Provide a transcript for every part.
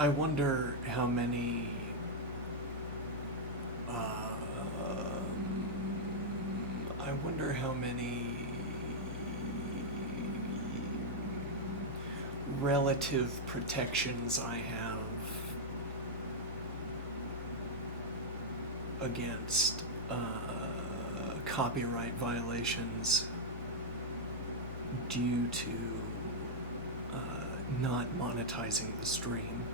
I wonder how many I wonder how many relative protections I have against copyright violations due to not monetizing the stream.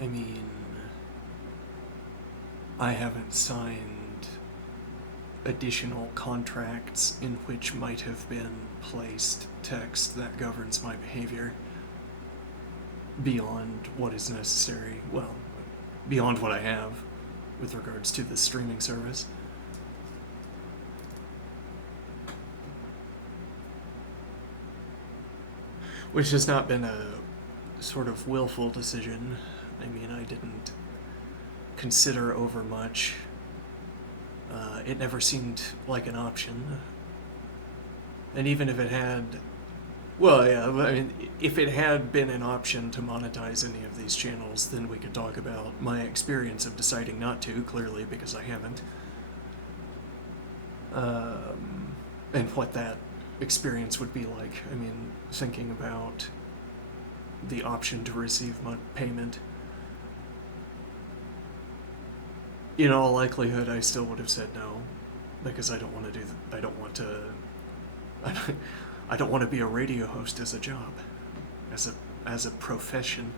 I mean, I haven't signed additional contracts in which might have been placed text that governs my behavior beyond what is necessary, well, beyond what I have with regards to the streaming service. Which has not been a sort of willful decision. I mean, I didn't consider over much. It never seemed like an option. And even if it had, well, yeah, I mean, if it had been an option to monetize any of these channels, then we could talk about my experience of deciding not to, clearly, because I haven't. And what that experience would be like. I mean, thinking about the option to receive payment. In all likelihood, I still would have said no, because I don't want to do. I don't want to. I don't want to be a radio host as a job, as a profession.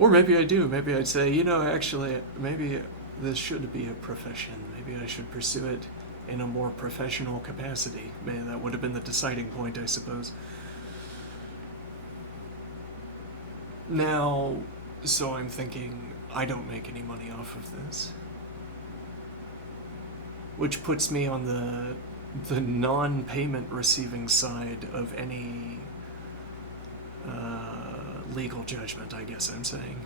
Or maybe I do. Maybe I'd say, actually, maybe this should be a profession. Maybe I should pursue it in a more professional capacity. Man, that would have been the deciding point, I suppose. Now, so I'm thinking I don't make any money off of this, which puts me on the non-payment receiving side of any legal judgment, I guess I'm saying.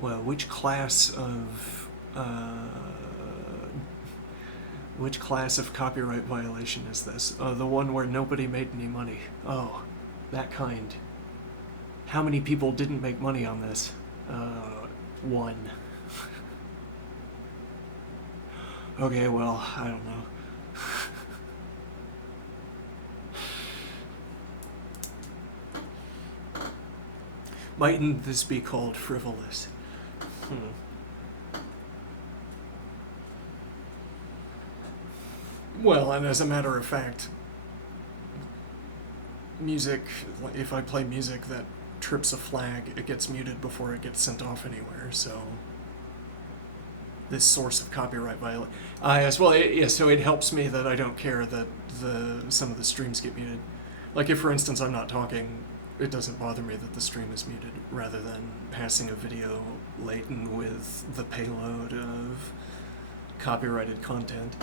Well, which class of copyright violation is this? The one where nobody made any money. Oh, that kind. How many people didn't make money on this? One. Okay, well, I don't know. Mightn't this be called frivolous? Well, and as a matter of fact, music, if I play music that trips a flag, it gets muted before it gets sent off anywhere, so this source of copyright violation. Yes, well, so it helps me that I don't care that some of the streams get muted. Like if, for instance, I'm not talking, it doesn't bother me that the stream is muted, rather than passing a video laden with the payload of copyrighted content.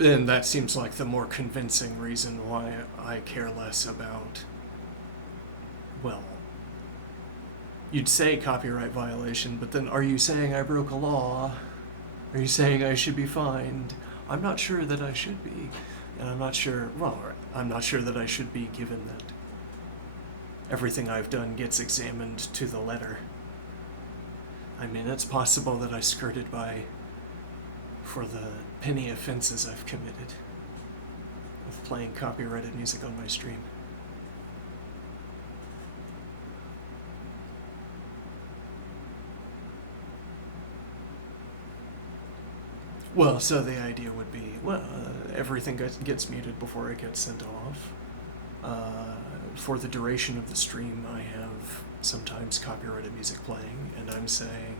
And that seems like the more convincing reason why I care less about, well, you'd say copyright violation, but then are you saying I broke a law? Are you saying I should be fined? I'm not sure that I should be. And I'm not sure that I should be, given that everything I've done gets examined to the letter. I mean, it's possible that I skirted by for the penny offenses I've committed of playing copyrighted music on my stream. Well, so the idea would be, everything gets muted before it gets sent off. For the duration of the stream, I have sometimes copyrighted music playing, and I'm saying,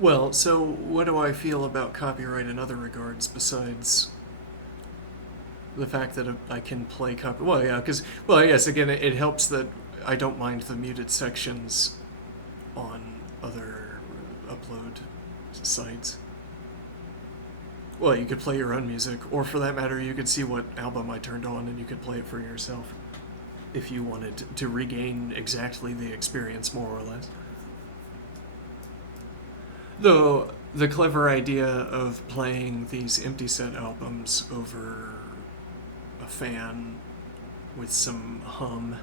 Well, so what do I feel about copyright in other regards besides the fact that I can play copy? Well, yeah, because yes, again, it helps that I don't mind the muted sections on other upload sites. Well, you could play your own music, or for that matter, you could see what album I turned on and you could play it for yourself if you wanted to regain exactly the experience, more or less. Though the clever idea of playing these empty set albums over a fan with some hum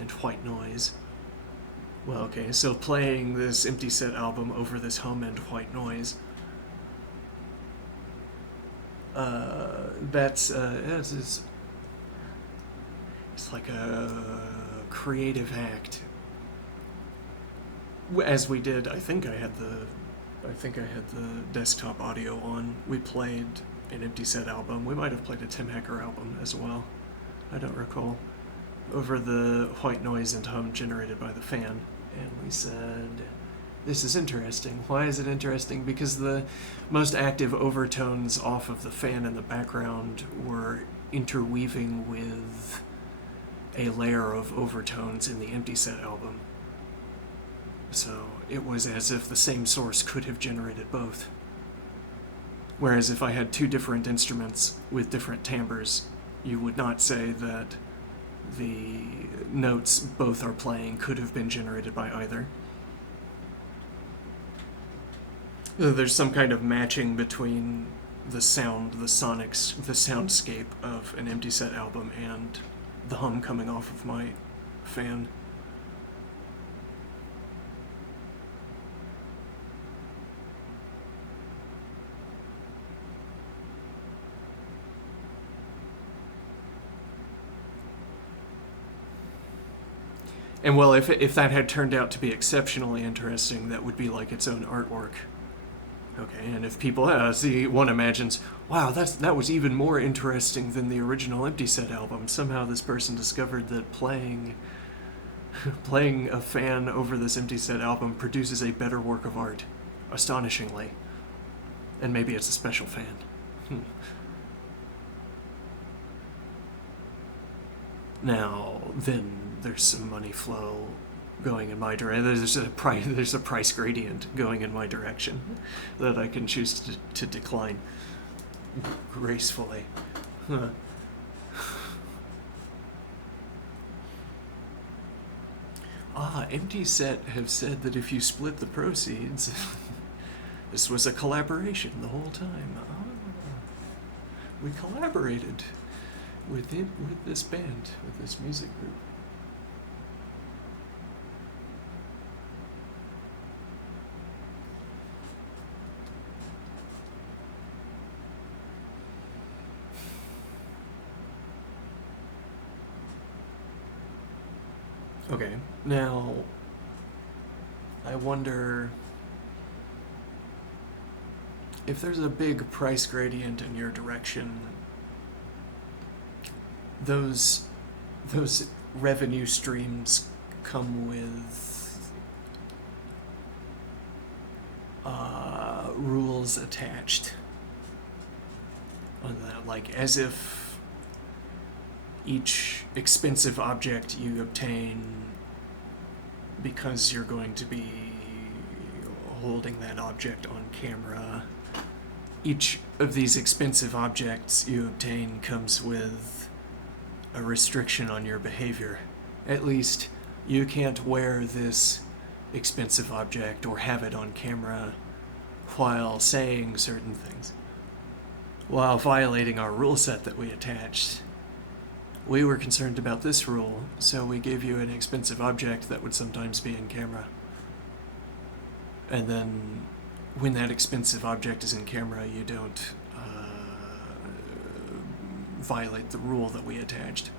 and white noise. Well, okay, so playing this empty set album over this hum and white noise. It's like a creative act. As we did, I think I had the desktop audio on. We played an empty set album. We might have played a Tim Hacker album as well. I don't recall. Over the white noise and hum generated by the fan. And we said, this is interesting. Why is it interesting? Because the most active overtones off of the fan in the background were interweaving with a layer of overtones in the empty set album. So it was as if the same source could have generated both. Whereas if I had two different instruments with different timbres, you would not say that the notes both are playing could have been generated by either. There's some kind of matching between the soundscape of an empty set album and the hum coming off of my fan. And well, if that had turned out to be exceptionally interesting, that would be like its own artwork. Okay, and if people see, one imagines, wow, that was even more interesting than the original Empty Set album. Somehow this person discovered that playing a fan over this Empty Set album produces a better work of art, astonishingly. And maybe it's a special fan. Now, then there's some money flow going in my direction. There's a price gradient going in my direction that I can choose to decline gracefully. Huh. Empty Set have said that if you split the proceeds, this was a collaboration the whole time. We collaborated with this band, with this music group. Okay, now I wonder if there's a big price gradient in your direction. Those revenue streams come with rules attached on that, like as if each expensive object you obtain because you're going to be holding that object on camera, each of these expensive objects you obtain comes with a restriction on your behavior. At least you can't wear this expensive object or have it on camera while saying certain things, while violating our rule set that we attached. We were concerned about this rule, so we gave you an expensive object that would sometimes be in camera. And then when that expensive object is in camera, you don't violate the rule that we attached.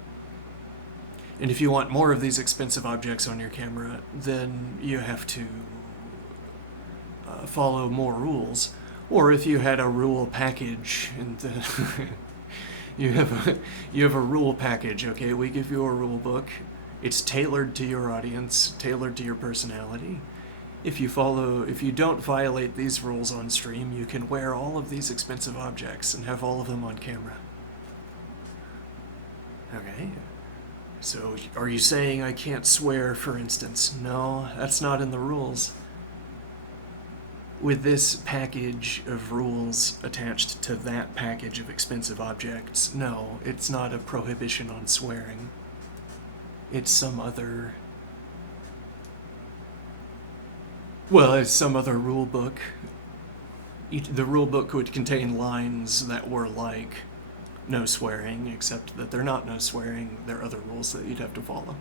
And if you want more of these expensive objects on your camera, then you have to follow more rules. Or if you had a rule package and you have a rule package, okay? We give you a rule book. It's tailored to your audience, tailored to your personality. If you don't violate these rules on stream, you can wear all of these expensive objects and have all of them on camera. Okay. So, are you saying I can't swear, for instance? No, that's not in the rules. With this package of rules attached to that package of expensive objects, no, it's not a prohibition on swearing. It's some other... Well, it's some other rule book. The rule book would contain lines that were like no swearing, except that they're not no swearing. There are other rules that you'd have to follow.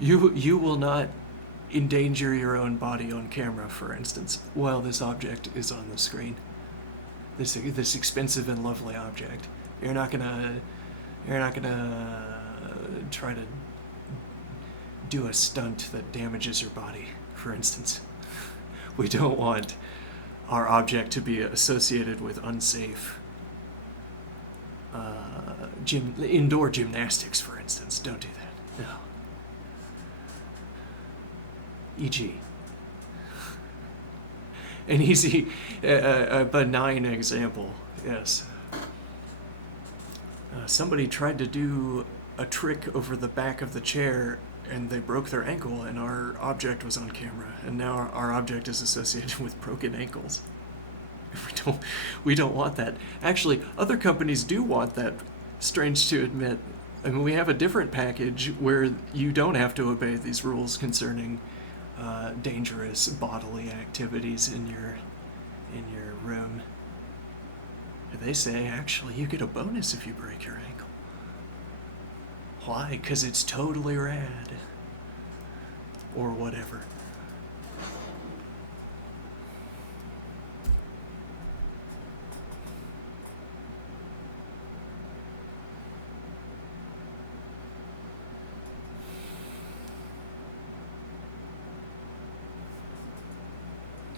You will not endanger your own body on camera, for instance, while this object is on the screen. This expensive and lovely object. You're not gonna try to do a stunt that damages your body, for instance. We don't want our object to be associated with unsafe indoor gymnastics, for instance. Don't do that. No. E.g. an easy, a benign example, yes. Somebody tried to do a trick over the back of the chair and they broke their ankle, and our object was on camera, and now our object is associated with broken ankles. We don't want that. Actually, other companies do want that. Strange to admit. I mean, we have a different package where you don't have to obey these rules concerning dangerous bodily activities in your room. They say, actually, you get a bonus if you break your ankle. Why? 'Cause it's totally rad. Or whatever.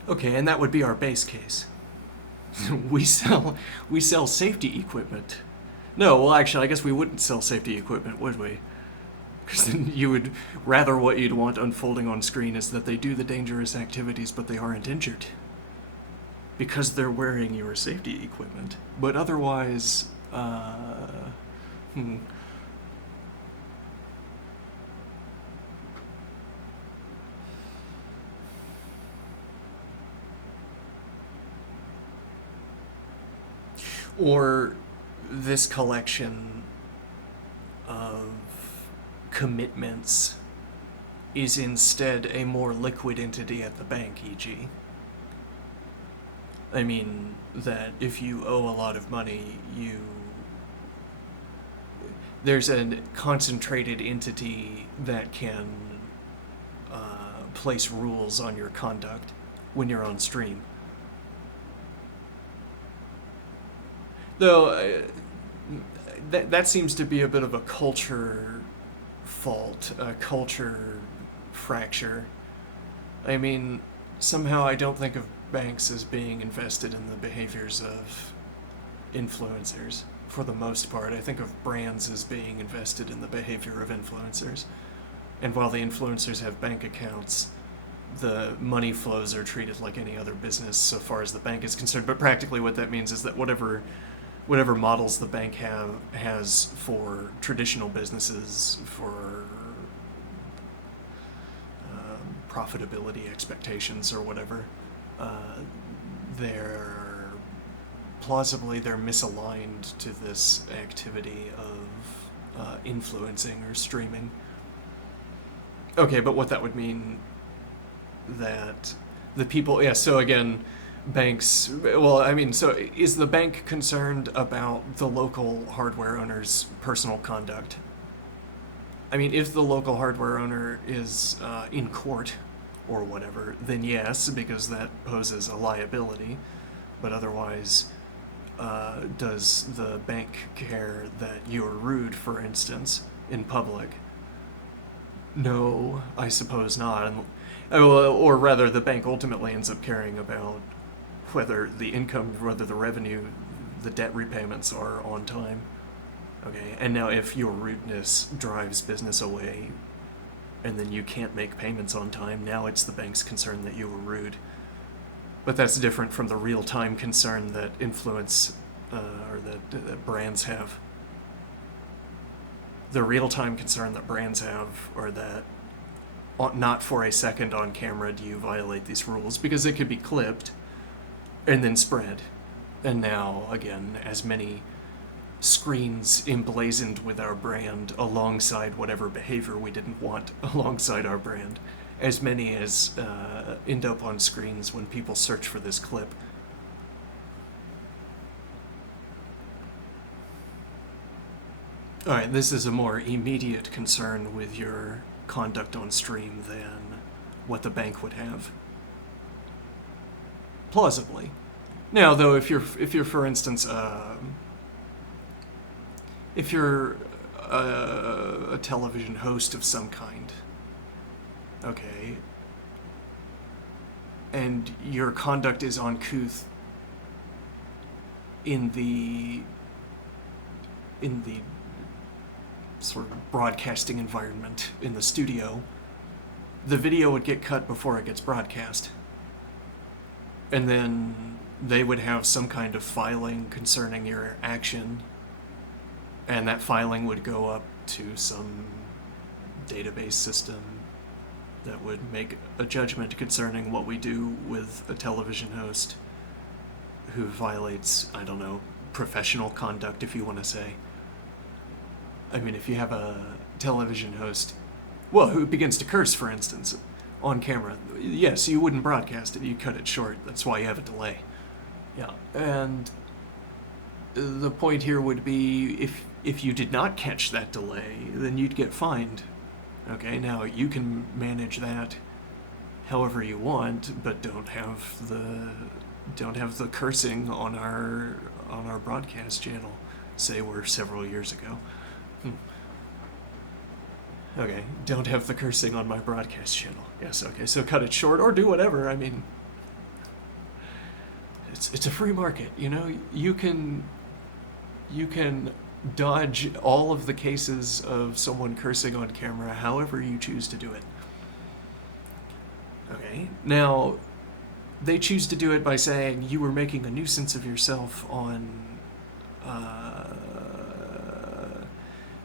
Okay, and that would be our base case. we sell safety equipment. No, well, actually, I guess we wouldn't sell safety equipment, would we? Because then you would rather what you'd want unfolding on screen is that they do the dangerous activities, but they aren't injured because they're wearing your safety equipment. But otherwise, Or this collection of commitments is instead a more liquid entity at the bank, e.g. I mean, that if you owe a lot of money, there's a concentrated entity that can place rules on your conduct when you're on stream. Though, that seems to be a bit of a culture fault, a culture fracture. I mean, somehow I don't think of banks as being invested in the behaviors of influencers, for the most part. I think of brands as being invested in the behavior of influencers. And while the influencers have bank accounts, the money flows are treated like any other business so far as the bank is concerned. But practically what that means is that whatever models the bank has for traditional businesses, for profitability expectations or whatever, they're misaligned to this activity of influencing or streaming. Okay, but what that would mean that the people, yeah, so again, banks, well, I mean, so is the bank concerned about the local hardware owner's personal conduct? I mean, if the local hardware owner is in court or whatever, then yes, because that poses a liability. But otherwise, does the bank care that you're rude, for instance, in public? No, I suppose not. Or rather, the bank ultimately ends up caring about whether the revenue, the debt repayments are on time. Okay, and now if your rudeness drives business away, and then you can't make payments on time. Now it's the bank's concern that you were rude. But that's different from the real-time concern that influence or that brands have. The real-time concern that brands have, or that not for a second on camera do you violate these rules, because it could be clipped and then spread. And now, again, as many screens emblazoned with our brand alongside whatever behavior we didn't want alongside our brand, as many as end up on screens when people search for this clip. Alright, this is a more immediate concern with your conduct on stream than what the bank would have. Plausibly. Now, though, if you're for instance, if you're a television host of some kind, okay, and your conduct is uncouth in the sort of broadcasting environment in the studio, the video would get cut before it gets broadcast. And then they would have some kind of filing concerning your action, and that filing would go up to some database system that would make a judgment concerning what we do with a television host who violates, I don't know, professional conduct, if you want to say. I mean, if you have a television host, well, who begins to curse, for instance, on camera, yes, you wouldn't broadcast it, you cut it short. That's why you have a delay. Yeah, and the point here would be, if you did not catch that delay, then you'd get fined. Okay, now you can manage that however you want, but don't have the cursing on our broadcast channel. Say we're several years ago. Okay, don't have the cursing on my broadcast channel. Yes, okay, so cut it short or do whatever. I mean, it's a free market, you know. You can dodge all of the cases of someone cursing on camera however you choose to do it. Okay, now they choose to do it by saying you were making a nuisance of yourself on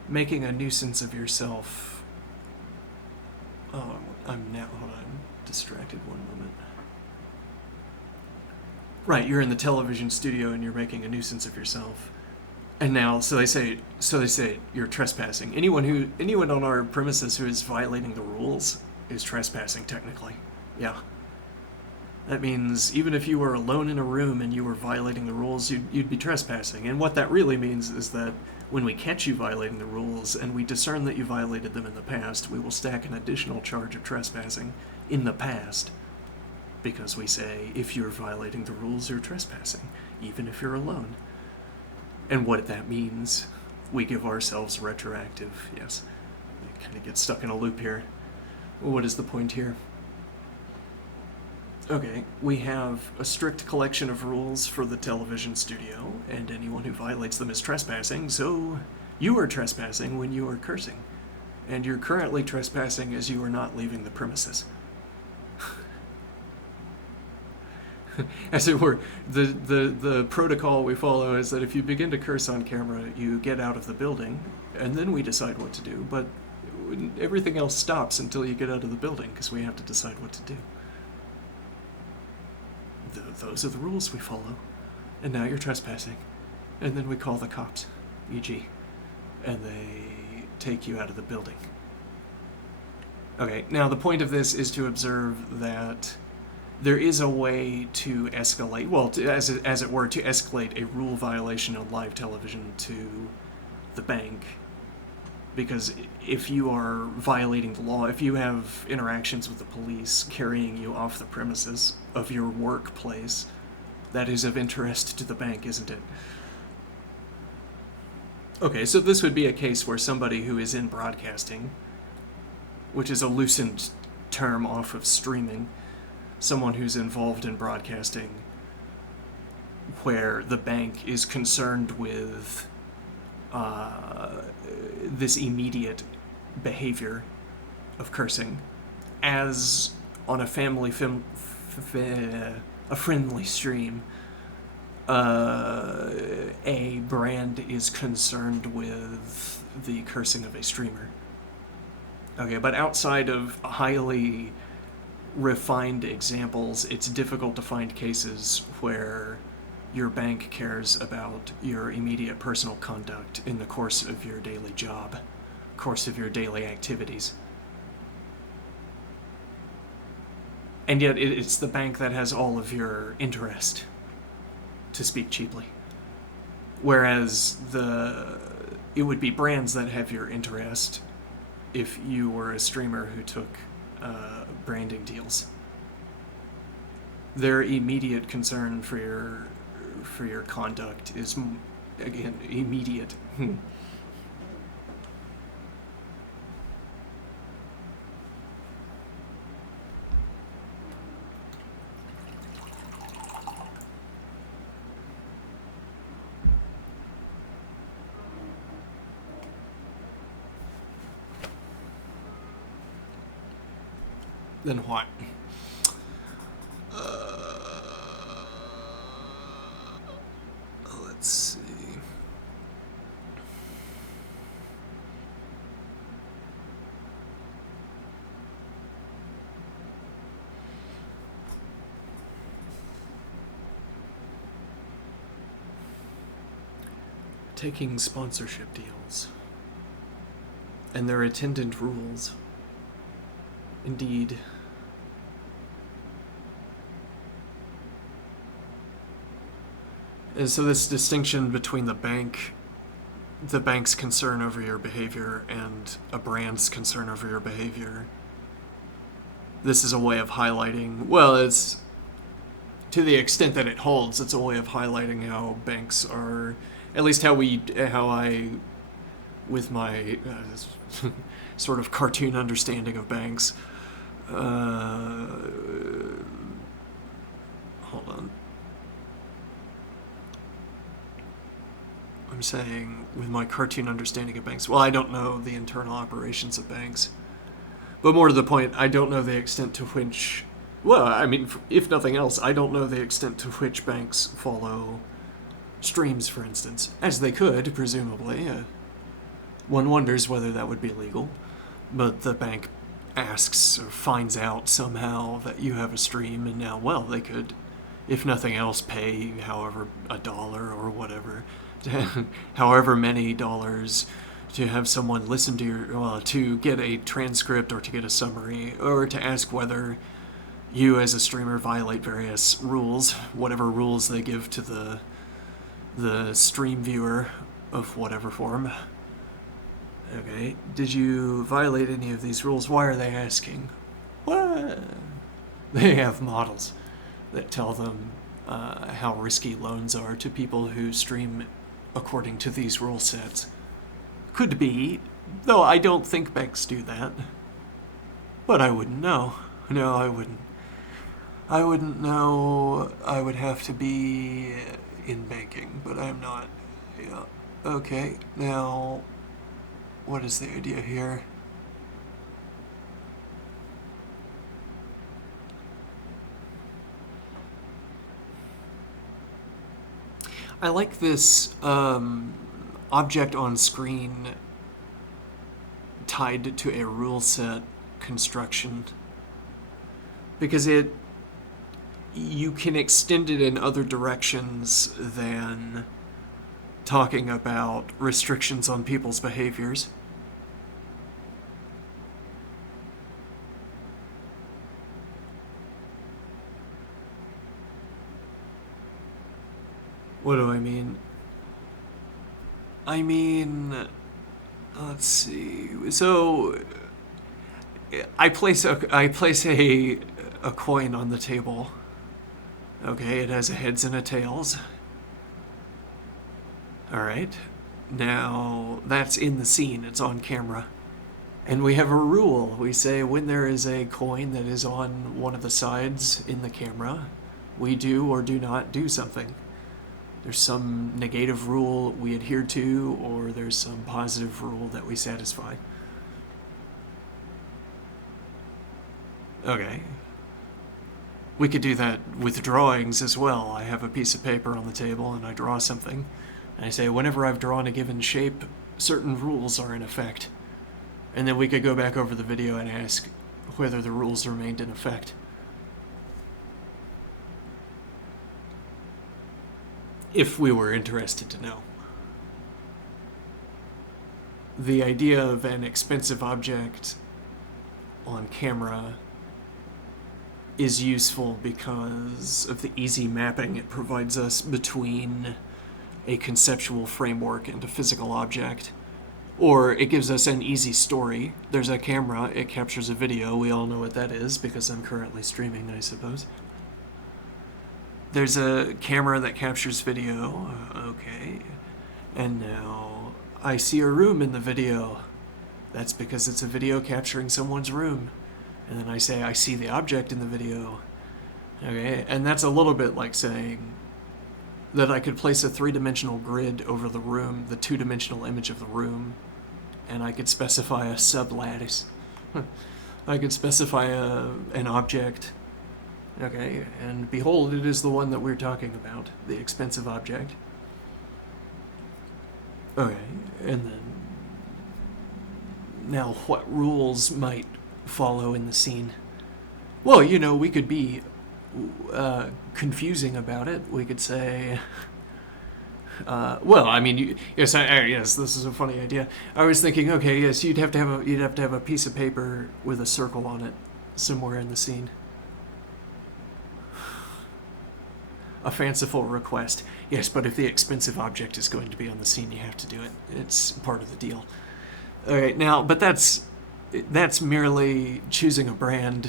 making a nuisance of yourself. Oh, hold on, I'm distracted one moment. Right, you're in the television studio and you're making a nuisance of yourself. And now, so they say you're trespassing. Anyone on our premises who is violating the rules is trespassing, technically. Yeah. That means even if you were alone in a room and you were violating the rules, you'd be trespassing. And what that really means is that when we catch you violating the rules and we discern that you violated them in the past, we will stack an additional charge of trespassing in the past, because we say, if you're violating the rules, you're trespassing, even if you're alone. And what that means, we give ourselves retroactive, yes. We kind of get stuck in a loop here. What is the point here? Okay, we have a strict collection of rules for the television studio, and anyone who violates them is trespassing, so you are trespassing when you are cursing. And you're currently trespassing as you are not leaving the premises. As it were, the protocol we follow is that if you begin to curse on camera, you get out of the building, and then we decide what to do, but everything else stops until you get out of the building, because we have to decide what to do. Those are the rules we follow. And now you're trespassing. And then we call the cops, e.g., and they take you out of the building. Okay, now the point of this is to observe that there is a way to escalate, well, as it were, to escalate a rule violation on live television to the bank. Because if you are violating the law, if you have interactions with the police carrying you off the premises of your workplace, that is of interest to the bank, isn't it? Okay, so this would be a case where somebody who is in broadcasting, which is a loosened term off of streaming, someone who's involved in broadcasting, where the bank is concerned with this immediate behavior of cursing, as on a a friendly stream, a brand is concerned with the cursing of a streamer. Okay, but outside of highly refined examples, it's difficult to find cases where your bank cares about your immediate personal conduct in the course of your daily job, course of your daily activities. And yet it's the bank that has all of your interest, to speak cheaply. Whereas it would be brands that have your interest if you were a streamer who took branding deals. Their immediate concern for your conduct is, again, immediate. Then what? Let's see. Taking sponsorship deals and their attendant rules. Indeed. And so this distinction between the bank's concern over your behavior and a brand's concern over your behavior, this is a way of highlighting, well, it's, to the extent that it holds, it's a way of highlighting how banks are, at least how I, with my sort of cartoon understanding of banks, hold on. I'm saying, with my cartoon understanding of banks, well, I don't know the internal operations of banks. But more to the point, I don't know the extent to which, well, I mean, if nothing else, I don't know the extent to which banks follow streams, for instance. As they could, presumably. One wonders whether that would be legal. But the bank asks or finds out somehow that you have a stream, and now, well, they could, if nothing else, pay however $1 or whatever, however many dollars to have someone listen to to get a transcript or to get a summary or to ask whether you as a streamer violate various rules, whatever rules they give to the stream viewer of whatever form. Okay, did you violate any of these rules? Why are they asking? What? They have models that tell them how risky loans are to people who stream according to these rule sets. Could be, though I don't think banks do that. But I wouldn't know. No, I wouldn't. I wouldn't know. I would have to be in banking, but I'm not. Yeah. Okay, now, what is the idea here? I like this object on screen tied to a rule set construction, because you can extend it in other directions than talking about restrictions on people's behaviors. What do I mean? I mean, let's see. So I place a coin on the table. Okay, it has a heads and a tails. All right. Now that's in the scene. It's on camera. And we have a rule. We say when there is a coin that is on one of the sides in the camera, we do or do not do something. There's some negative rule we adhere to, or there's some positive rule that we satisfy. Okay. We could do that with drawings as well. I have a piece of paper on the table and I draw something. And I say, whenever I've drawn a given shape, certain rules are in effect. And then we could go back over the video and ask whether the rules remained in effect. If we were interested to know. The idea of an expensive object on camera is useful because of the easy mapping it provides us between a conceptual framework and a physical object. Or it gives us an easy story. There's a camera, it captures a video. We all know what that is because I'm currently streaming, I suppose. There's a camera that captures video. Okay. And now I see a room in the video. That's because it's a video capturing someone's room. And then I say, I see the object in the video. Okay, and that's a little bit like saying that I could place a three-dimensional grid over the room, the two-dimensional image of the room, and I could specify a sublattice. I could specify an object. Okay, and behold, it is the one that we're talking about, the expensive object. Okay, and then now what rules might follow in the scene? Well, you know, we could be confusing about it. We could say, well, I mean, yes, yes, this is a funny idea. I was thinking, okay, yes, you'd have to have a piece of paper with a circle on it somewhere in the scene. A fanciful request. Yes, but if the expensive object is going to be on the scene, you have to do it. It's part of the deal. All right, now, but that's merely choosing a brand.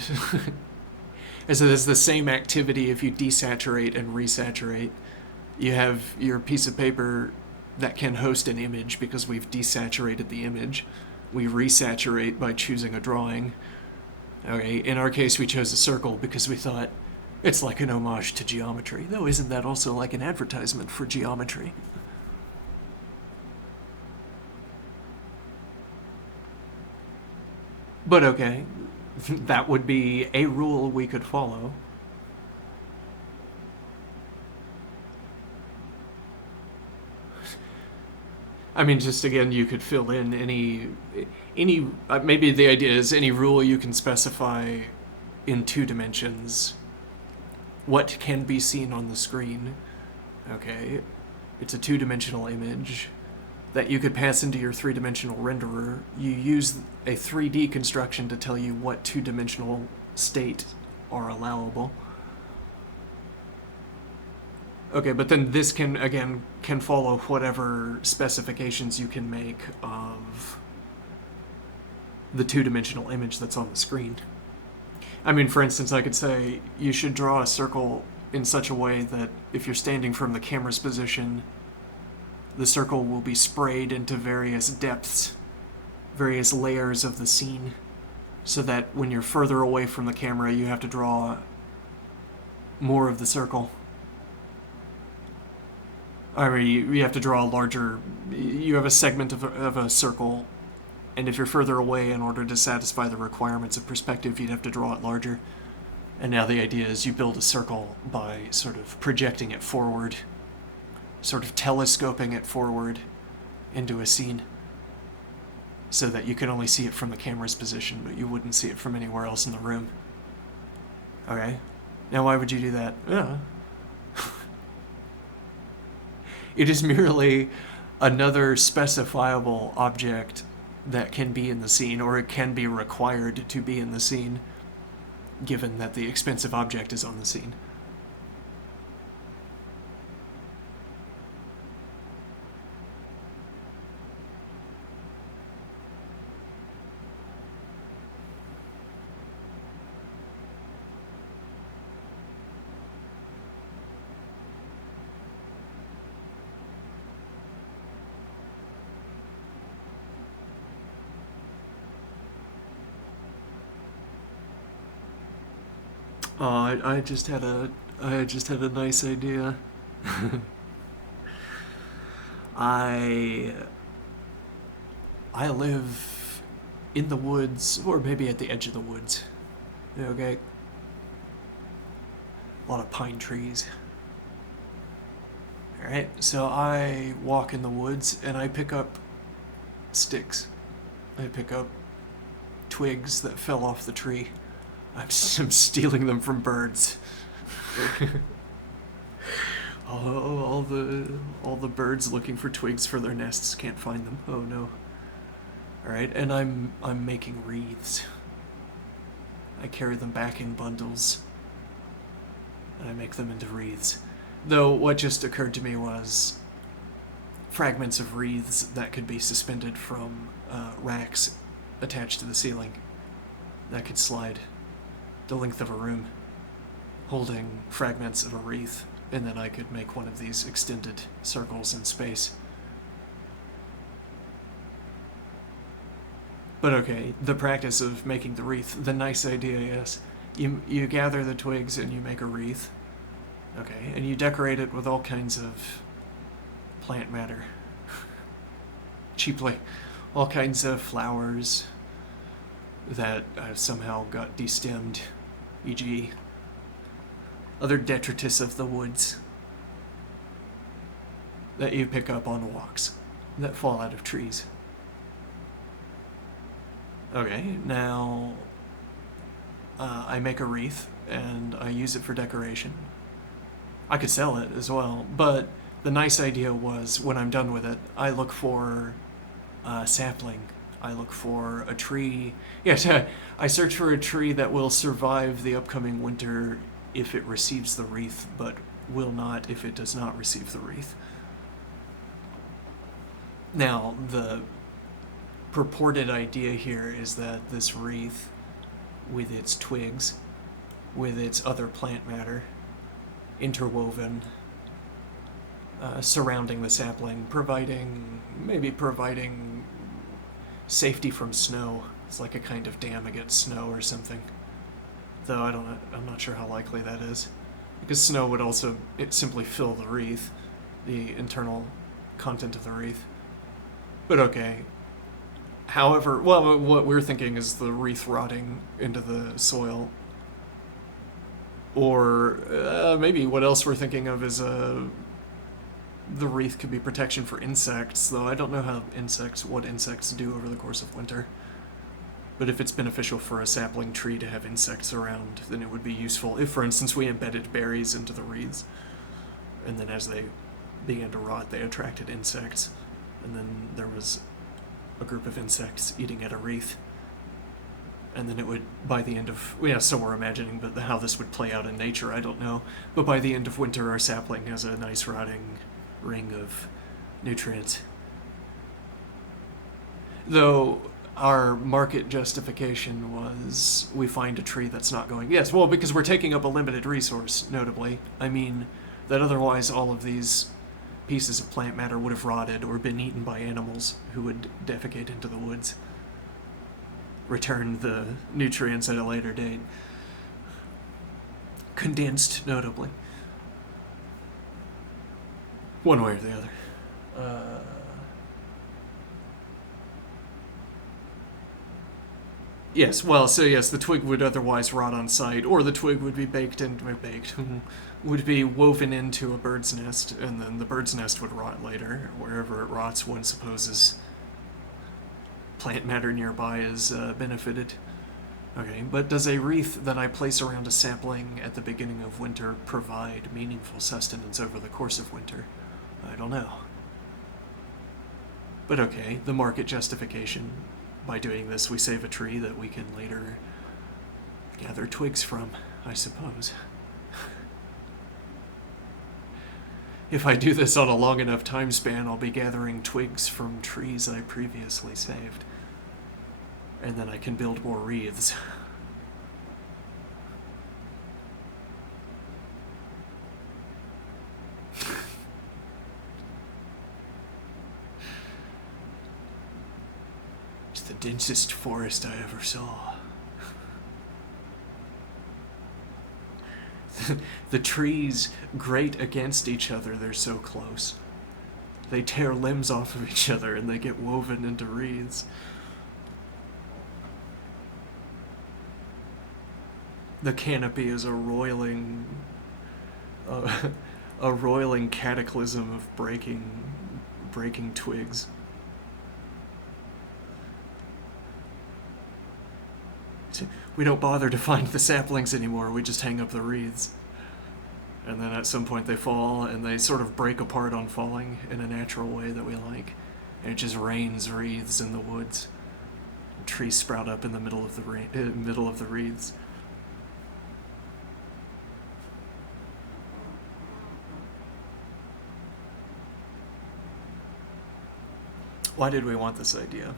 And so there's the same activity if you desaturate and resaturate. You have your piece of paper that can host an image because we've desaturated the image. We resaturate by choosing a drawing. Okay, in our case, we chose a circle because we thought it's like an homage to geometry. Though isn't that also like an advertisement for geometry? But okay, that would be a rule we could follow. I mean, just again, you could fill in any maybe the idea is any rule you can specify in 2 dimensions. What can be seen on the screen? Okay, it's a 2-dimensional image that you could pass into your 3-dimensional renderer. You use a 3D construction to tell you what 2-dimensional state are allowable. Okay, but then this can follow whatever specifications you can make of the 2-dimensional image that's on the screen. I mean, for instance, I could say you should draw a circle in such a way that if you're standing from the camera's position, the circle will be sprayed into various depths, various layers of the scene, so that when you're further away from the camera, you have to draw more of the circle. I mean, you have to draw a larger... You have a segment of a circle, and if you're further away, in order to satisfy the requirements of perspective, you'd have to draw it larger. And now the idea is you build a circle by sort of projecting it forward, sort of telescoping it forward into a scene, so that you can only see it from the camera's position, but you wouldn't see it from anywhere else in the room. Okay? Now why would you do that? It is merely another specifiable object that can be in the scene, or it can be required to be in the scene, given that the expensive object is on the scene. Oh, I just had a nice idea. I I live in the woods, or maybe at the edge of the woods. Okay. A lot of pine trees. Alright, so I walk in the woods and I pick up sticks. I pick up twigs that fell off the tree. I'm stealing them from birds. all the birds looking for twigs for their nests can't find them. Oh no. Alright, and I'm making wreaths. I carry them back in bundles. And I make them into wreaths. Though what just occurred to me was fragments of wreaths that could be suspended from racks attached to the ceiling that could slide the length of a room, holding fragments of a wreath, and then I could make one of these extended circles in space. But okay, the practice of making the wreath, the nice idea, yes. You gather the twigs and you make a wreath. Okay, and you decorate it with all kinds of plant matter. Cheaply. All kinds of flowers that somehow got destemmed, e.g. other detritus of the woods that you pick up on walks that fall out of trees. Okay, now I make a wreath and I use it for decoration. I could sell it as well, but the nice idea was when I'm done with it, I look for a sapling. I look for a tree. Yes, I search for a tree that will survive the upcoming winter if it receives the wreath, but will not if it does not receive the wreath. Now, the purported idea here is that this wreath, with its twigs, with its other plant matter, interwoven, surrounding the sapling, providing safety from snow. It's like a kind of dam against snow or something. Though I'm not sure how likely that is, because snow would also simply fill the wreath, the internal content of the wreath. But okay. However, well, what we're thinking is the wreath rotting into the soil. Or maybe what else we're thinking of is the wreath could be protection for insects, though I don't know what insects do over the course of winter. But if it's beneficial for a sapling tree to have insects around, then it would be useful if, for instance, we embedded berries into the wreaths, and then as they began to rot, they attracted insects, and then there was a group of insects eating at a wreath. And then it would, by the end of, so we're imagining, but how this would play out in nature, I don't know. But by the end of winter, our sapling has a nice rotting ring of nutrients. Though our market justification was we find a tree that's not going. Yes, well, because we're taking up a limited resource, notably. I mean, that otherwise all of these pieces of plant matter would have rotted or been eaten by animals who would defecate into the woods. Return the nutrients at a later date. Condensed, notably. One way or the other. Yes, well, so yes, the twig would otherwise rot on site, or the twig would be would be woven into a bird's nest, and then the bird's nest would rot later. Wherever it rots, one supposes plant matter nearby is benefited. Okay, but does a wreath that I place around a sapling at the beginning of winter provide meaningful sustenance over the course of winter? I don't know. But okay, the market justification. By doing this, we save a tree that we can later gather twigs from, I suppose. If I do this on a long enough time span, I'll be gathering twigs from trees I previously saved. And then I can build more wreaths. It's the densest forest I ever saw. The trees grate against each other, they're so close. They tear limbs off of each other and they get woven into wreaths. the canopy is uh, a roiling cataclysm of breaking twigs. We don't bother to find the saplings anymore, we just hang up the wreaths. And then at some point they fall, and they sort of break apart on falling in a natural way that we like. And it just rains wreaths in the woods. Trees sprout up in the middle of the wreaths. Why did we want this idea?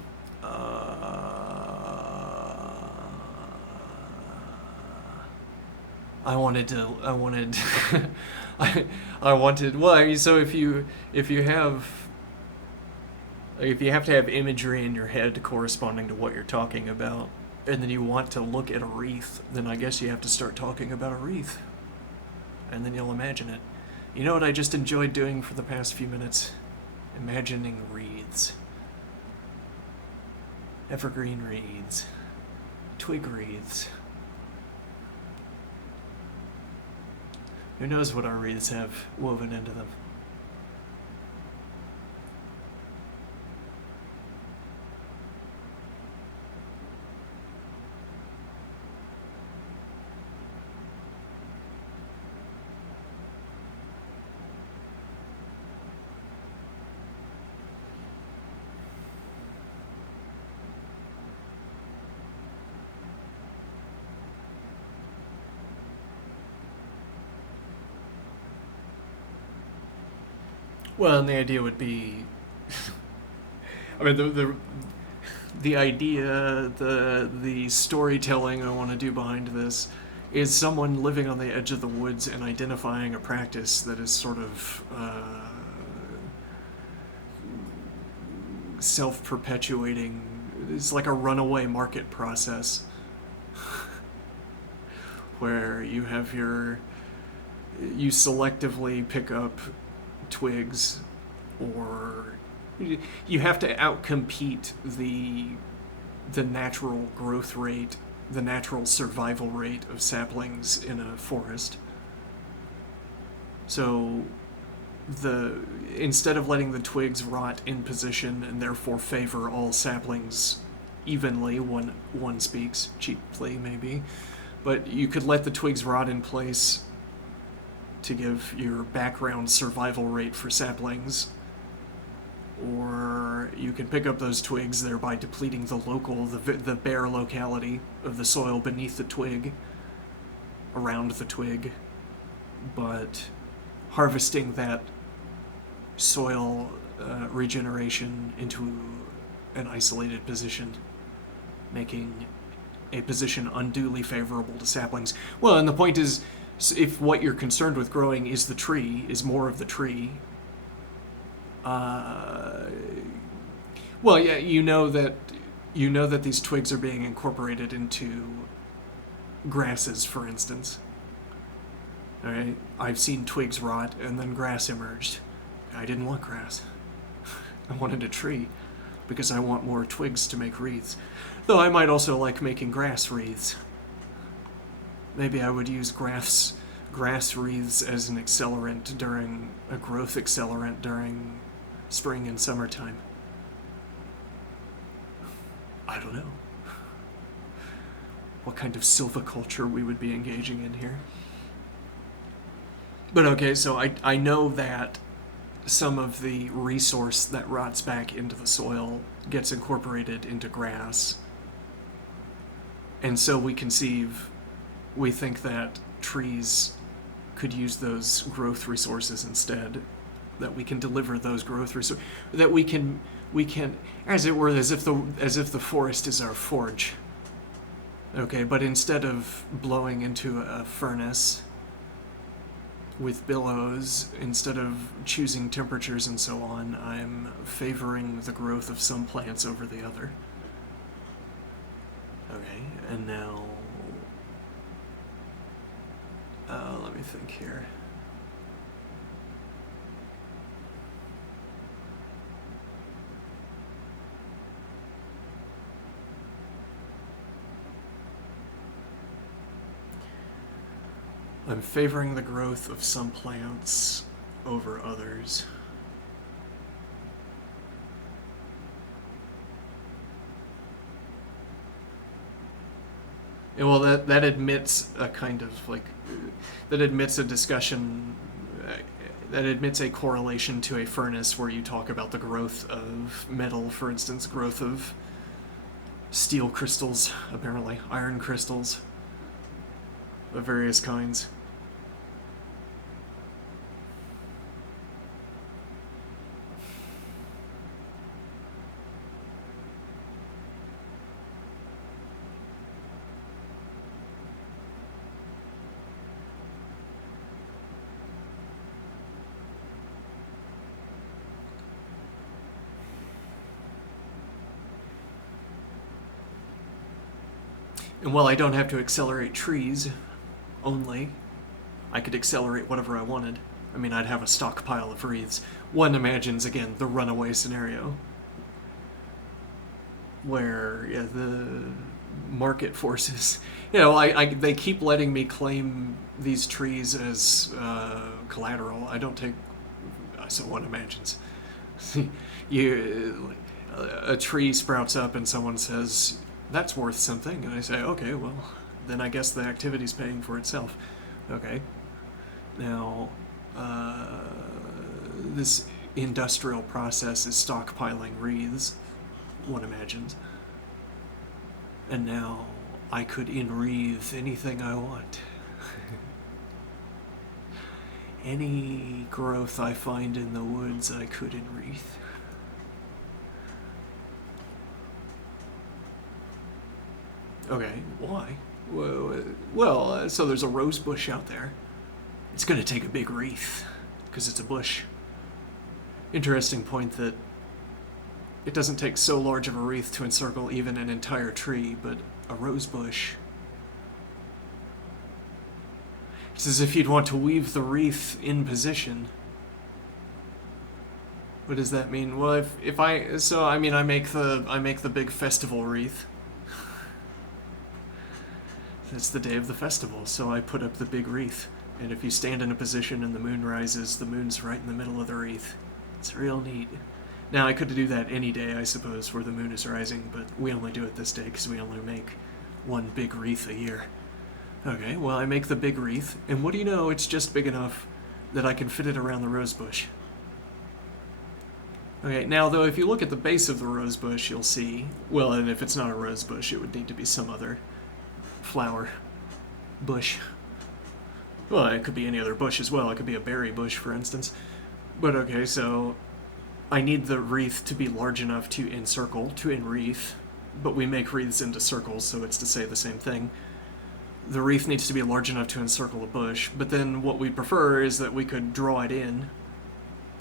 I wanted I wanted, well, I mean, so if you have to have imagery in your head corresponding to what you're talking about, and then you want to look at a wreath, then I guess you have to start talking about a wreath. And then you'll imagine it. You know what I just enjoyed doing for the past few minutes? Imagining wreaths. Evergreen wreaths. Twig wreaths. Who knows what our wreaths have woven into them? Well, and the idea would be, I mean, the idea, the storytelling I want to do behind this is someone living on the edge of the woods and identifying a practice that is sort of self-perpetuating. It's like a runaway market process where you selectively pick up twigs, or you have to outcompete the natural growth rate, the natural survival rate of saplings in a forest. So instead of letting the twigs rot in position and therefore favor all saplings evenly, one speaks cheaply maybe, but you could let the twigs rot in place to give your background survival rate for saplings, or you can pick up those twigs, thereby depleting the bare locality of the soil beneath the twig, around the twig, but harvesting that soil regeneration into an isolated position, making a position unduly favorable to saplings. Well, and the point is, if what you're concerned with growing is the tree, is more of the tree, well, yeah, you know that these twigs are being incorporated into grasses, for instance. All right, I've seen twigs rot and then grass emerged. I didn't want grass. I wanted a tree because I want more twigs to make wreaths. Though I might also like making grass wreaths. Maybe I would use grass wreaths as a growth accelerant during spring and summertime. I don't know what kind of silviculture we would be engaging in here. But okay, so I know that some of the resource that rots back into the soil gets incorporated into grass. And so we think that trees could use those growth resources instead, that we can deliver those growth resources, that we can, as it were, as if the forest is our forge. Okay, but instead of blowing into a furnace with billows, instead of choosing temperatures and so on, I'm favoring the growth of some plants over the other. Okay, and now let me think here. I'm favoring the growth of some plants over others. And well, that admits a kind of like, that admits a discussion, that admits a correlation to a furnace where you talk about the growth of metal, for instance, growth of steel crystals, apparently, iron crystals of various kinds. And while I don't have to accelerate trees only, I could accelerate whatever I wanted. I mean, I'd have a stockpile of wreaths. One imagines, again, the runaway scenario, where the market forces, they keep letting me claim these trees as collateral. I don't take, so one imagines, a tree sprouts up and someone says, that's worth something, and I say, okay, well, then I guess the activity's paying for itself. Okay. Now, this industrial process is stockpiling wreaths, one imagines. And now I could enwreath anything I want. Any growth I find in the woods, I could enwreath. Okay, why? Well, so there's a rose bush out there. It's going to take a big wreath, because it's a bush. Interesting point that it doesn't take so large of a wreath to encircle even an entire tree, but a rose bush. It's as if you'd want to weave the wreath in position. What does that mean? Well, I make the big festival wreath. It's the day of the festival, so I put up the big wreath. And if you stand in a position and the moon rises, the moon's right in the middle of the wreath. It's real neat. Now, I could do that any day, I suppose, where the moon is rising, but we only do it this day because we only make one big wreath a year. Okay, well, I make the big wreath, and what do you know? It's just big enough that I can fit it around the rose bush. Okay, now, though, if you look at the base of the rose bush, you'll see, well, and if it's not a rose bush, it would need to be some other flower bush. Well, it could be any other bush as well. It could be a berry bush, for instance. But okay, so I need the wreath to be large enough to encircle, to enwreath, but we make wreaths into circles, so it's to say the same thing. The wreath needs to be large enough to encircle a bush, but then what we prefer is that we could draw it in,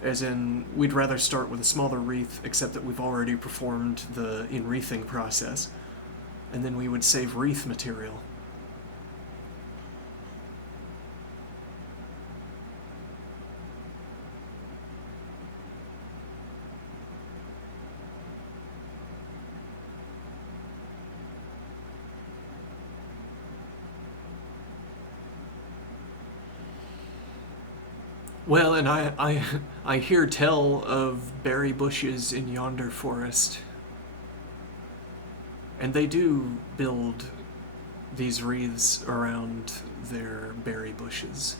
as in, we'd rather start with a smaller wreath, except that we've already performed the enwreathing process, and then we would save wreath material. Well, and I hear tell of berry bushes in yonder forest, and they do build these wreaths around their berry bushes.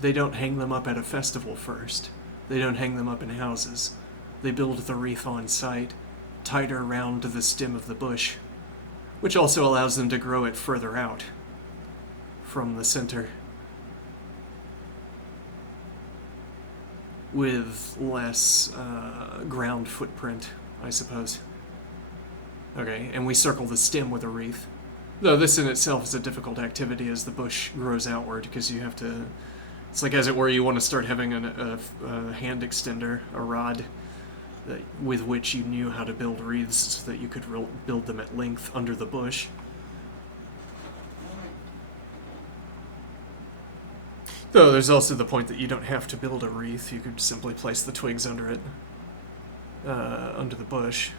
They don't hang them up at a festival first. They don't hang them up in houses. They build the wreath on site, tighter around the stem of the bush, which also allows them to grow it further out from the center, with less ground footprint, I suppose. Okay, and we circle the stem with a wreath. Though this in itself is a difficult activity as the bush grows outward, because you have to... It's like, as it were, you want to start having a hand extender, a rod, with which you knew how to build wreaths so that you could build them at length under the bush. Though there's also the point that you don't have to build a wreath, you could simply place the twigs under it, under the bush.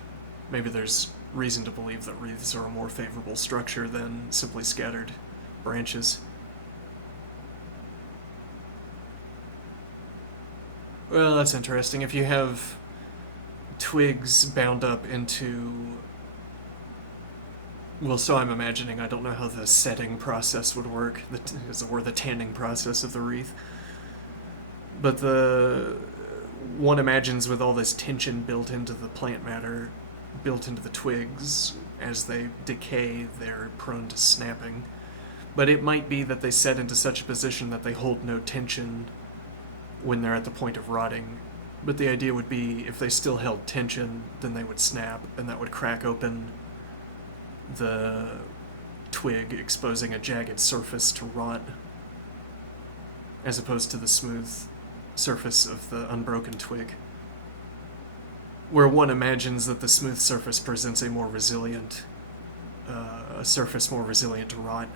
Maybe there's reason to believe that wreaths are a more favorable structure than simply scattered branches. Well, that's interesting. If you have twigs bound up into, well, so I'm imagining, I don't know how the setting process would work, or the tanning process of the wreath, but one imagines with all this tension built into the plant matter, built into the twigs, as they decay, they're prone to snapping. But it might be that they set into such a position that they hold no tension when they're at the point of rotting. But the idea would be if they still held tension, then they would snap, and that would crack open the twig, exposing a jagged surface to rot, as opposed to the smooth surface of the unbroken twig, where one imagines that the smooth surface presents a surface more resilient to rot.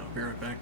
I'll be right back.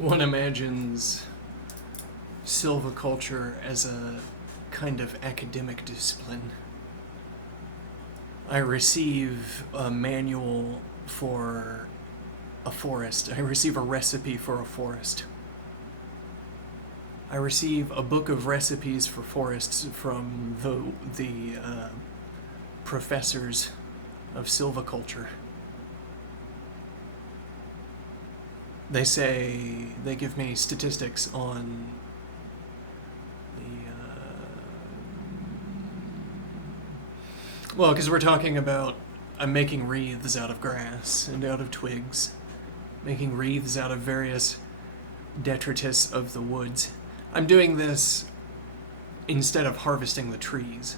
One imagines silviculture as a kind of academic discipline. I receive a manual for a forest. I receive a recipe for a forest. I receive a book of recipes for forests from the professors of silviculture. They say, they give me statistics on the, well, because we're talking about, I'm making wreaths out of grass and out of twigs, making wreaths out of various detritus of the woods. I'm doing this instead of harvesting the trees.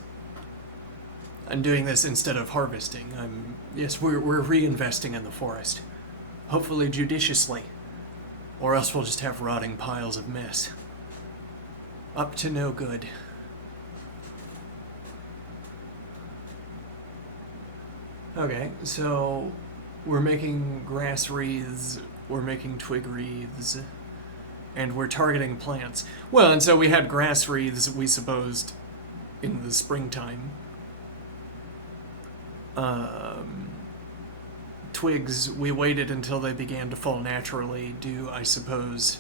I'm doing this instead of harvesting. We're reinvesting in the forest. Hopefully judiciously. Or else we'll just have rotting piles of mess. Up to no good. Okay, so we're making grass wreaths, we're making twig wreaths, and we're targeting plants. Well, and so we had grass wreaths, we supposed, in the springtime. Twigs, we waited until they began to fall naturally, due, I suppose,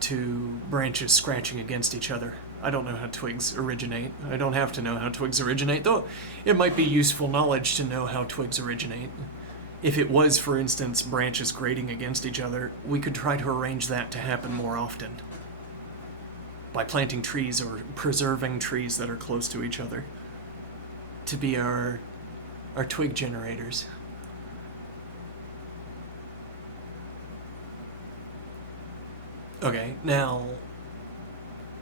to branches scratching against each other. I don't know how twigs originate. I don't have to know how twigs originate, though it might be useful knowledge to know how twigs originate. If it was, for instance, branches grating against each other, we could try to arrange that to happen more often. By planting trees or preserving trees that are close to each other. To be our twig generators. Okay, now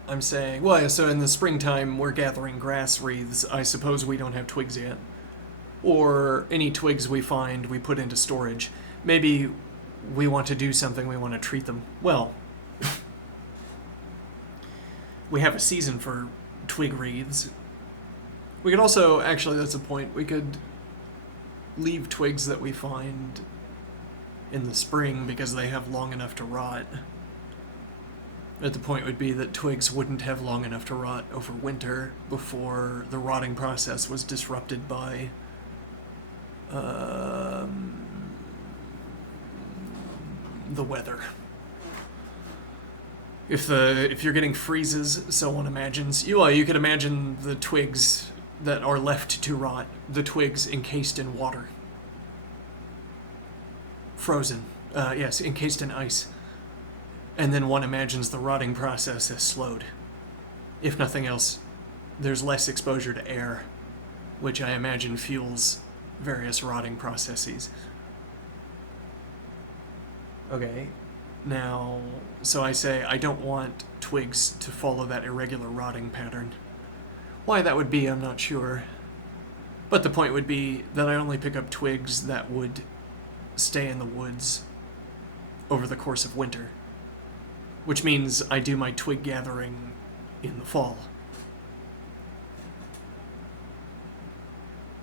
I'm saying, well, so in the springtime we're gathering grass wreaths. I suppose we don't have twigs yet. Or any twigs we find we put into storage. Maybe we want to do something, we want to treat them. Well, we have a season for twig wreaths. We could also, actually that's a point, we could leave twigs that we find in the spring because they have long enough to rot. But the point would be that twigs wouldn't have long enough to rot over winter before the rotting process was disrupted by the weather. If you're getting freezes, so one imagines, you could imagine the twigs that are left to rot, the twigs encased in water. Frozen. Yes, encased in ice. And then one imagines the rotting process has slowed. If nothing else, there's less exposure to air, which I imagine fuels various rotting processes. Okay, now, so I say I don't want twigs to follow that irregular rotting pattern. Why that would be, I'm not sure. But the point would be that I only pick up twigs that would stay in the woods over the course of winter. Which means I do my twig gathering in the fall.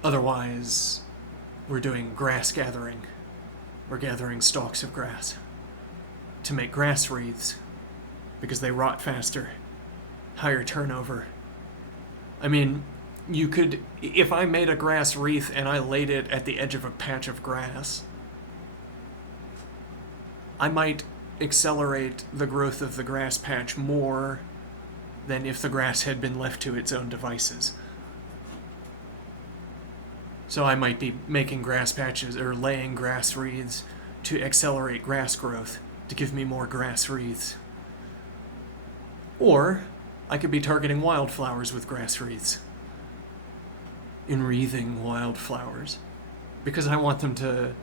Otherwise, we're doing grass gathering. We're gathering stalks of grass to make grass wreaths because they rot faster, higher turnover. I mean, you could, if I made a grass wreath and I laid it at the edge of a patch of grass, I might accelerate the growth of the grass patch more than if the grass had been left to its own devices. So I might be making grass patches or laying grass wreaths to accelerate grass growth, to give me more grass wreaths. Or I could be targeting wildflowers with grass wreaths. Enwreathing wildflowers. Because I want them to,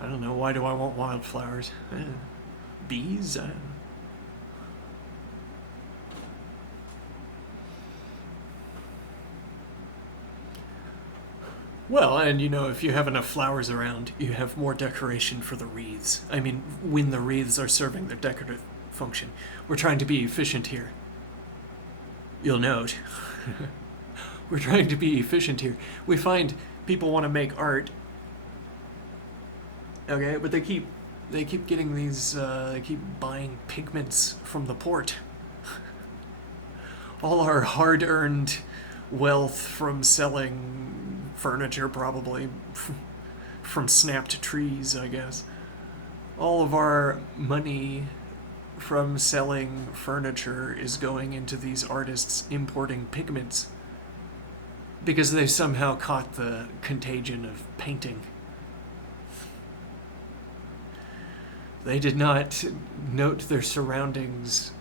I don't know, why do I want wildflowers? Bees? Well, and if you have enough flowers around, you have more decoration for the wreaths. I mean, when the wreaths are serving their decorative function. We're trying to be efficient here. You'll note. We're trying to be efficient here. We find people want to make art, okay, but they keep They keep getting these, they keep buying pigments from the port. All our hard-earned wealth from selling furniture, probably, from snapped trees, I guess. All of our money from selling furniture is going into these artists importing pigments because they've somehow caught the contagion of painting. They did not note their surroundings,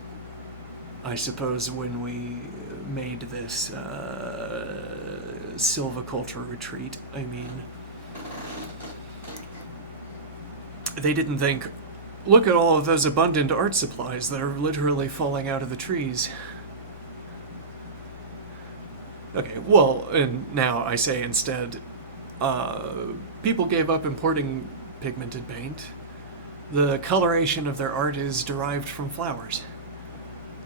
I suppose, when we made this silviculture retreat. I mean, they didn't think, look at all of those abundant art supplies that are literally falling out of the trees. Okay, well, and now I say instead, people gave up importing pigmented paint. The coloration of their art is derived from flowers.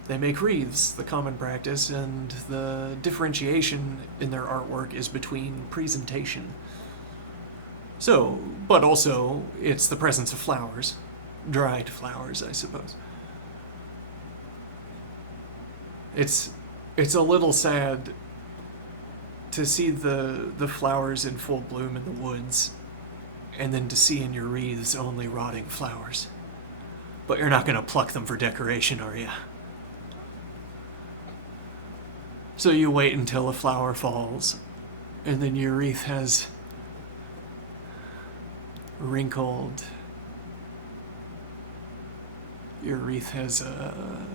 They make wreaths, the common practice, and the differentiation in their artwork is between presentation. So, but also, it's the presence of flowers. Dried flowers, I suppose. It's a little sad to see the flowers in full bloom in the woods, and then to see in your wreaths only rotting flowers. But you're not going to pluck them for decoration, are you? So you wait until a flower falls, and then your wreath has wrinkled. Your wreath has a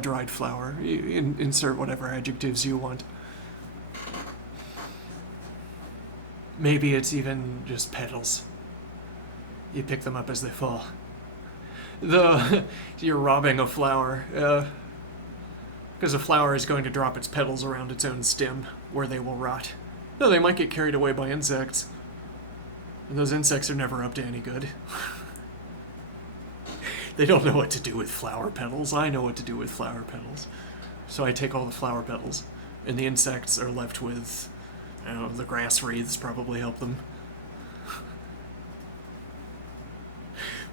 dried flower. You insert whatever adjectives you want. Maybe it's even just petals. You pick them up as they fall. You're robbing a flower, because a flower is going to drop its petals around its own stem, where they will rot. No, they might get carried away by insects. And those insects are never up to any good. They don't know what to do with flower petals. I know what to do with flower petals. So I take all the flower petals, and the insects are left with, I don't know, the grass wreaths probably help them.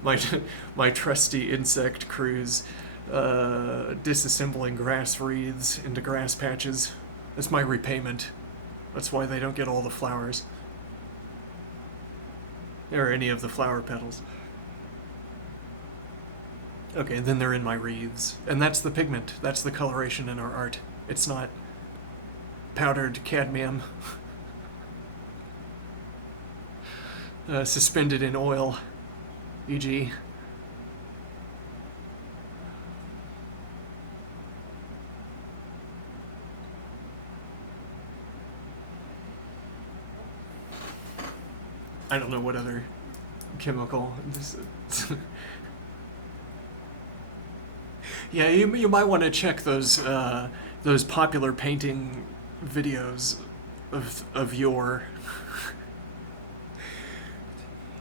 My trusty insect crews disassembling grass wreaths into grass patches. That's my repayment. That's why they don't get all the flowers. Or any of the flower petals. Okay, then they're in my wreaths. And that's the pigment. That's the coloration in our art. It's not powdered cadmium suspended in oil, e.g. I don't know what other chemical. Yeah, you might want to check those popular painting videos of yore.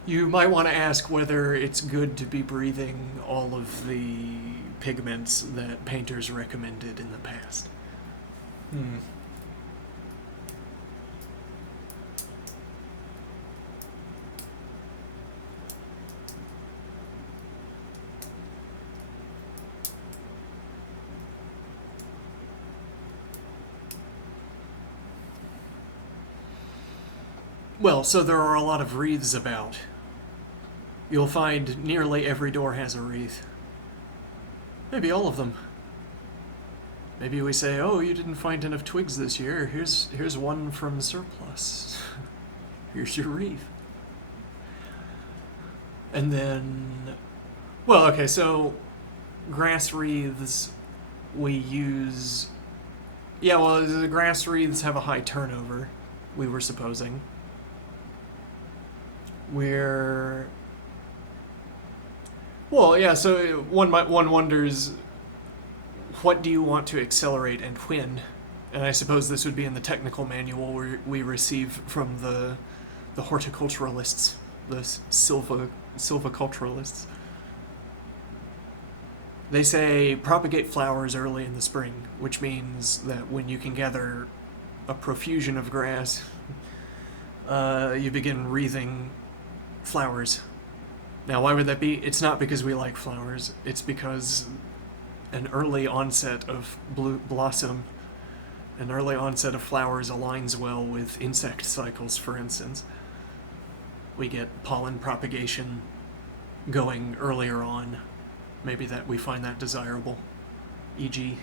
You might want to ask whether it's good to be breathing all of the pigments that painters recommended in the past. Well, so there are a lot of wreaths about. You'll find nearly every door has a wreath. Maybe all of them. Maybe we say, oh, you didn't find enough twigs this year. Here's one from surplus. Here's your wreath. And then, well, okay, so grass wreaths we use. Yeah, well, the grass wreaths have a high turnover, we were supposing. Well, yeah, so one wonders, what do you want to accelerate and when? And I suppose this would be in the technical manual we receive from the horticulturalists, the silviculturalists. They say propagate flowers early in the spring, which means that when you can gather a profusion of grass, you begin wreathing flowers Now, why would that be? It's not because we like flowers. It's because an early onset of blossom, an early onset of flowers aligns well with insect cycles, for instance. We get pollen propagation going earlier on. Maybe that we find that desirable. E.g.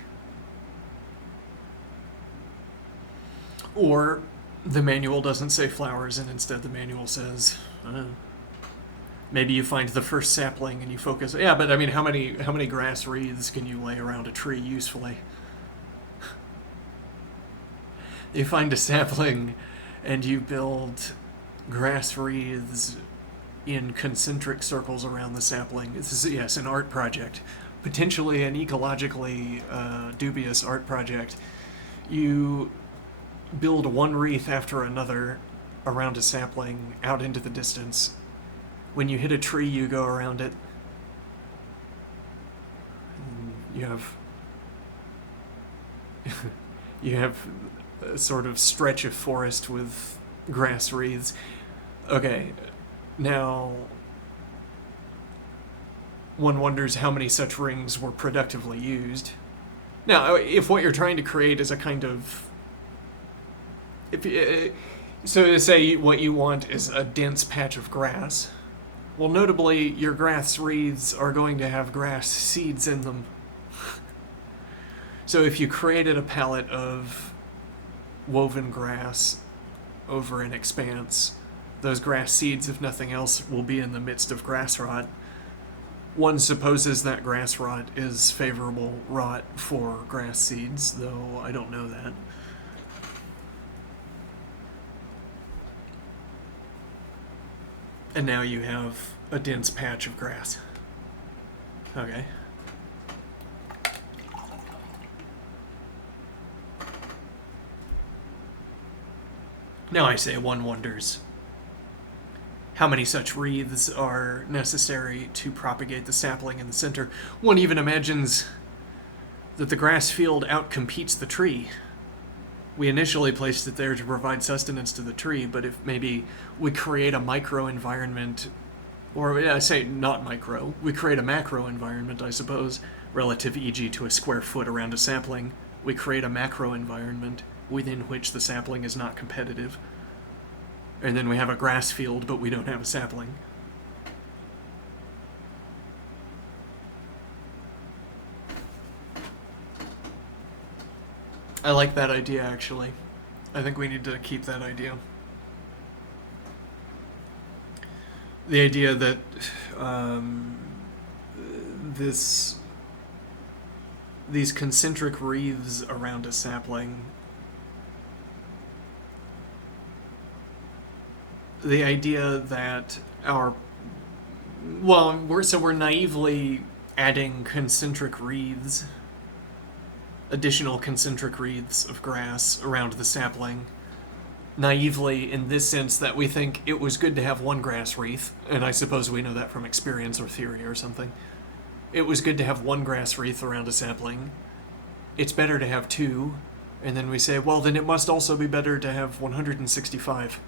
Or the manual doesn't say flowers, and instead the manual says, maybe you find the first sapling and you focus. Yeah, but I mean, how many grass wreaths can you lay around a tree usefully? You find a sapling, and you build grass wreaths in concentric circles around the sapling. This is, yes, an art project, potentially an ecologically dubious art project. You build one wreath after another around a sapling out into the distance. When you hit a tree, you go around it. You have a sort of stretch of forest with grass wreaths. Okay, now one wonders how many such rings were productively used. Now, if what you're trying to create is a kind of... So to say what you want is a dense patch of grass, well, notably, your grass wreaths are going to have grass seeds in them. So if you created a palette of woven grass over an expanse, those grass seeds, if nothing else, will be in the midst of grass rot. One supposes that grass rot is favorable rot for grass seeds, though I don't know that. And now you have a dense patch of grass. Okay. Now I say one wonders how many such wreaths are necessary to propagate the sapling in the center. One even imagines that the grass field outcompetes the tree. We initially placed it there to provide sustenance to the tree, but if maybe we create a micro-environment, or I say not micro, we create a macro-environment, I suppose, relative, e.g. to a square foot around a sapling. We create a macro-environment within which the sapling is not competitive. And then we have a grass field, but we don't have a sapling. I like that idea, actually. I think we need to keep that idea. The idea that these concentric wreaths around a sapling, the idea that we're naively adding concentric wreaths, additional concentric wreaths of grass around the sapling, naively in this sense that we think it was good to have one grass wreath, and I suppose we know that from experience or theory or something. It was good to have one grass wreath around a sapling. It's better to have two, and then we say, well, then it must also be better to have 165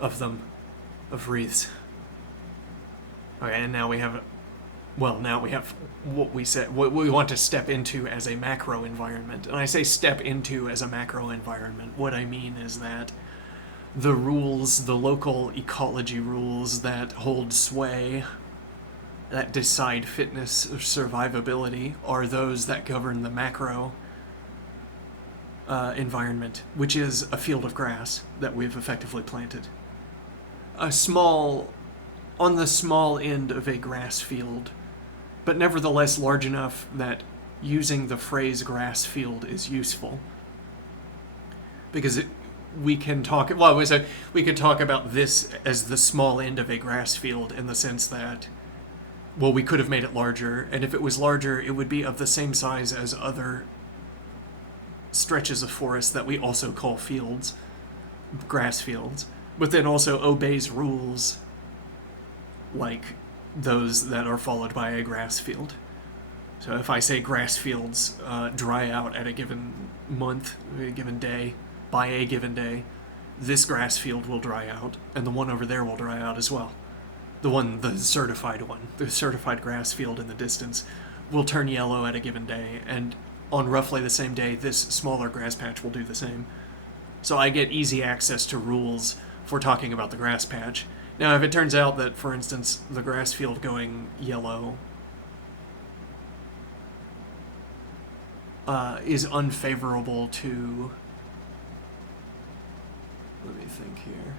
of them, of wreaths. Okay, and now we have what we said, what we want to step into as a macro environment. And I say step into as a macro environment. What I mean is that the rules, the local ecology rules that hold sway, that decide fitness or survivability, are those that govern the macro environment, which is a field of grass that we've effectively planted. On the small end of a grass field, but nevertheless large enough that using the phrase grass field is useful. Because we could talk about this as the small end of a grass field in the sense that, well, we could have made it larger, and if it was larger, it would be of the same size as other stretches of forest that we also call fields, grass fields, but then also obeys rules like those that are followed by a grass field. So if I say grass fields dry out at a given month, a given day, by a given day, this grass field will dry out, and the one over there will dry out as well. the certified grass field in the distance, will turn yellow at a given day, and on roughly the same day, this smaller grass patch will do the same. So I get easy access to rules for talking about the grass patch. Now, if it turns out that, for instance, the grass field going yellow is unfavorable to... Let me think here.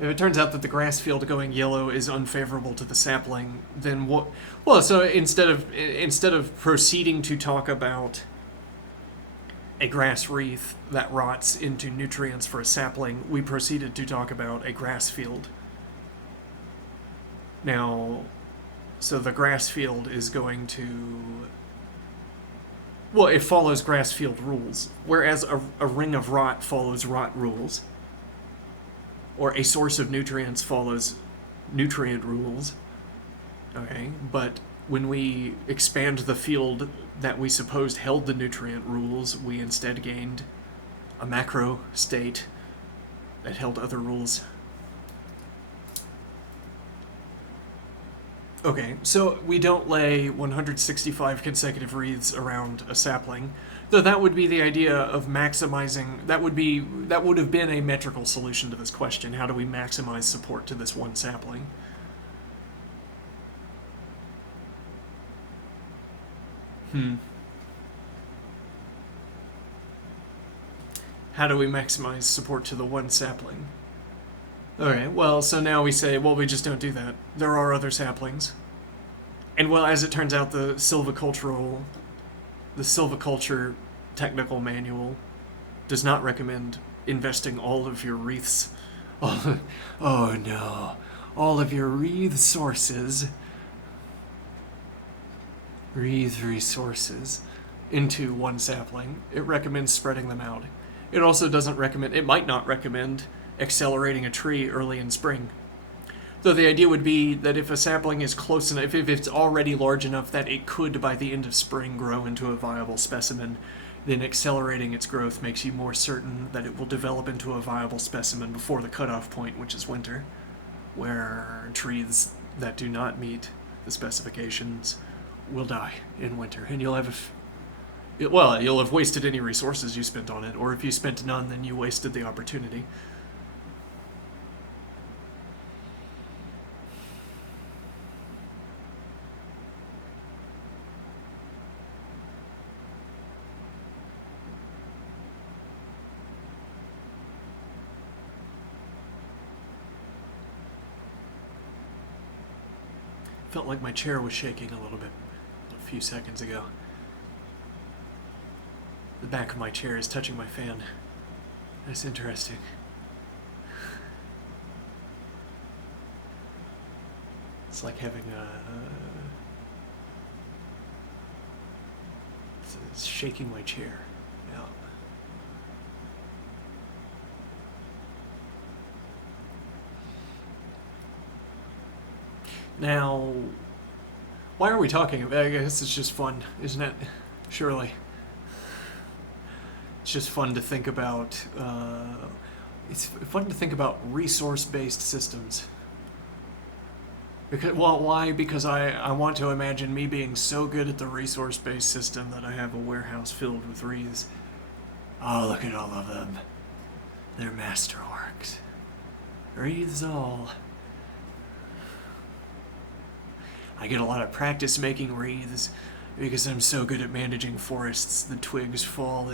If it turns out that the grass field going yellow is unfavorable to the sapling, then what? Well, so instead of proceeding to talk about a grass wreath that rots into nutrients for a sapling, we proceeded to talk about a grass field. Now, so the grass field is going to... Well, it follows grass field rules, whereas a ring of rot follows rot rules. Or a source of nutrients follows nutrient rules. Okay, but when we expand the field that we supposed held the nutrient rules, we instead gained a macro state that held other rules. Okay, so we don't lay 165 consecutive wreaths around a sapling, though that would be the idea of maximizing. That would have been a metrical solution to this question. How do we maximize support to this one sapling? How do we maximize support to the one sapling? Okay, well, so now we say, well, we just don't do that. There are other saplings. And well, as it turns out, the silviculture technical manual does not recommend investing all of your wreaths. Oh no. All of your wreath resources into one sapling. It recommends spreading them out. It also might not recommend accelerating a tree early in spring. Though the idea would be that if a sapling is close enough, if it's already large enough that it could by the end of spring grow into a viable specimen, then accelerating its growth makes you more certain that it will develop into a viable specimen before the cutoff point, which is winter, where trees that do not meet the specifications will die in winter, and you'll have wasted any resources you spent on it, or if you spent none, then you wasted the opportunity. Felt like my chair was shaking a little bit a few seconds ago. The back of my chair is touching my fan. That's interesting. It's like having it's shaking my chair. Yeah. Now, why are we talking about it? I guess it's just fun, isn't it? Surely. It's just fun to think about. It's fun to think about resource-based systems. Why? Because I want to imagine me being so good at the resource-based system that I have a warehouse filled with wreaths. Oh, look at all of them. They're masterworks. Wreaths all. I get a lot of practice making wreaths because I'm so good at managing forests. The twigs fall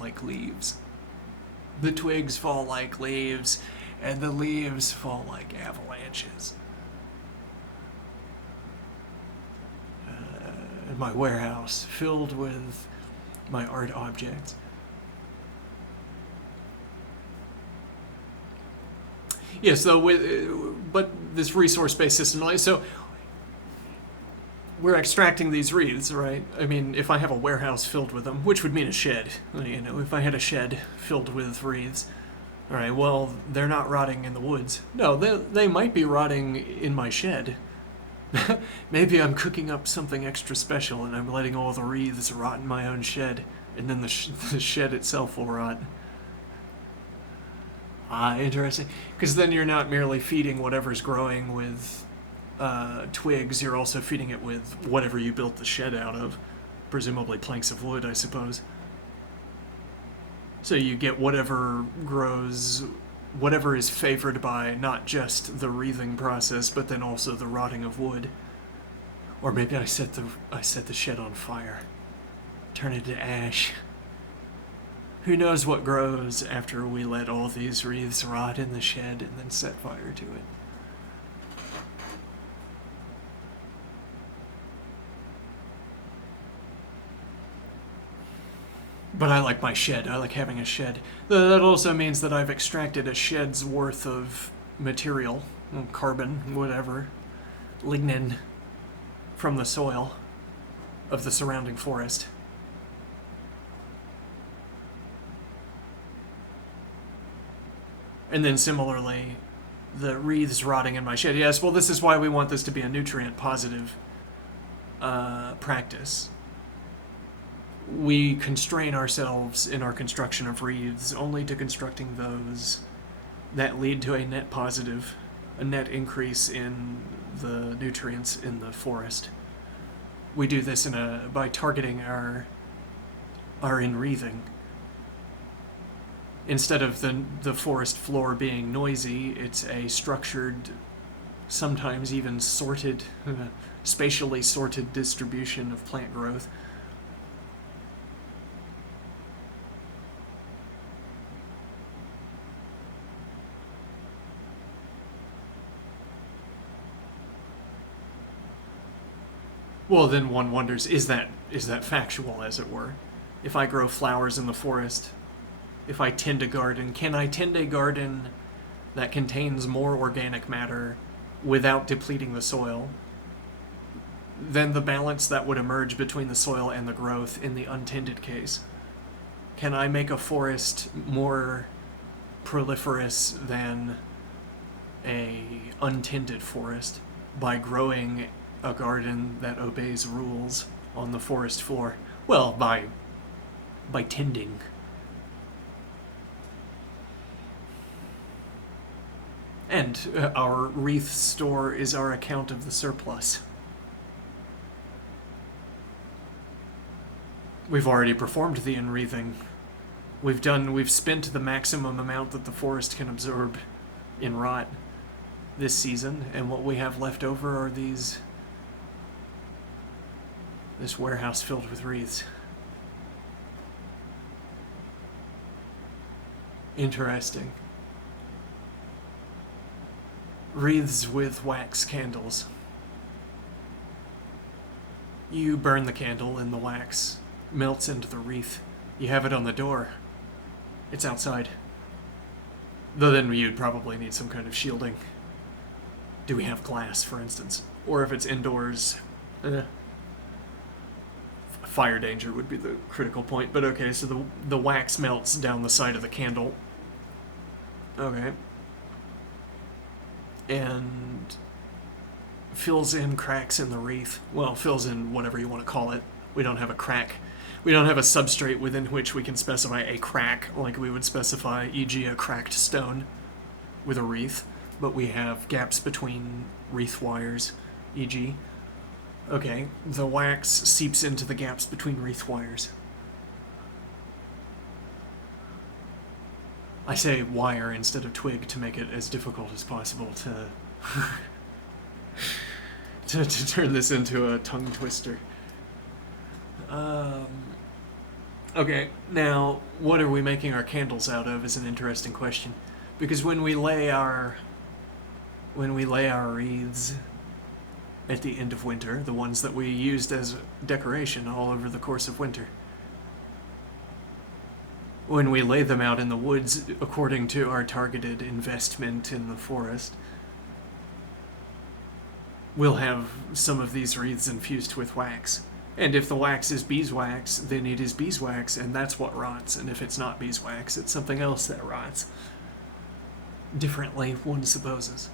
like leaves. The twigs fall like leaves, and the leaves fall like avalanches. And my warehouse filled with my art objects. Yes, but this resource-based system, so we're extracting these wreaths, right? I mean, if I have a warehouse filled with them, which would mean a shed, if I had a shed filled with wreaths, all right, well, they're not rotting in the woods. No, they might be rotting in my shed. Maybe I'm cooking up something extra special and I'm letting all the wreaths rot in my own shed, and then the shed itself will rot. Ah, interesting. Because then you're not merely feeding whatever's growing with twigs, you're also feeding it with whatever you built the shed out of. Presumably planks of wood, I suppose. So you get whatever grows, whatever is favored by not just the wreathing process, but then also the rotting of wood. Or maybe I set the shed on fire, turn it to ash. Who knows what grows after we let all these wreaths rot in the shed and then set fire to it. But I like my shed. I like having a shed. That also means that I've extracted a shed's worth of material, carbon, whatever, lignin, from the soil of the surrounding forest. And then similarly, the wreaths rotting in my shed. Yes, well, this is why we want this to be a nutrient positive practice. We constrain ourselves in our construction of wreaths only to constructing those that lead to a net positive, a net increase in the nutrients in the forest. We do this by targeting our enwreathing. Instead of the forest floor being noisy, it's a structured, sometimes even sorted, spatially sorted distribution of plant growth. Well, then one wonders, is that factual, as it were? If I grow flowers in the forest, if I tend a garden, can I tend a garden that contains more organic matter without depleting the soil than the balance that would emerge between the soil and the growth in the untended case? Can I make a forest more proliferous than a untended forest by growing a garden that obeys rules on the forest floor? Well, by tending. And our wreath store is our account of the surplus. We've already performed the enwreathing. We've spent the maximum amount that the forest can absorb in rot this season, and what we have left over are this warehouse filled with wreaths. Interesting. Wreaths with wax candles. You burn the candle and the wax melts into the wreath. You have it on the door. It's outside. Though then you'd probably need some kind of shielding. Do we have glass, for instance? Or if it's indoors, fire danger would be the critical point. But okay, so the wax melts down the side of the candle. Okay. And fills in cracks in the wreath. Well, fills in whatever you want to call it. We don't have a crack. We don't have a substrate within which we can specify a crack like we would specify, e.g. a cracked stone with a wreath. But we have gaps between wreath wires, e.g. Okay, the wax seeps into the gaps between wreath wires. I say wire instead of twig to make it as difficult as possible to turn this into a tongue twister. Okay, now what are we making our candles out of is an interesting question, because when we lay our wreaths at the end of winter, the ones that we used as decoration all over the course of winter, when we lay them out in the woods according to our targeted investment in the forest, we'll have some of these wreaths infused with wax. And if the wax is beeswax, then it is beeswax, and that's what rots. And if it's not beeswax, it's something else that rots. Differently, one supposes.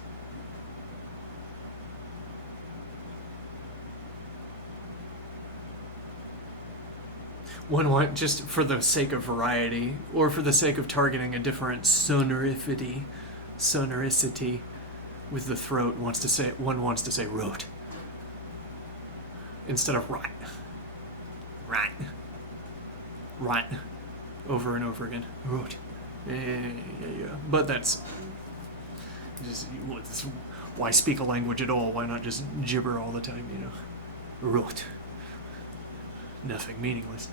One want just for the sake of variety, or for the sake of targeting a different sonoricity with the throat. One wants to say rote instead of right, right, right, over and over again. Rote. Yeah. But that's just why speak a language at all? Why not just gibber all the time? Rote. Nothing meaningless.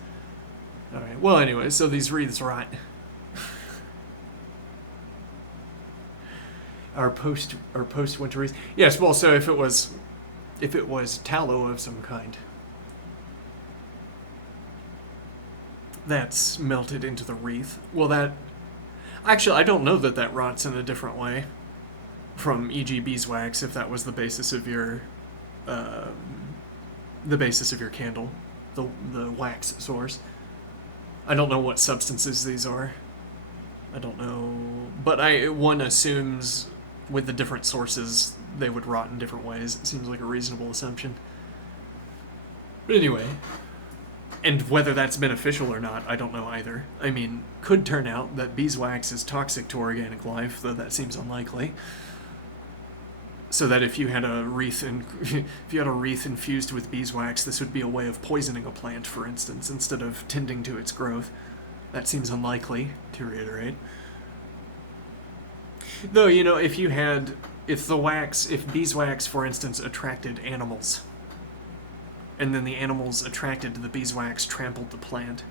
All right. Well, anyway, so these wreaths, right? Our post winter wreaths. Yes. Well, so if it was tallow of some kind, that's melted into the wreath. Well, that actually I don't know that rots in a different way from, e.g., beeswax, if that was the basis of your candle, the wax source. I don't know what substances these are. I don't know, but one assumes with the different sources they would rot in different ways. It seems like a reasonable assumption. But anyway, and whether that's beneficial or not, I don't know either. I mean, could turn out that beeswax is toxic to organic life, though that seems unlikely. So that if you had a wreath infused with beeswax, this would be a way of poisoning a plant, for instance, instead of tending to its growth. That seems unlikely, to reiterate. Though, if beeswax, for instance, attracted animals, and then the animals attracted to the beeswax trampled the plant,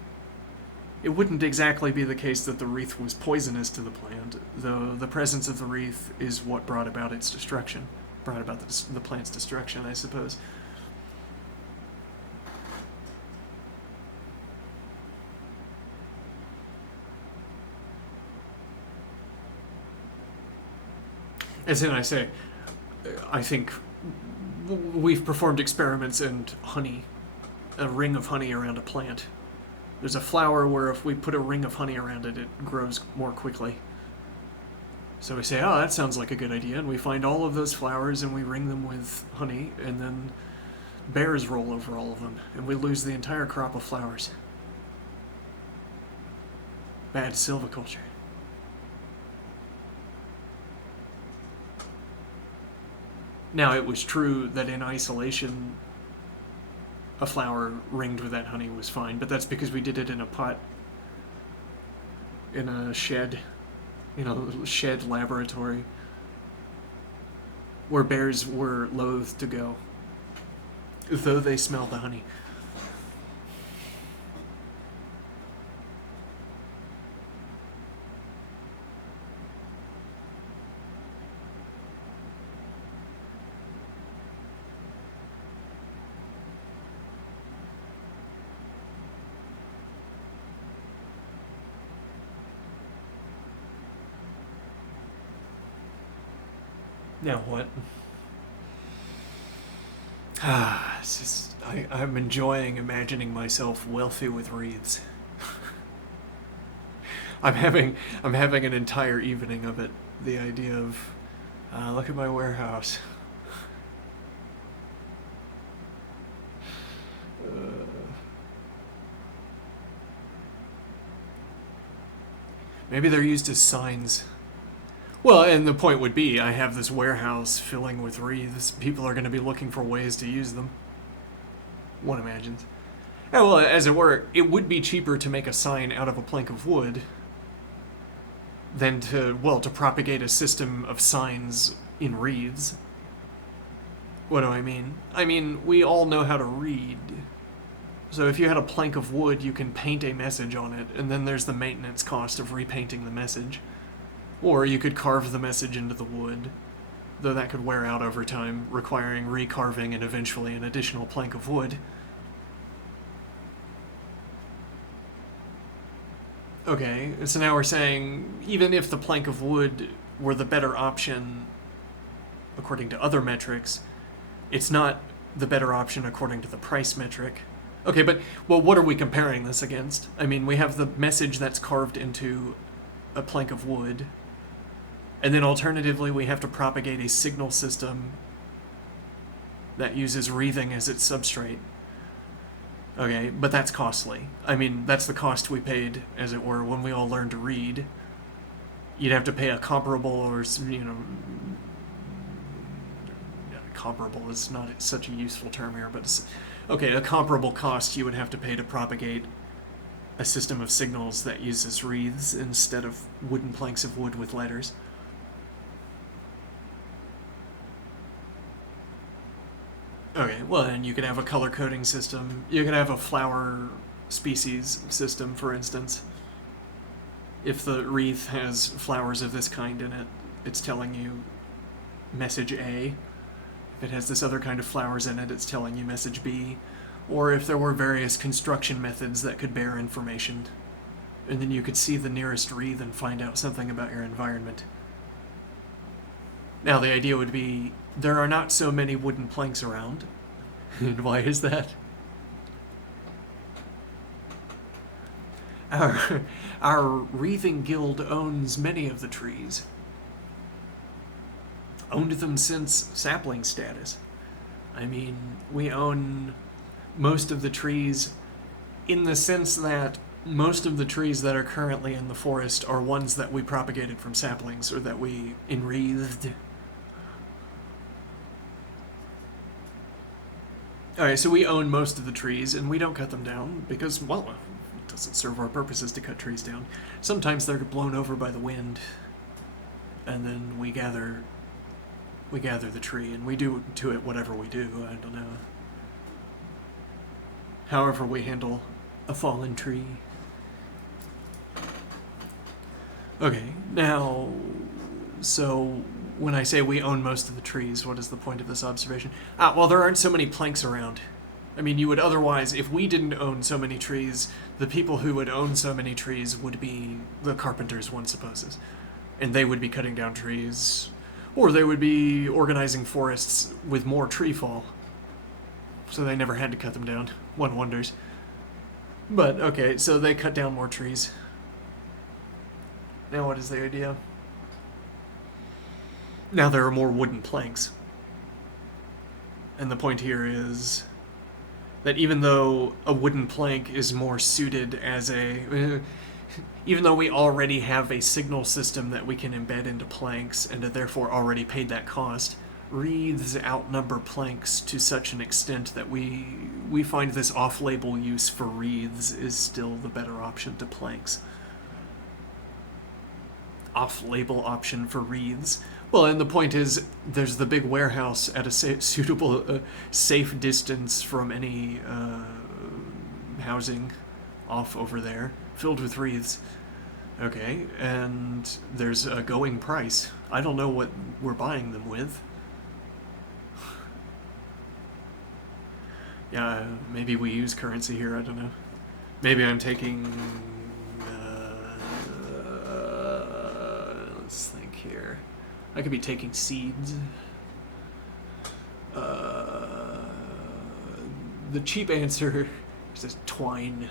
it wouldn't exactly be the case that the wreath was poisonous to the plant, though the presence of the wreath is what brought about its destruction. Brought about the plant's destruction, I suppose. As in, I say, I think we've performed experiments in honey, a ring of honey around a plant. There's a flower where if we put a ring of honey around it, it grows more quickly. So we say, oh, that sounds like a good idea, and we find all of those flowers and we ring them with honey, and then bears roll over all of them, and we lose the entire crop of flowers. Bad silviculture. Now, it was true that in isolation, a flower ringed with that honey was fine, but that's because we did it in a pot, in a shed, a little shed laboratory, where bears were loath to go, though they smelled the honey. Now what? It's just, I'm enjoying imagining myself wealthy with wreaths. I'm having an entire evening of it. The idea of, look at my warehouse. Maybe they're used as signs. Well, and the point would be, I have this warehouse filling with wreaths. People are going to be looking for ways to use them. One imagines. Yeah, well, as it were, it would be cheaper to make a sign out of a plank of wood than to propagate a system of signs in wreaths. What do I mean? I mean, we all know how to read. So if you had a plank of wood, you can paint a message on it, and then there's the maintenance cost of repainting the message. Or you could carve the message into the wood, though that could wear out over time, requiring recarving and eventually an additional plank of wood. Okay, so now we're saying, even if the plank of wood were the better option according to other metrics, it's not the better option according to the price metric. Okay, but, what are we comparing this against? I mean, we have the message that's carved into a plank of wood, and then alternatively, we have to propagate a signal system that uses wreathing as its substrate. Okay, but that's costly. I mean, that's the cost we paid, as it were, when we all learned to read. You'd have to pay a comparable, or comparable is not such a useful term here, but okay, a comparable cost you would have to pay to propagate a system of signals that uses wreaths instead of wooden planks of wood with letters. Okay, well, and you could have a color coding system. You could have a flower species system, for instance. If the wreath has flowers of this kind in it, it's telling you message A. If it has this other kind of flowers in it, it's telling you message B. Or if there were various construction methods that could bear information. And then you could see the nearest wreath and find out something about your environment. Now, the idea would be there are not so many wooden planks around. And why is that? Our wreathing guild owns many of the trees. Owned them since sapling status. I mean, we own most of the trees in the sense that most of the trees that are currently in the forest are ones that we propagated from saplings or that we enwreathed. Alright, so we own most of the trees and we don't cut them down because, well, it doesn't serve our purposes to cut trees down. Sometimes they're blown over by the wind and then we gather the tree and we do to it whatever we do, I don't know. However we handle a fallen tree. Okay, now, so when I say we own most of the trees, what is the point of this observation? Well, there aren't so many planks around. I mean, you would otherwise, if we didn't own so many trees, the people who would own so many trees would be the carpenters, one supposes. And they would be cutting down trees, or they would be organizing forests with more tree fall. So they never had to cut them down, one wonders. But, okay, so they cut down more trees. Now what is the idea? Now there are more wooden planks. And the point here is that even though a wooden plank is more suited as even though we already have a signal system that we can embed into planks and have therefore already paid that cost, wreaths outnumber planks to such an extent that we find this off-label use for wreaths is still the better option to planks. Off-label option for wreaths. Well, and the point is, there's the big warehouse at a suitable, safe distance from any housing off over there, filled with wreaths. Okay, and there's a going price. I don't know what we're buying them with. Yeah, maybe we use currency here, I don't know. Maybe I'm taking... let's think here. I could be taking seeds. The cheap answer is twine.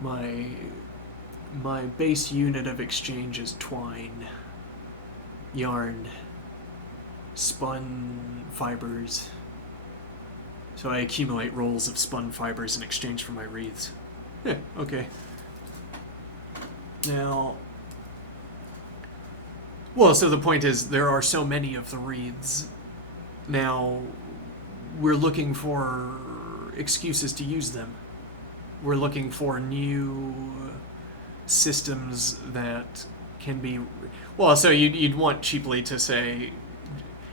My base unit of exchange is twine, yarn, spun fibers. So I accumulate rolls of spun fibers in exchange for my wreaths. Yeah, okay. Now, well, so the point is there are so many of the wreaths. Now, we're looking for excuses to use them. We're looking for new systems that can be... Well, so you'd want cheaply to say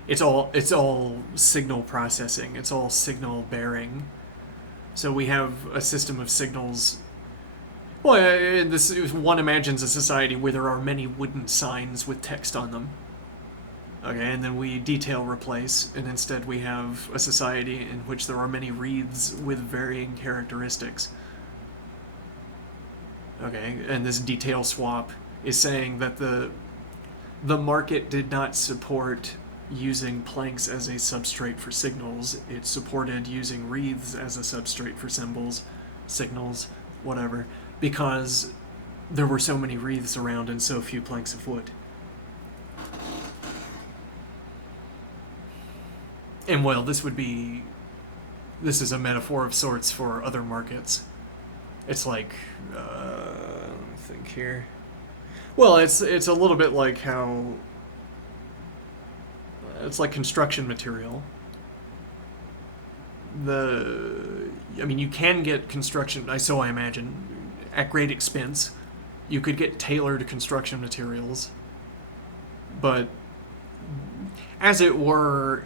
it's all signal processing. It's all signal bearing. So we have a system of signals. Well, one imagines a society where there are many wooden signs with text on them. Okay, and then we detail replace, and instead we have a society in which there are many wreaths with varying characteristics. Okay, and this detail swap is saying that the market did not support using planks as a substrate for signals. It supported using wreaths as a substrate for symbols, signals, whatever, because there were so many wreaths around and so few planks of wood. And well, this would be this is a metaphor of sorts for other markets. It's like, let me think here. Well, it's a little bit like how it's like construction material. I mean, you can get construction. So I imagine, at great expense, you could get tailored construction materials, but as it were,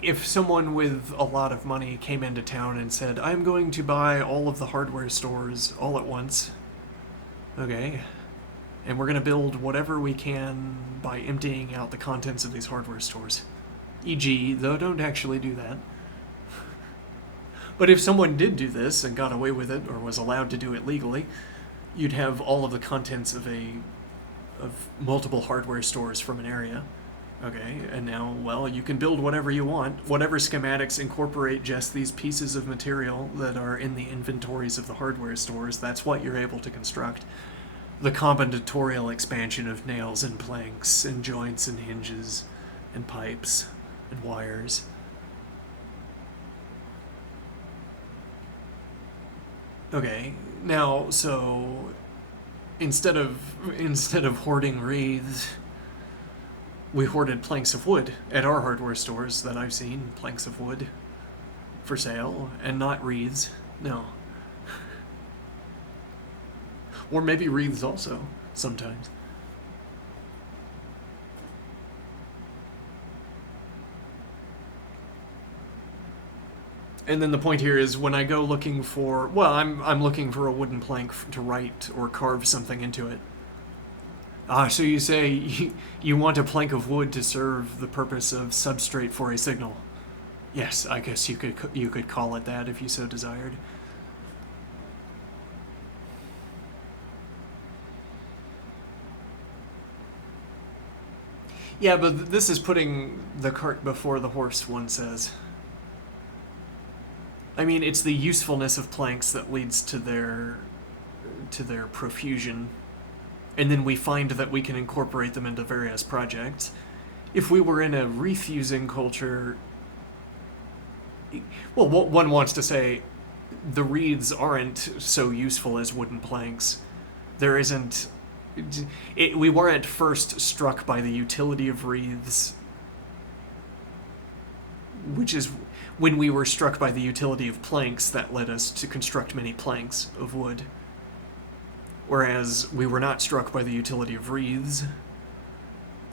if someone with a lot of money came into town and said, I'm going to buy all of the hardware stores all at once, okay, and we're going to build whatever we can by emptying out the contents of these hardware stores. E.g., though don't actually do that. But if someone did do this and got away with it, or was allowed to do it legally, you'd have all of the contents of multiple hardware stores from an area. Okay, and now, well, you can build whatever you want. Whatever schematics incorporate just these pieces of material that are in the inventories of the hardware stores, that's what you're able to construct. The combinatorial expansion of nails and planks and joints and hinges and pipes and wires. Okay, now, so instead of hoarding wreaths, we hoarded planks of wood at our hardware stores that I've seen. Planks of wood for sale, and not wreaths. No. Or maybe wreaths also, sometimes. And then the point here is when I go looking for, well, I'm looking for a wooden plank to write or carve something into it. So you say you want a plank of wood to serve the purpose of substrate for a signal. Yes, I guess you could call it that if you so desired. Yeah, but this is putting the cart before the horse, one says. I mean, it's the usefulness of planks that leads to their profusion, and then we find that we can incorporate them into various projects. If we were in a wreath-using culture, well, one wants to say the wreaths aren't so useful as wooden planks. There isn't... we weren't first struck by the utility of wreaths, which is when we were struck by the utility of planks that led us to construct many planks of wood. Whereas we were not struck by the utility of wreaths,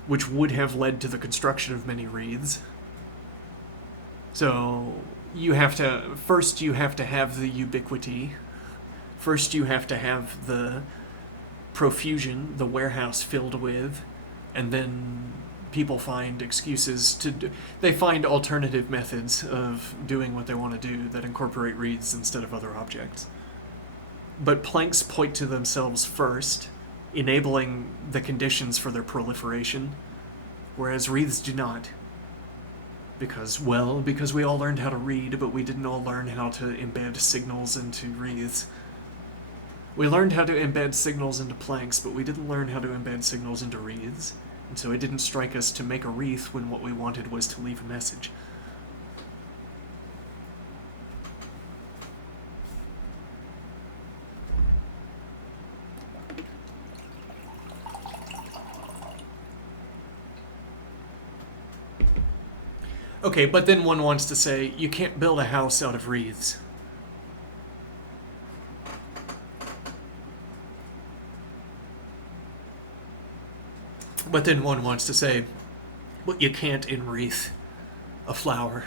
which would have led to the construction of many wreaths. So you have to have the ubiquity. First you have to have the profusion, the warehouse filled with, and then people find excuses they find alternative methods of doing what they want to do that incorporate wreaths instead of other objects. But planks point to themselves first, enabling the conditions for their proliferation, whereas wreaths do not. Because we all learned how to read, but we didn't all learn how to embed signals into wreaths. We learned how to embed signals into planks, but we didn't learn how to embed signals into wreaths. And so it didn't strike us to make a wreath when what we wanted was to leave a message. Okay, but then one wants to say, you can't build a house out of wreaths. But then one wants to say, well, you can't enwreath a flower.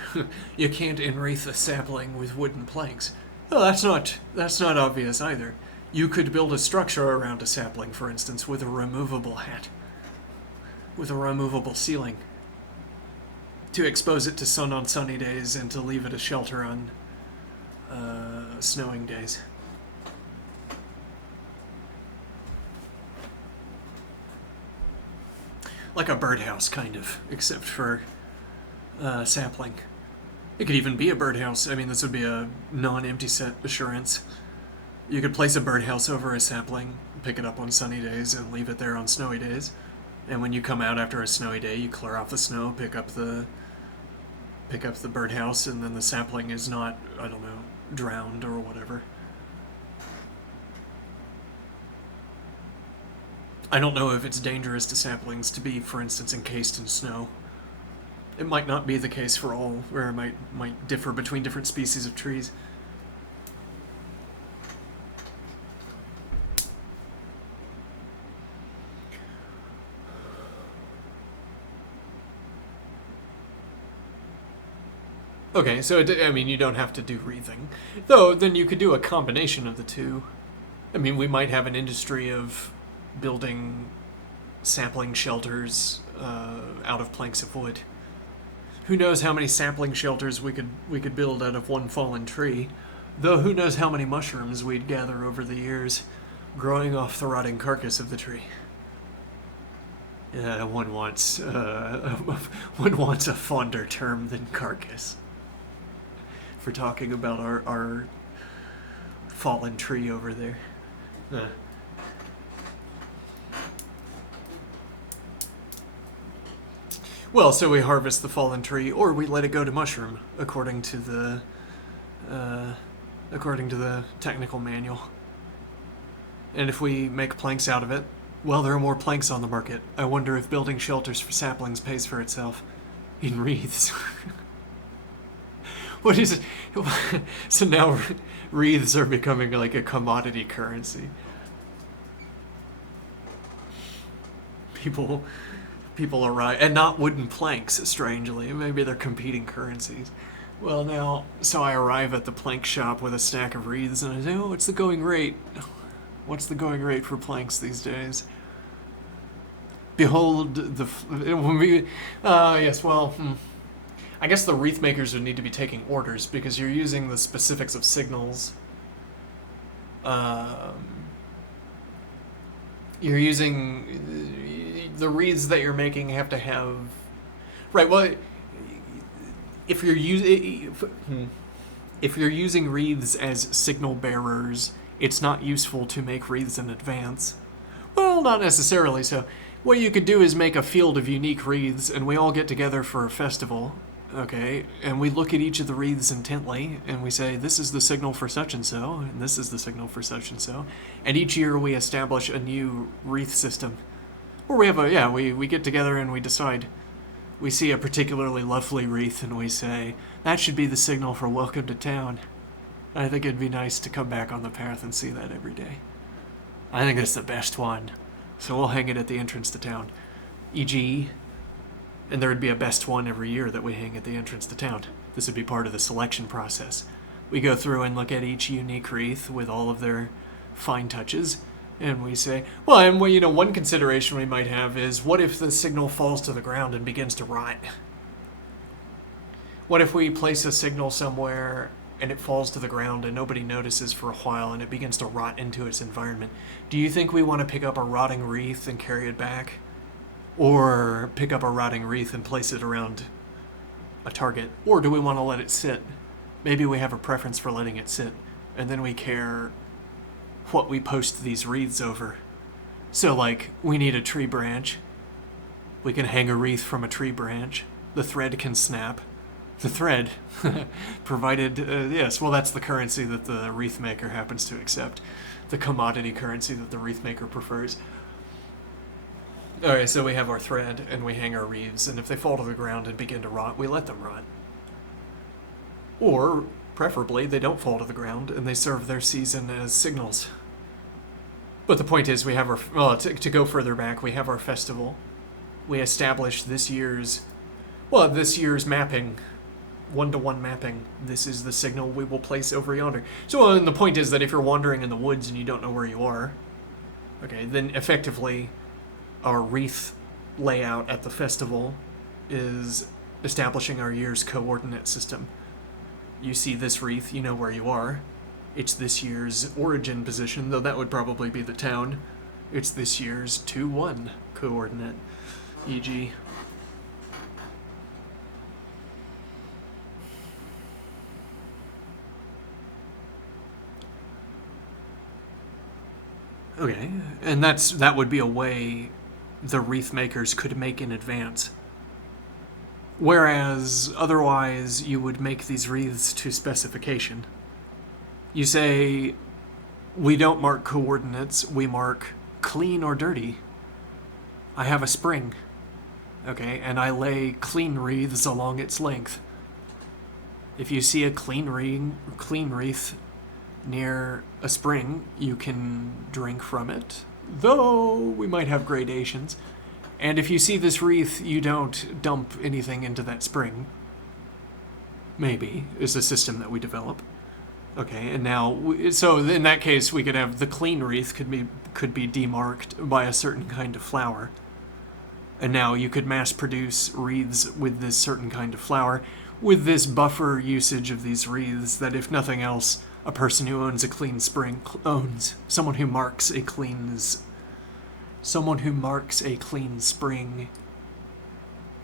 You can't enwreath a sapling with wooden planks. Well, that's not obvious either. You could build a structure around a sapling, for instance, with a removable hat, with a removable ceiling, to expose it to sun on sunny days and to leave it a shelter on snowing days. Like a birdhouse, kind of, except for sapling. It could even be a birdhouse. I mean, this would be a non-empty set assurance. You could place a birdhouse over a sapling, pick it up on sunny days, and leave it there on snowy days. And when you come out after a snowy day, you clear off the snow, pick up the pick up the birdhouse and then the sapling is not, I don't know, drowned or whatever. I don't know if it's dangerous to saplings to be, for instance, encased in snow. It might not be the case for all, or it might differ between different species of trees. Okay, so I mean, you don't have to do wreathing. Though, then you could do a combination of the two. I mean, we might have an industry of building sapling shelters out of planks of wood. Who knows how many sapling shelters we could build out of one fallen tree? Though who knows how many mushrooms we'd gather over the years, growing off the rotting carcass of the tree. One wants a fonder term than carcass for talking about our fallen tree over there. Well, so we harvest the fallen tree, or we let it go to mushroom, according to the technical manual. And if we make planks out of it, well, there are more planks on the market. I wonder if building shelters for saplings pays for itself in wreaths. What is it? So now wreaths are becoming like a commodity currency. People arrive, and not wooden planks, strangely. Maybe they're competing currencies. Well, now, so I arrive at the plank shop with a stack of wreaths, and I say, oh, what's the going rate? What's the going rate for planks these days? Behold the... yes, well... I guess the wreath makers would need to be taking orders, because you're using the specifics of signals. You're using... The wreaths that you're making have to have... Right, well... If you're using wreaths as signal bearers, it's not useful to make wreaths in advance. Well, not necessarily. So what you could do is make a field of unique wreaths, and we all get together for a festival, okay? And we look at each of the wreaths intently, and we say, this is the signal for such and so, and this is the signal for such and so. And each year we establish a new wreath system. Or we have we get together and we decide. We see a particularly lovely wreath and we say, that should be the signal for welcome to town. I think it'd be nice to come back on the path and see that every day. I think it's the best one. So we'll hang it at the entrance to town. E.g., and there would be a best one every year that we hang at the entrance to town. This would be part of the selection process. We go through and look at each unique wreath with all of their fine touches, and we say, well, and one consideration we might have is, what if the signal falls to the ground and begins to rot? What if we place a signal somewhere and it falls to the ground and nobody notices for a while and it begins to rot into its environment? Do you think we want to pick up a rotting wreath and carry it back? Or pick up a rotting wreath and place it around a target? Or do we want to let it sit? Maybe we have a preference for letting it sit, and then we care what we post these wreaths over. So, like, we need a tree branch. We can hang a wreath from a tree branch. The thread can snap. The thread, provided, yes, well, that's the currency that the wreath maker happens to accept. The commodity currency that the wreath maker prefers. Alright, so we have our thread, and we hang our wreaths, and if they fall to the ground and begin to rot, we let them rot. Or, preferably, they don't fall to the ground, and they serve their season as signals. But the point is, we have our... to go further back, we have our festival. We establish this year's mapping, one-to-one mapping. This is the signal we will place over yonder. So, and the point is that if you're wandering in the woods and you don't know where you are, okay, then effectively our wreath layout at the festival is establishing our year's coordinate system. You see this wreath, you know where you are. It's this year's origin position, though that would probably be the town. It's this year's 2-1 coordinate, e.g. Okay, and that would be a way the wreath makers could make in advance. Whereas otherwise you would make these wreaths to specification. You say, we don't mark coordinates, we mark clean or dirty. I have a spring, okay, and I lay clean wreaths along its length. If you see a clean wreath near a spring, you can drink from it, though we might have gradations. And if you see this wreath, you don't dump anything into that spring. Maybe, is a system that we develop. Okay, and now, so in that case, we could have the clean wreath could be demarked by a certain kind of flower. And now you could mass produce wreaths with this certain kind of flower, with this buffer usage of these wreaths that, if nothing else, a person who owns a clean spring owns. Someone who marks a clean spring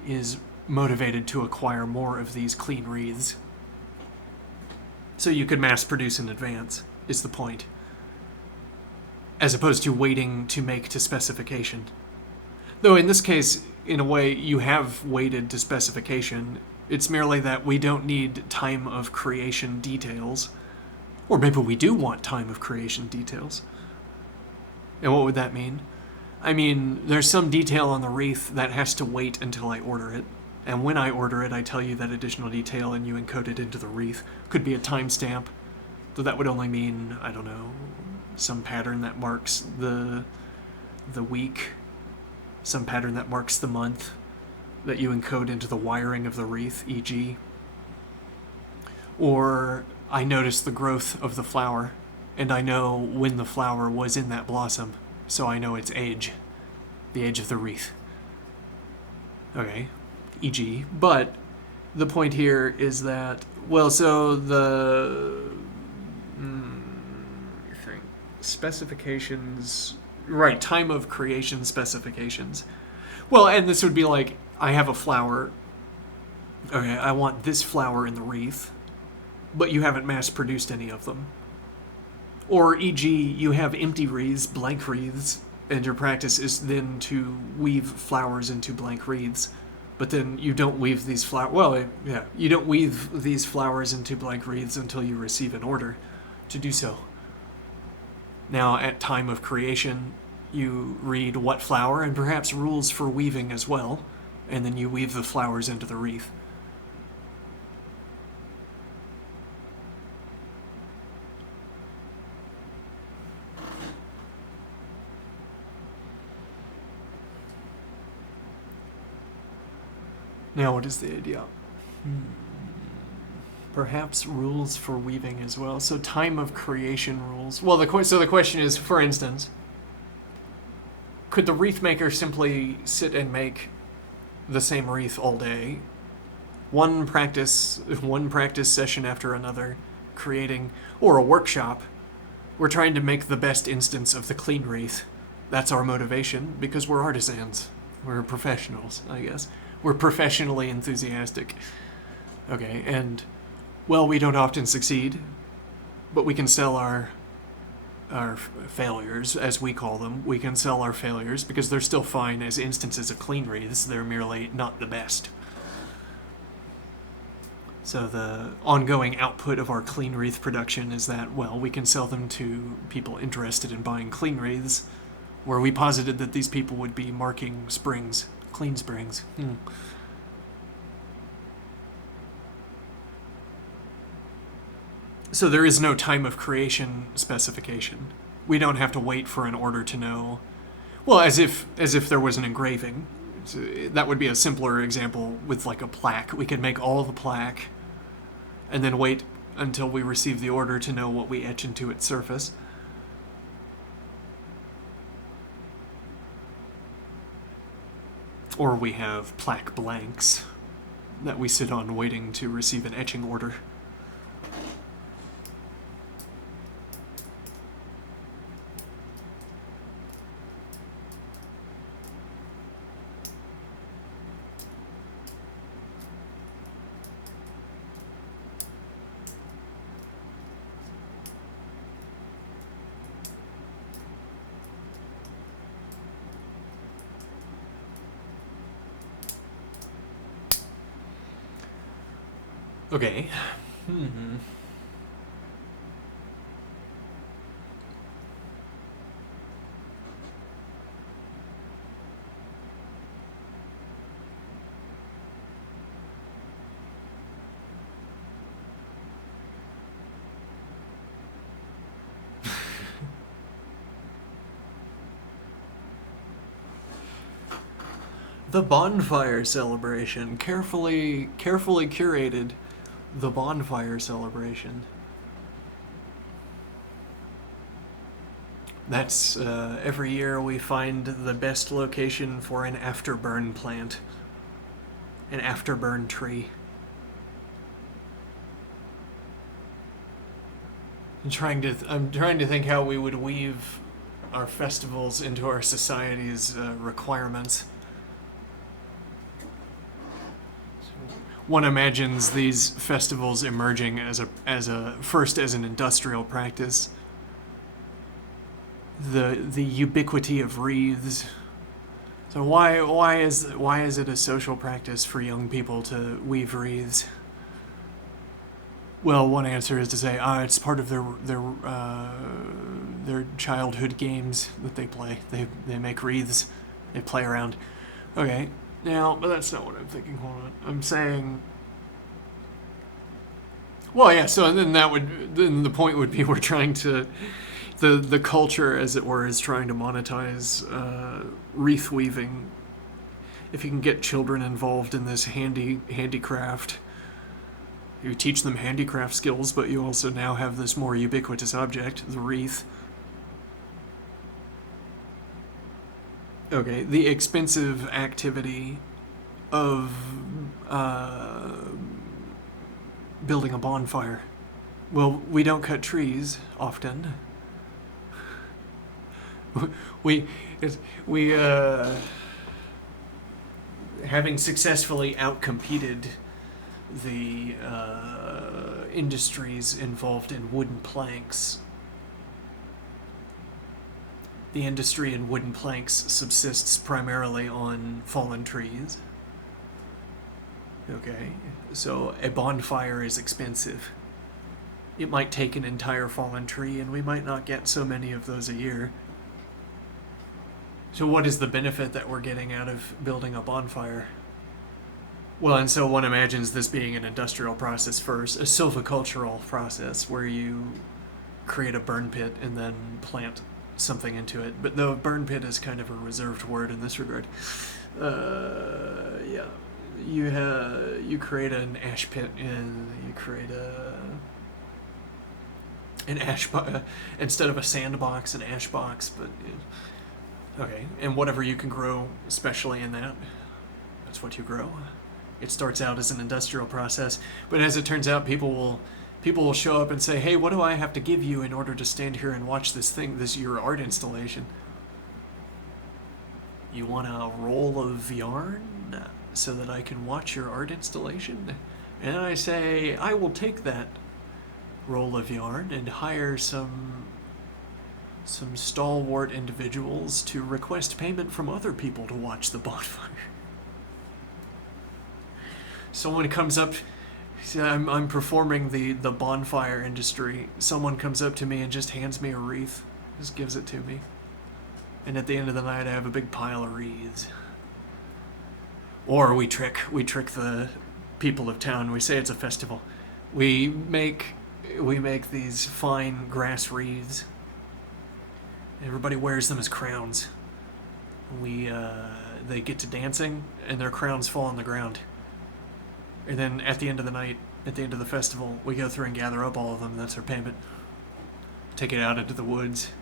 is motivated to acquire more of these clean wreaths. So you could mass produce in advance, is the point. As opposed to waiting to make to specification. Though in this case, in a way, you have waited to specification. It's merely that we don't need time of creation details. Or maybe we do want time of creation details. And what would that mean? I mean, there's some detail on the wreath that has to wait until I order it. And when I order it, I tell you that additional detail and you encode it into the wreath. Could be a timestamp, though that would only mean, I don't know, some pattern that marks the week, some pattern that marks the month that you encode into the wiring of the wreath, e.g. Or I notice the growth of the flower, and I know when the flower was in that blossom, so I know its age, the age of the wreath. Okay, e.g. But the point here is that, well, so the specifications, right, time of creation specifications. Well, and this would be like, I have a flower, okay, I want this flower in the wreath, but you haven't mass produced any of them. Or e.g., you have empty wreaths, blank wreaths, and your practice is then to weave flowers into blank wreaths. But then you don't weave these you don't weave these flowers into blank wreaths until you receive an order to do so. Now, at time of creation, you read what flower and perhaps rules for weaving as well, and then you weave the flowers into the wreath. Now, what is the idea? Perhaps rules for weaving as well. So time of creation rules. Well, so the question is, for instance, could the wreath maker simply sit and make the same wreath all day? One practice session after another, creating, or a workshop. We're trying to make the best instance of the clean wreath. That's our motivation, because we're artisans. We're professionals, I guess. We're professionally enthusiastic. Okay, and, well, we don't often succeed, but we can sell our failures, as we call them. We can sell our failures because they're still fine as instances of clean wreaths. They're merely not the best. So the ongoing output of our clean wreath production is that, well, we can sell them to people interested in buying clean wreaths, where we posited that these people would be marking springs, clean springs. So there is no time of creation specification. We don't have to wait for an order to know. Well, as if there was an engraving. That would be a simpler example with like a plaque. We could make all the plaque and then wait until we receive the order to know what we etch into its surface. Or we have plaque blanks that we sit on waiting to receive an etching order. Okay. Hmm. The bonfire celebration, carefully curated. The bonfire celebration. That's every year we find the best location for an afterburn plant, an afterburn tree. I'm trying to think how we would weave our festivals into our society's requirements. One imagines these festivals emerging as a first as an industrial practice. The ubiquity of wreaths. So why is it a social practice for young people to weave wreaths? Well, one answer is to say, it's part of their childhood games that they play. They make wreaths, they play around. Okay, now, but that's not what I'm thinking. Hold on, I'm saying. Well, yeah. So then the point would be we're trying to the culture, as it were, is trying to monetize wreath weaving. If you can get children involved in this handicraft, you teach them handicraft skills, but you also now have this more ubiquitous object, the wreath. Okay, the expensive activity of building a bonfire. Well, we don't cut trees often. we we having successfully outcompeted the industries involved in wooden planks. The industry in wooden planks subsists primarily on fallen trees. Okay, so a bonfire is expensive. It might take an entire fallen tree, and we might not get so many of those a year. So, what is the benefit that we're getting out of building a bonfire? Well, and so one imagines this being an industrial process first, a silvicultural process where you create a burn pit and then plant something into it. But the burn pit is kind of a reserved word in this regard. Yeah, you create an ash pit and you create an instead of a sandbox, an ash box. But okay, and whatever you can grow, especially in that's what you grow. It starts out as an industrial process, but as it turns out, people will show up and say, "Hey, what do I have to give you in order to stand here and watch this your art installation? You want a roll of yarn so that I can watch your art installation?" And I say, "I will take that roll of yarn and hire some stalwart individuals to request payment from other people to watch the bonfire." Someone comes up, I'm performing the bonfire industry. Someone comes up to me and just hands me a wreath, just gives it to me. And at the end of the night, I have a big pile of wreaths. Or we trick the people of town. We say it's a festival. We make these fine grass wreaths. Everybody wears them as crowns. They get to dancing, and their crowns fall on the ground. And then at the end of the night, at the end of the festival, we go through and gather up all of them. That's our payment. Take it out into the woods,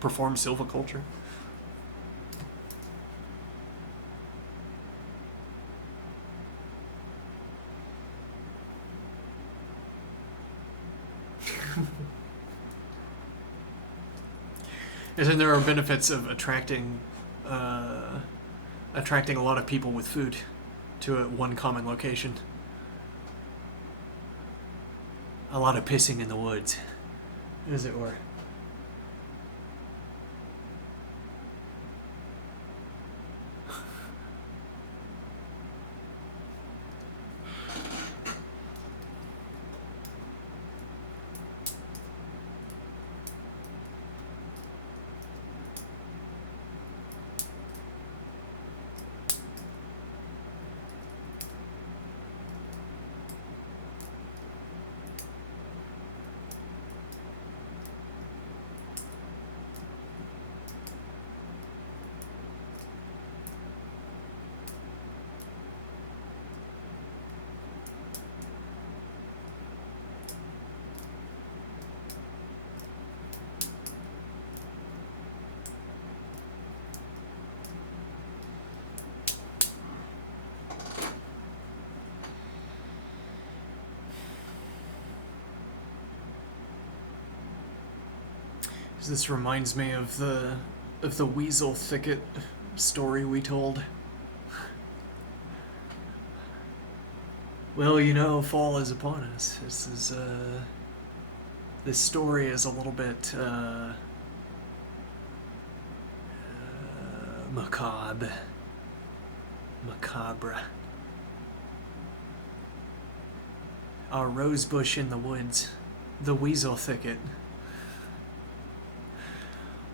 perform silviculture. And then there are benefits of attracting a lot of people with food to one common location. A lot of pissing in the woods, as it were. This reminds me of the weasel thicket story we told. Well, fall is upon us. This story is a little bit macabre. Macabre. Our rose bush in the woods. The weasel thicket.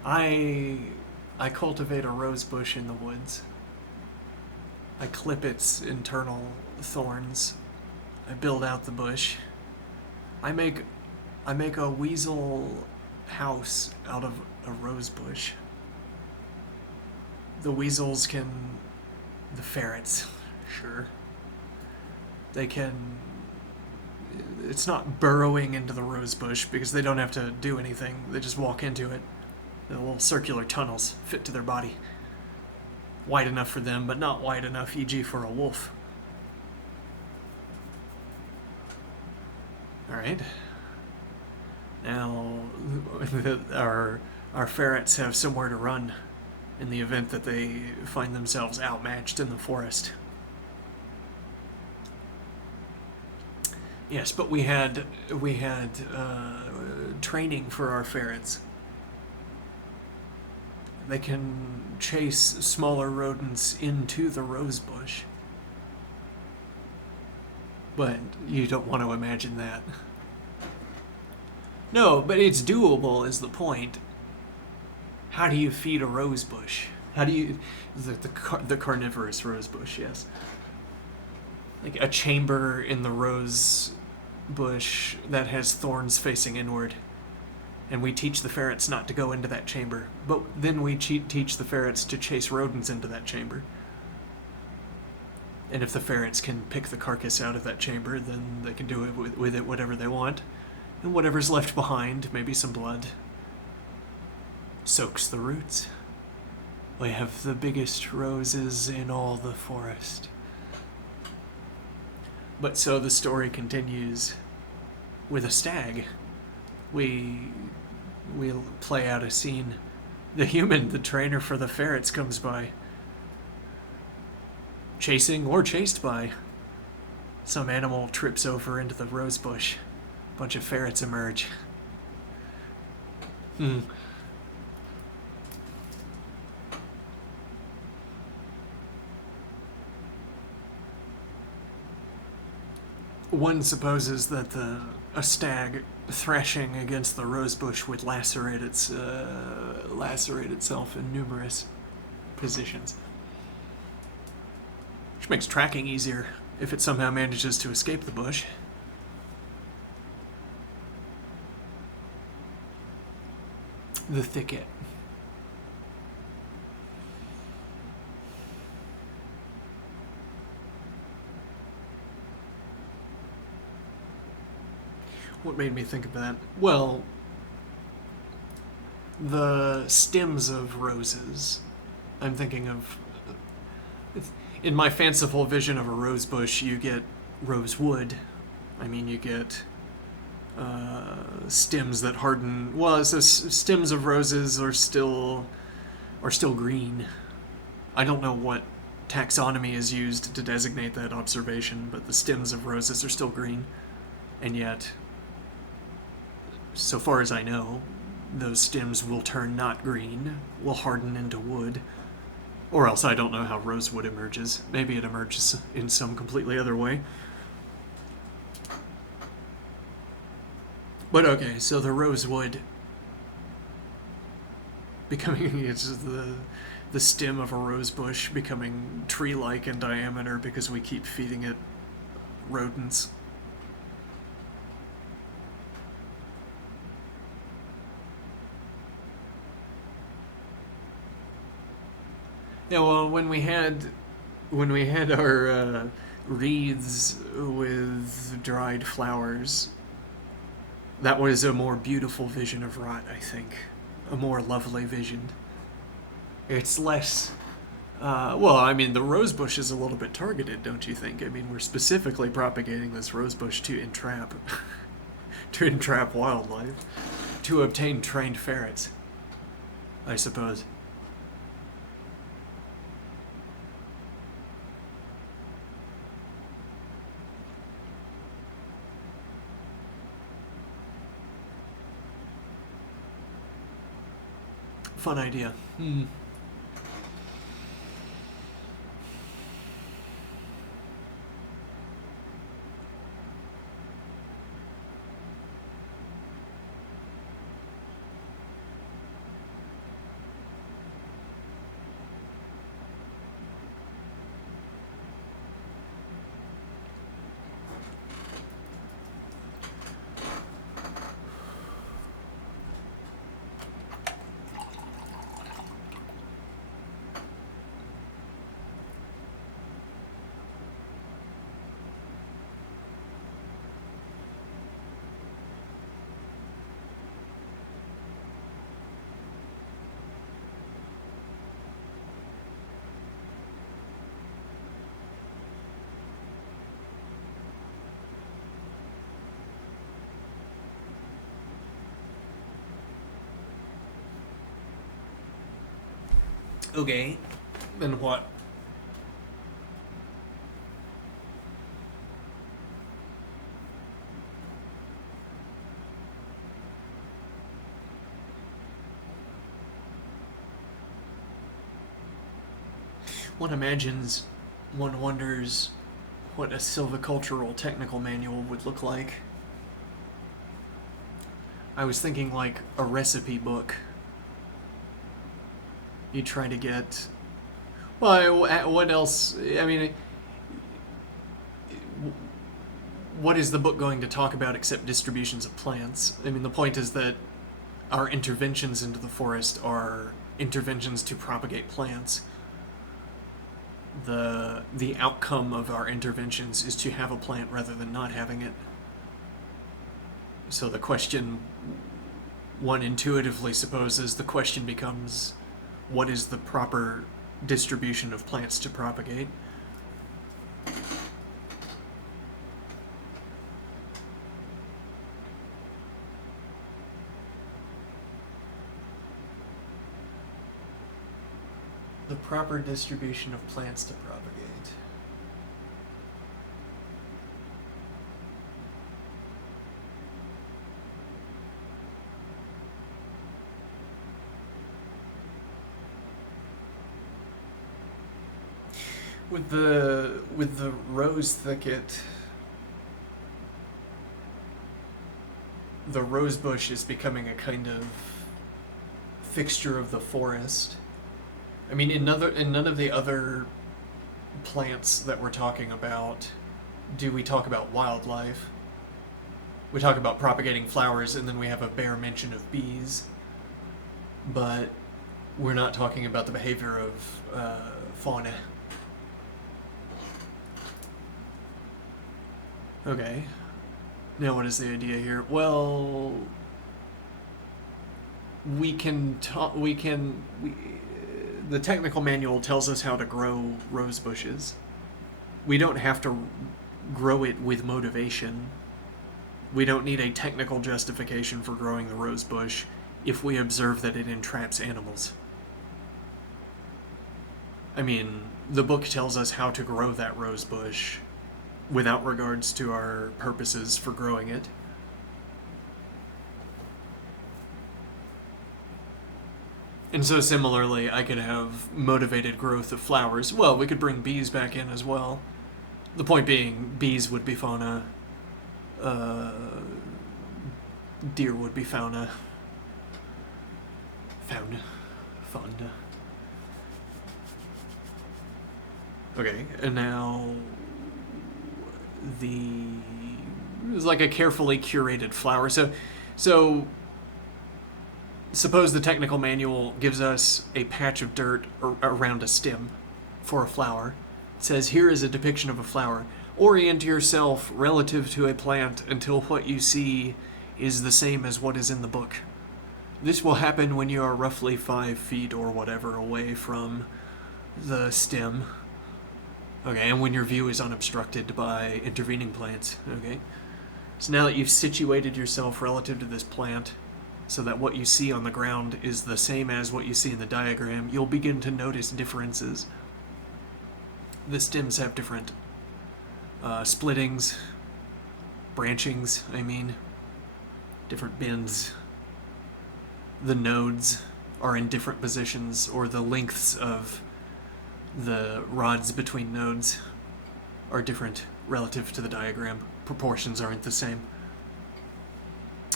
I cultivate a rose bush in the woods. I clip its internal thorns. I build out the bush. I make a weasel house out of a rose bush. The ferrets, sure. They can, it's not burrowing into the rose bush because they don't have to do anything. They just walk into it. The little circular tunnels fit to their body. Wide enough for them, but not wide enough, e.g. for a wolf. Alright. Now, our ferrets have somewhere to run in the event that they find themselves outmatched in the forest. Yes, but we had training for our ferrets. They can chase smaller rodents into the rose bush. But you don't want to imagine that. No, but it's doable is the point. How do you feed a rose bush? How do you... The carnivorous rose bush, yes. Like a chamber in the rose bush that has thorns facing inward. And we teach the ferrets not to go into that chamber. But then we teach the ferrets to chase rodents into that chamber. And if the ferrets can pick the carcass out of that chamber, then they can do it with it whatever they want. And whatever's left behind, maybe some blood, soaks the roots. We have the biggest roses in all the forest. But so the story continues with a stag. We'll play out a scene. The trainer for the ferrets, comes by. Chasing or chased by. Some animal trips over into the rose bush. A bunch of ferrets emerge. One supposes that a stag thrashing against the rosebush would lacerate itself in numerous positions, which makes tracking easier if it somehow manages to escape the bush. The thicket. What made me think of that? Well, the stems of roses. I'm thinking of... In my fanciful vision of a rose bush, you get rosewood. I mean, you get stems that harden... Well, so stems of roses are still green. I don't know what taxonomy is used to designate that observation, but the stems of roses are still green. And yet, so far as I know, those stems will turn not green, will harden into wood. Or else I don't know how rosewood emerges. Maybe it emerges in some completely other way. But okay, so the rosewood becoming it's the stem of a rose bush becoming tree-like in diameter because we keep feeding it rodents. Yeah, well, when we had our wreaths with dried flowers, that was a more beautiful vision of rot, I think. A more lovely vision. It's less... well, I mean, the rosebush is a little bit targeted, don't you think? I mean, we're specifically propagating this rosebush to entrap... to entrap wildlife. To obtain trained ferrets. I suppose. Fun idea. Okay. Then what? One wonders what a silvicultural technical manual would look like. I was thinking like a recipe book. You try to get. Well, what else? I mean, what is the book going to talk about except distributions of plants? I mean, the point is that our interventions into the forest are interventions to propagate plants. The outcome of our interventions is to have a plant rather than not having it. So the question one intuitively supposes, the question becomes, what is the proper distribution of plants to propagate? The proper distribution of plants to propagate. With the rose thicket, the rose bush is becoming a kind of fixture of the forest. I mean, in none of the other plants that we're talking about do we talk about wildlife. We talk about propagating flowers, and then we have a bare mention of bees, but we're not talking about the behavior of fauna. Okay. Now, what is the idea here? Well, the technical manual tells us how to grow rose bushes. We don't have to grow it with motivation. We don't need a technical justification for growing the rose bush if we observe that it entraps animals. I mean, the book tells us how to grow that rose bush without regards to our purposes for growing it. And so similarly, I could have motivated growth of flowers. Well, we could bring bees back in as well. The point being, bees would be fauna, deer would be fauna. Fauna. Okay, and now it's like a carefully curated flower. So suppose the technical manual gives us a patch of dirt around a stem for a flower. It says, here is a depiction of a flower. Orient yourself relative to a plant until what you see is the same as what is in the book. This will happen when you are roughly 5 feet or whatever away from the stem. Okay, and when your view is unobstructed by intervening plants. Okay. So now that you've situated yourself relative to this plant, so that what you see on the ground is the same as what you see in the diagram, you'll begin to notice differences. The stems have different splittings, branchings, different bends. The nodes are in different positions, or the lengths of the rods between nodes are different relative to the diagram. Proportions aren't the same.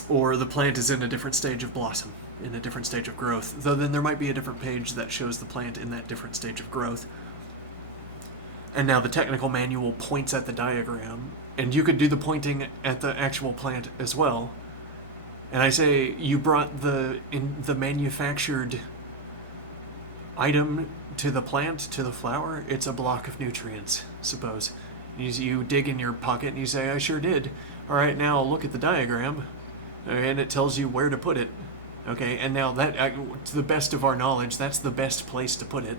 Or the plant is in a different stage of blossom, in a different stage of growth, though then there might be a different page that shows the plant in that different stage of growth. And now the technical manual points at the diagram, and you could do the pointing at the actual plant as well. And I say you brought the manufactured item to the plant, to the flower. It's a block of nutrients, suppose. You dig in your pocket and you say, I sure did. All right, now look at the diagram, and it tells you where to put it. Okay, and now that, to the best of our knowledge, that's the best place to put it,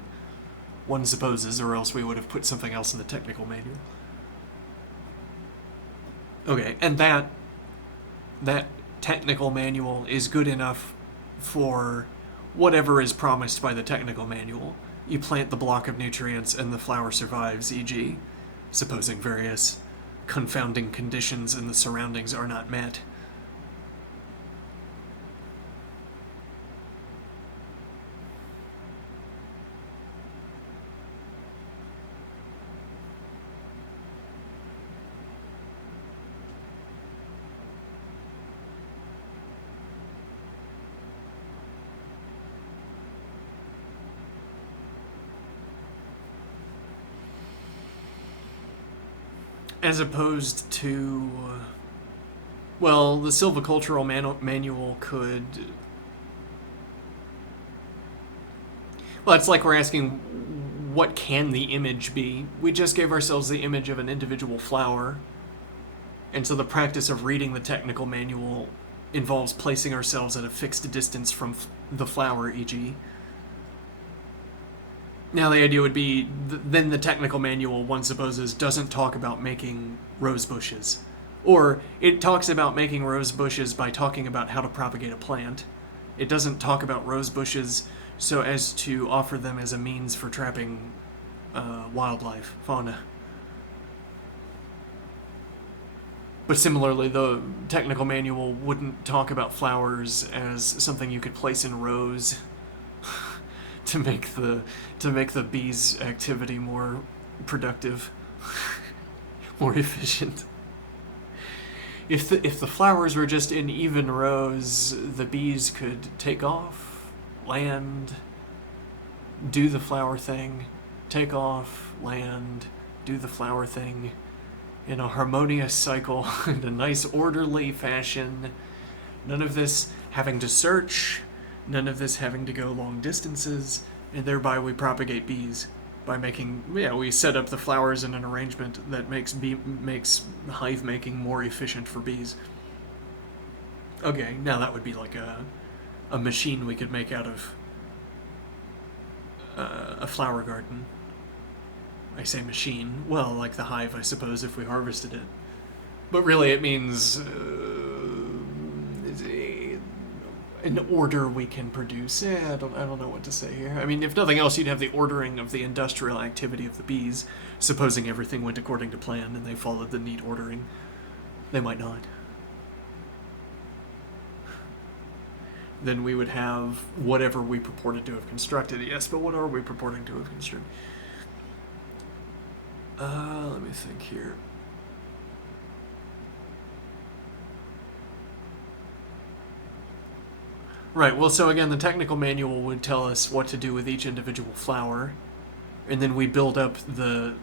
one supposes, or else we would have put something else in the technical manual. Okay, and that technical manual is good enough for whatever is promised by the technical manual. You plant the block of nutrients and the flower survives, e.g., supposing various confounding conditions in the surroundings are not met. As opposed to, well, the silvicultural manual could, well, it's like we're asking, what can the image be? We just gave ourselves the image of an individual flower, and so the practice of reading the technical manual involves placing ourselves at a fixed distance from the flower, e.g. Now the idea would be, then the technical manual, one supposes, doesn't talk about making rose bushes. Or it talks about making rose bushes by talking about how to propagate a plant. It doesn't talk about rose bushes so as to offer them as a means for trapping wildlife, fauna. But similarly, the technical manual wouldn't talk about flowers as something you could place in rows to make the bees' activity more productive, more efficient. If the flowers were just in even rows, the bees could take off, land, do the flower thing, take off, land, do the flower thing, in a harmonious cycle, in a nice orderly fashion. None of this having to search, none of this having to go long distances, and thereby we propagate bees by making, we set up the flowers in an arrangement that makes hive making more efficient for bees. Okay, now that would be like a machine we could make out of a flower garden. I say machine, well, like the hive, I suppose, if we harvested it. But really it means an order we can produce. I don't know what to say here. I mean, if nothing else, you'd have the ordering of the industrial activity of the bees, supposing everything went according to plan and they followed the neat ordering. They might not. Then we would have whatever we purported to have constructed. Yes, but what are we purporting to have constructed? Let me think here. Right, well, so again, the technical manual would tell us what to do with each individual flower, and then we build up the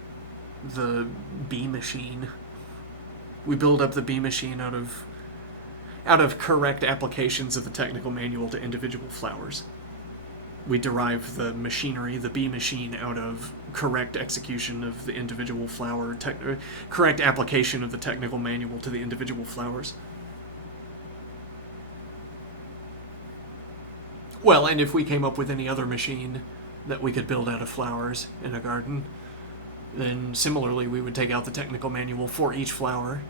bee machine. We build up the bee machine out of correct applications of the technical manual to individual flowers. We derive the machinery, the bee machine, out of correct execution of the individual flower, correct application of the technical manual to the individual flowers. Well, and if we came up with any other machine that we could build out of flowers in a garden, then similarly we would take out the technical manual for each flower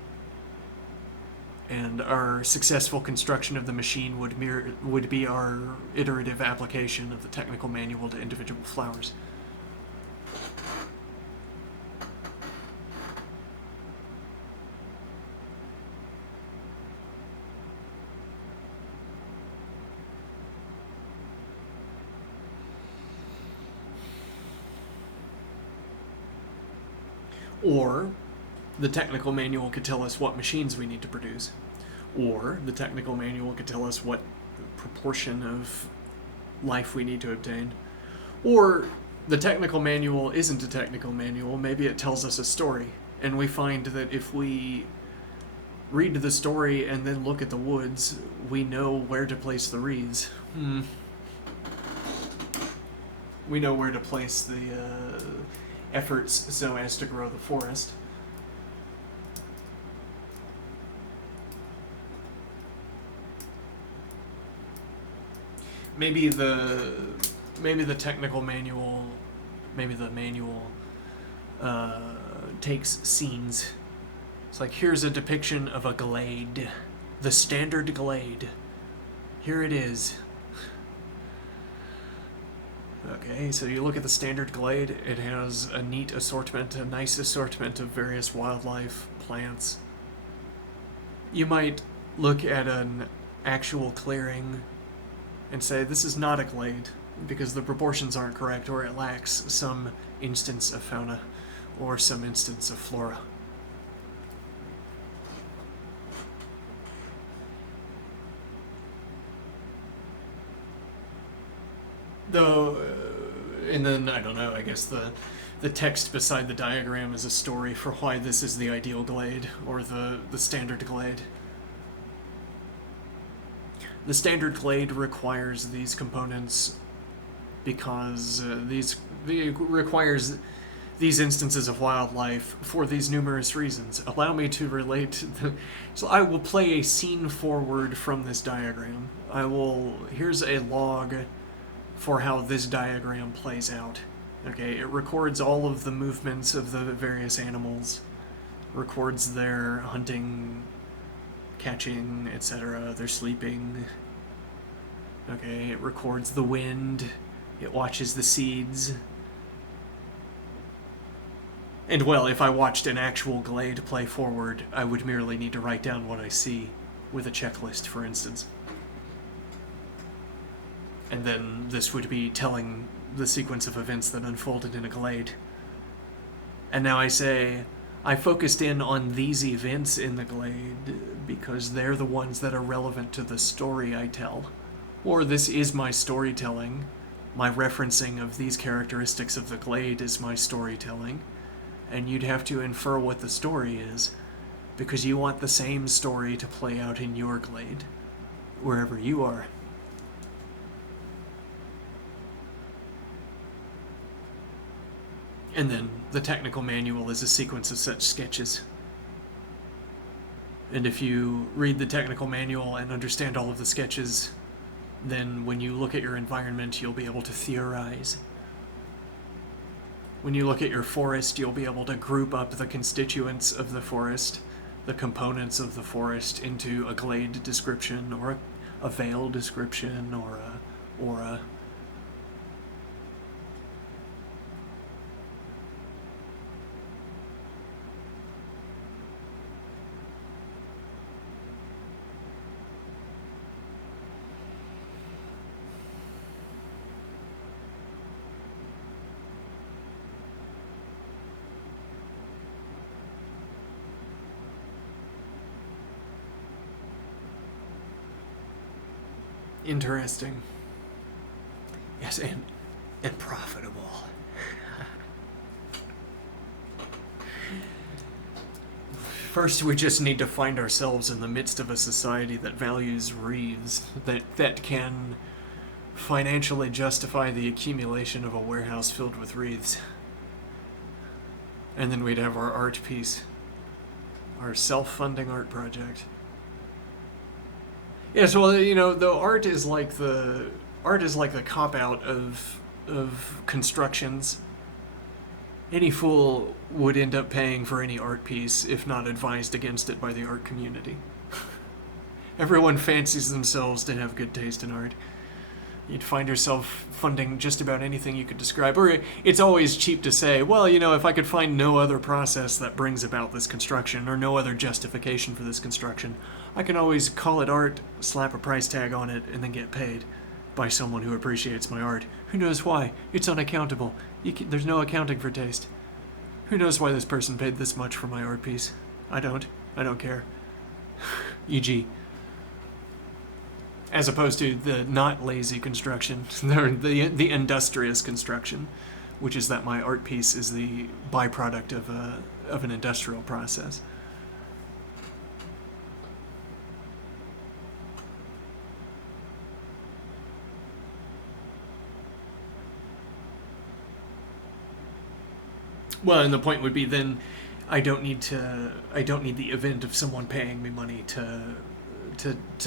and our successful construction of the machine would be our iterative application of the technical manual to individual flowers. Or the technical manual could tell us what machines we need to produce. Or the technical manual could tell us what proportion of life we need to obtain. Or the technical manual isn't a technical manual. Maybe it tells us a story. And we find that if we read the story and then look at the woods, we know where to place the wreaths. We know where to place the efforts so as to grow the forest. Maybe the technical manual, maybe the manual takes scenes. It's like, here's a depiction of a glade, the standard glade. Here it is. Okay, so you look at the standard glade, it has a neat assortment, a nice assortment of various wildlife, plants. You might look at an actual clearing and say, this is not a glade, because the proportions aren't correct, or it lacks some instance of fauna, or some instance of flora. Though, and then, I don't know, I guess the text beside the diagram is a story for why this is the ideal glade, or the standard glade. The standard glade requires these components because requires these instances of wildlife for these numerous reasons. Allow me to relate. So I will play a scene forward from this diagram. Here's a log for how this diagram plays out. Okay, it records all of the movements of the various animals, records their hunting, catching, etc., their sleeping. Okay, it records the wind, it watches the seeds. And well, if I watched an actual glade play forward, I would merely need to write down what I see, with a checklist, for instance. And then this would be telling the sequence of events that unfolded in a glade. And now I say, I focused in on these events in the glade because they're the ones that are relevant to the story I tell. Or this is my storytelling. My referencing of these characteristics of the glade is my storytelling. And you'd have to infer what the story is, because you want the same story to play out in your glade, wherever you are. And then the technical manual is a sequence of such sketches. And if you read the technical manual and understand all of the sketches, then when you look at your environment, you'll be able to theorize. When you look at your forest, you'll be able to group up the constituents of the forest, the components of the forest, into a glade description, or a vale description, or a aura. Interesting. Yes, and profitable. First, we just need to find ourselves in the midst of a society that values wreaths, that can financially justify the accumulation of a warehouse filled with wreaths. And then we'd have our art piece, our self-funding art project. Yes, well, the art is like the cop-out of constructions. Any fool would end up paying for any art piece if not advised against it by the art community. Everyone fancies themselves to have good taste in art. You'd find yourself funding just about anything you could describe. Or it's always cheap to say, well, if I could find no other process that brings about this construction or no other justification for this construction, I can always call it art, slap a price tag on it, and then get paid by someone who appreciates my art. Who knows why? It's unaccountable. There's no accounting for taste. Who knows why this person paid this much for my art piece? I don't. I don't care. E.g., as opposed to the not lazy construction, the industrious construction, which is that my art piece is the byproduct of an industrial process. Well, and the point would be then I don't need the event of someone paying me money to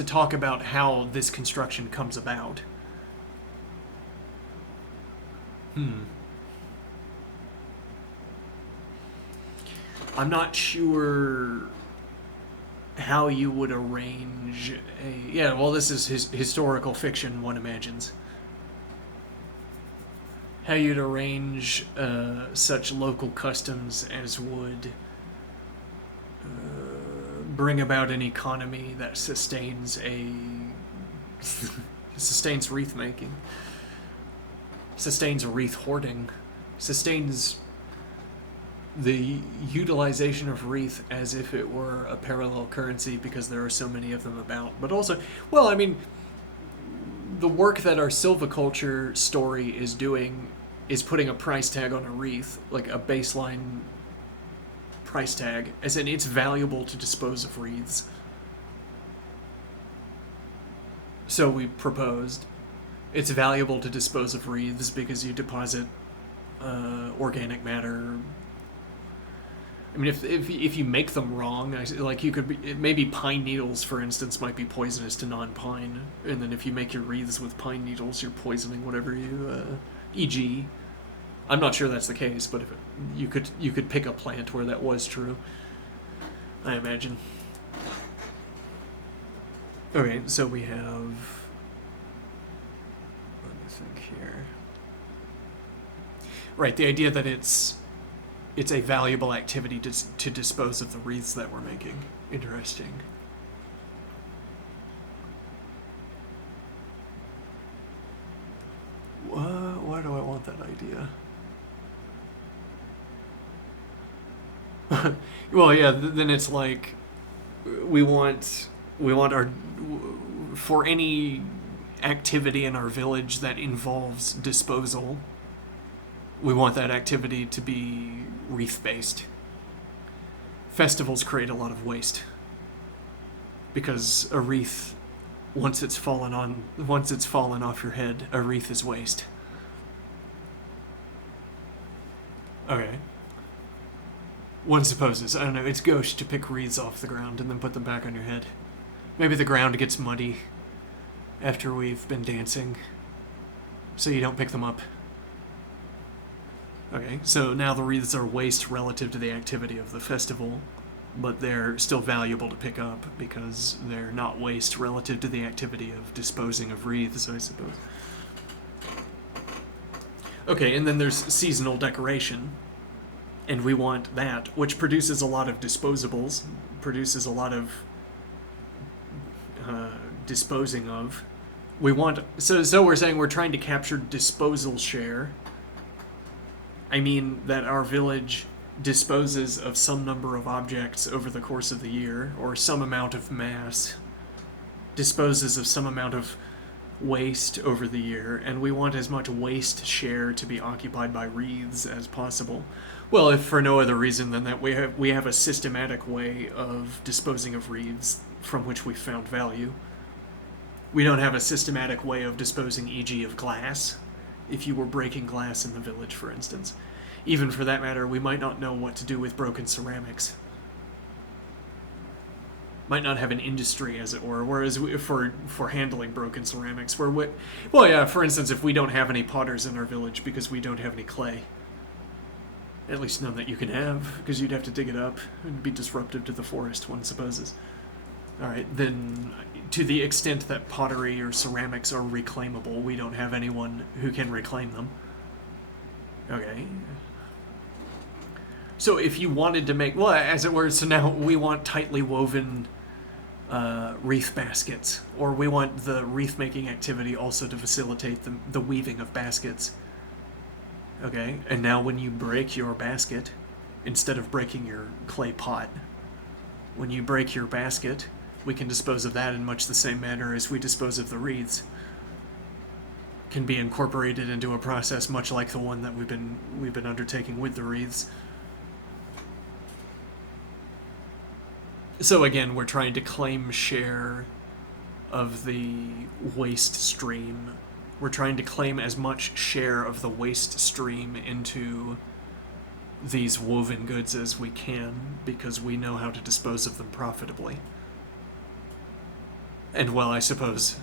talk about how this construction comes about. I'm not sure how you would arrange a... Yeah, well, this is historical fiction, one imagines. How you'd arrange such local customs as would bring about an economy that sustains sustains wreath making, sustains wreath hoarding, sustains the utilization of wreath as if it were a parallel currency because there are so many of them about. But also, well, I mean, the work that our silviculture story is doing is putting a price tag on a wreath, like a baseline price tag, as in it's valuable to dispose of wreaths. So we proposed it's valuable to dispose of wreaths because you deposit organic matter. I mean, if you make them wrong, like you could maybe pine needles, for instance, might be poisonous to non-pine, and then if you make your wreaths with pine needles, you're poisoning whatever you, e.g. I'm not sure that's the case, but if you could pick a plant where that was true, I imagine. Okay, so we have... Let me think here. Right, the idea that it's a valuable activity to dispose of the wreaths that we're making. Interesting. Why do I want that idea? Well, yeah, then it's like we want our, for any activity in our village that involves disposal, we want that activity to be wreath-based. Festivals create a lot of waste because a wreath, once it's fallen off your head, a wreath is waste. Okay. One supposes, I don't know, it's gauche to pick wreaths off the ground and then put them back on your head. Maybe the ground gets muddy after we've been dancing, so you don't pick them up. Okay, so now the wreaths are waste relative to the activity of the festival, but they're still valuable to pick up because they're not waste relative to the activity of disposing of wreaths, I suppose. Okay, and then there's seasonal decoration. And we want that, which produces a lot of disposables, produces a lot of disposing of. We want... So we're saying we're trying to capture disposal share. I mean that our village disposes of some number of objects over the course of the year, or some amount of mass disposes of some amount of waste over the year, and we want as much waste share to be occupied by wreaths as possible. Well, if for no other reason than that we have a systematic way of disposing of wreaths from which we found value. We don't have a systematic way of disposing, e.g. of glass, if you were breaking glass in the village, for instance. Even for that matter, we might not know what to do with broken ceramics. Might not have an industry, as it were, whereas for handling broken ceramics, for instance, if we don't have any potters in our village because we don't have any clay, at least none that you can have, because you'd have to dig it up and be disruptive to the forest, one supposes. Alright, then to the extent that pottery or ceramics are reclaimable, we don't have anyone who can reclaim them. Okay. So if you wanted to make, well, as it were, so now we want tightly woven wreath baskets, or we want the wreath making activity also to facilitate the weaving of baskets. Okay, and now when you break your basket, instead of breaking your clay pot, when you break your basket, we can dispose of that in much the same manner as we dispose of the wreaths. Can be incorporated into a process much like the one that we've been undertaking with the wreaths. So again, we're trying to claim share of the waste stream. We're trying to claim as much share of the waste stream into these woven goods as we can, because we know how to dispose of them profitably. And well, I suppose,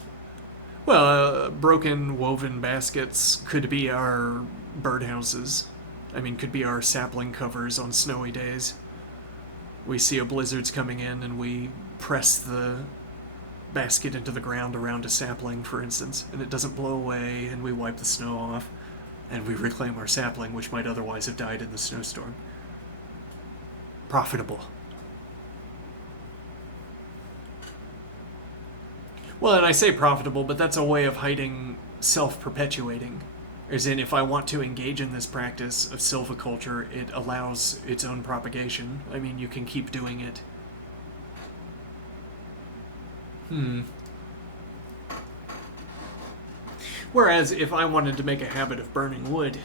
broken woven baskets could be our birdhouses. I mean, could be our sapling covers on snowy days. We see a blizzard's coming in and we press the basket into the ground around a sapling, for instance, and it doesn't blow away, and we wipe the snow off, and we reclaim our sapling, which might otherwise have died in the snowstorm. Profitable. Well, and I say profitable, but that's a way of hiding self-perpetuating. As in, if I want to engage in this practice of silviculture, it allows its own propagation. I mean, you can keep doing it. Whereas, if I wanted to make a habit of burning wood,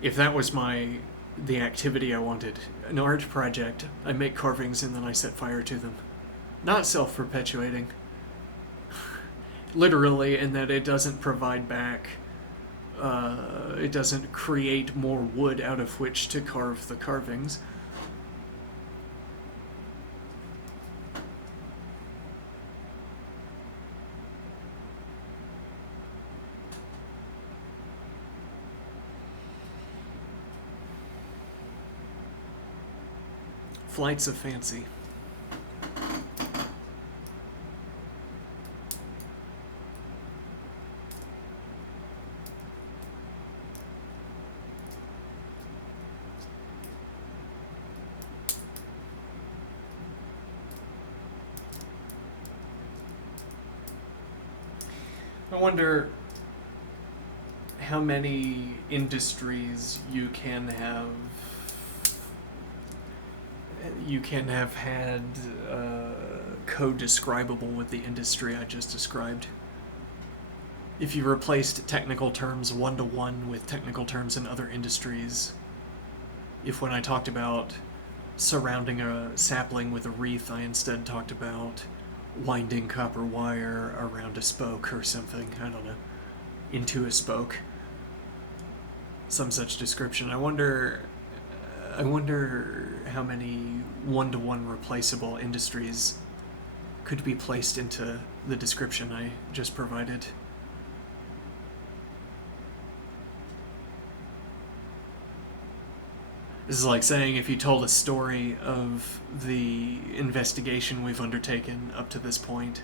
if that was the activity I wanted, an art project, I make carvings and then I set fire to them. Not self-perpetuating. Literally, in that it doesn't provide back, it doesn't create more wood out of which to carve the carvings. Flights of fancy. I wonder how many industries you can have had co-describable with the industry I just described. If you replaced technical terms one-to-one with technical terms in other industries, if when I talked about surrounding a sapling with a wreath, I instead talked about winding copper wire around a spoke or something, I don't know, into a spoke. Some such description. I wonder how many one-to-one replaceable industries could be placed into the description I just provided. This is like saying if you told a story of the investigation we've undertaken up to this point,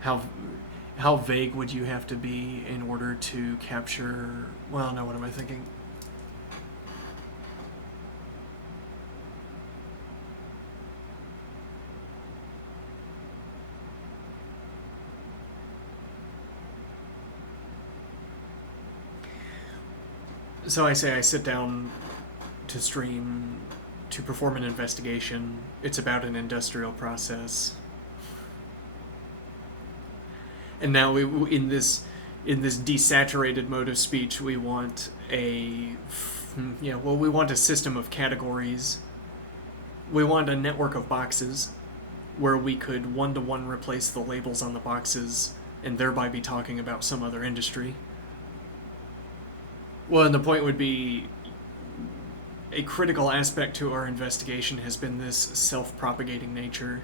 how vague would you have to be in order to capture... Well, no, what am I thinking? So I say I sit down to stream to perform an investigation. It's about an industrial process. And now in this desaturated mode of speech, we want we want a system of categories. We want a network of boxes where we could one-to-one replace the labels on the boxes and thereby be talking about some other industry. Well, and the point would be a critical aspect to our investigation has been this self-propagating nature,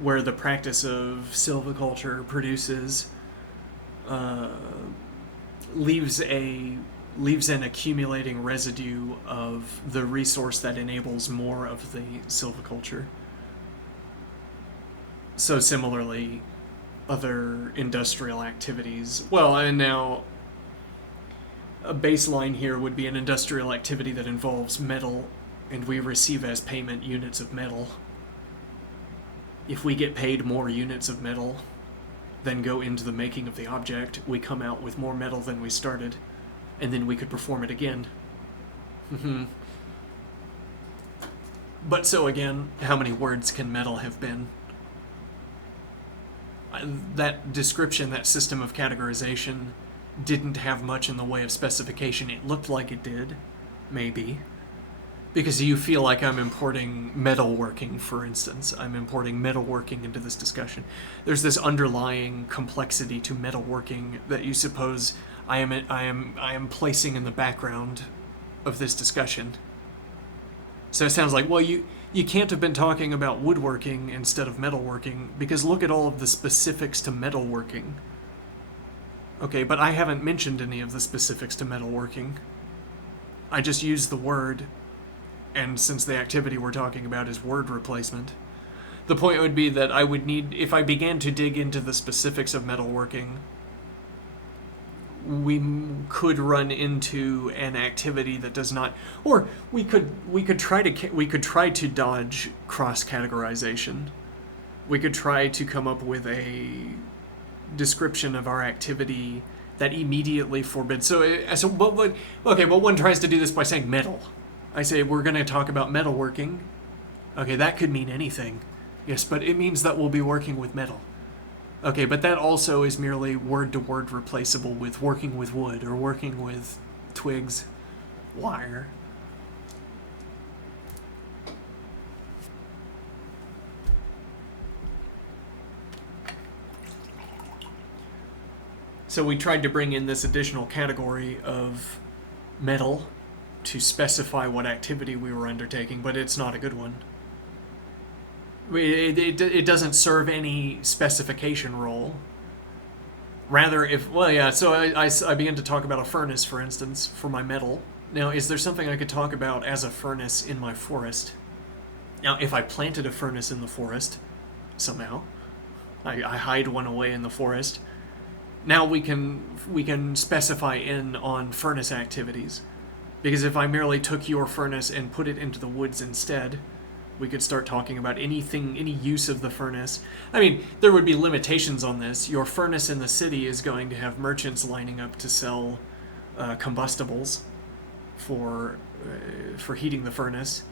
where the practice of silviculture produces, leaves an accumulating residue of the resource that enables more of the silviculture. So similarly, other industrial activities. Well, and now a baseline here would be an industrial activity that involves metal, and we receive as payment units of metal. If we get paid more units of metal than go into the making of the object, we come out with more metal than we started, and then we could perform it again. But so again, how many words can metal have been? That description, that system of categorization, didn't have much in the way of specification. It looked like it did, maybe. Because you feel like I'm importing metalworking, for instance. I'm importing metalworking into this discussion. There's this underlying complexity to metalworking that you suppose I am placing in the background of this discussion. So it sounds like, well, you can't have been talking about woodworking instead of metalworking, because look at all of the specifics to metalworking. Okay, but I haven't mentioned any of the specifics to metalworking. I just used the word, and since the activity we're talking about is word replacement, the point would be that I would need, if I began to dig into the specifics of metalworking, we could run into an activity that does not, or we could try to dodge cross categorization. We could try to come up with a description of our activity that immediately forbids. But one tries to do this by saying metal. I say we're going to talk about metalworking. Okay, that could mean anything. Yes, but it means that we'll be working with metal. Okay, but that also is merely word-to-word replaceable with working with wood or working with twigs, wire. So we tried to bring in this additional category of metal to specify what activity we were undertaking, but it's not a good one. It doesn't serve any specification role. Rather, so I began to talk about a furnace, for instance, for my metal. Now, is there something I could talk about as a furnace in my forest? Now, if I planted a furnace in the forest, somehow, I hide one away in the forest, now we can specify in on furnace activities. Because if I merely took your furnace and put it into the woods instead, we could start talking about any use of the furnace. I mean, there would be limitations on this. Your furnace in the city is going to have merchants lining up to sell combustibles for heating the furnace.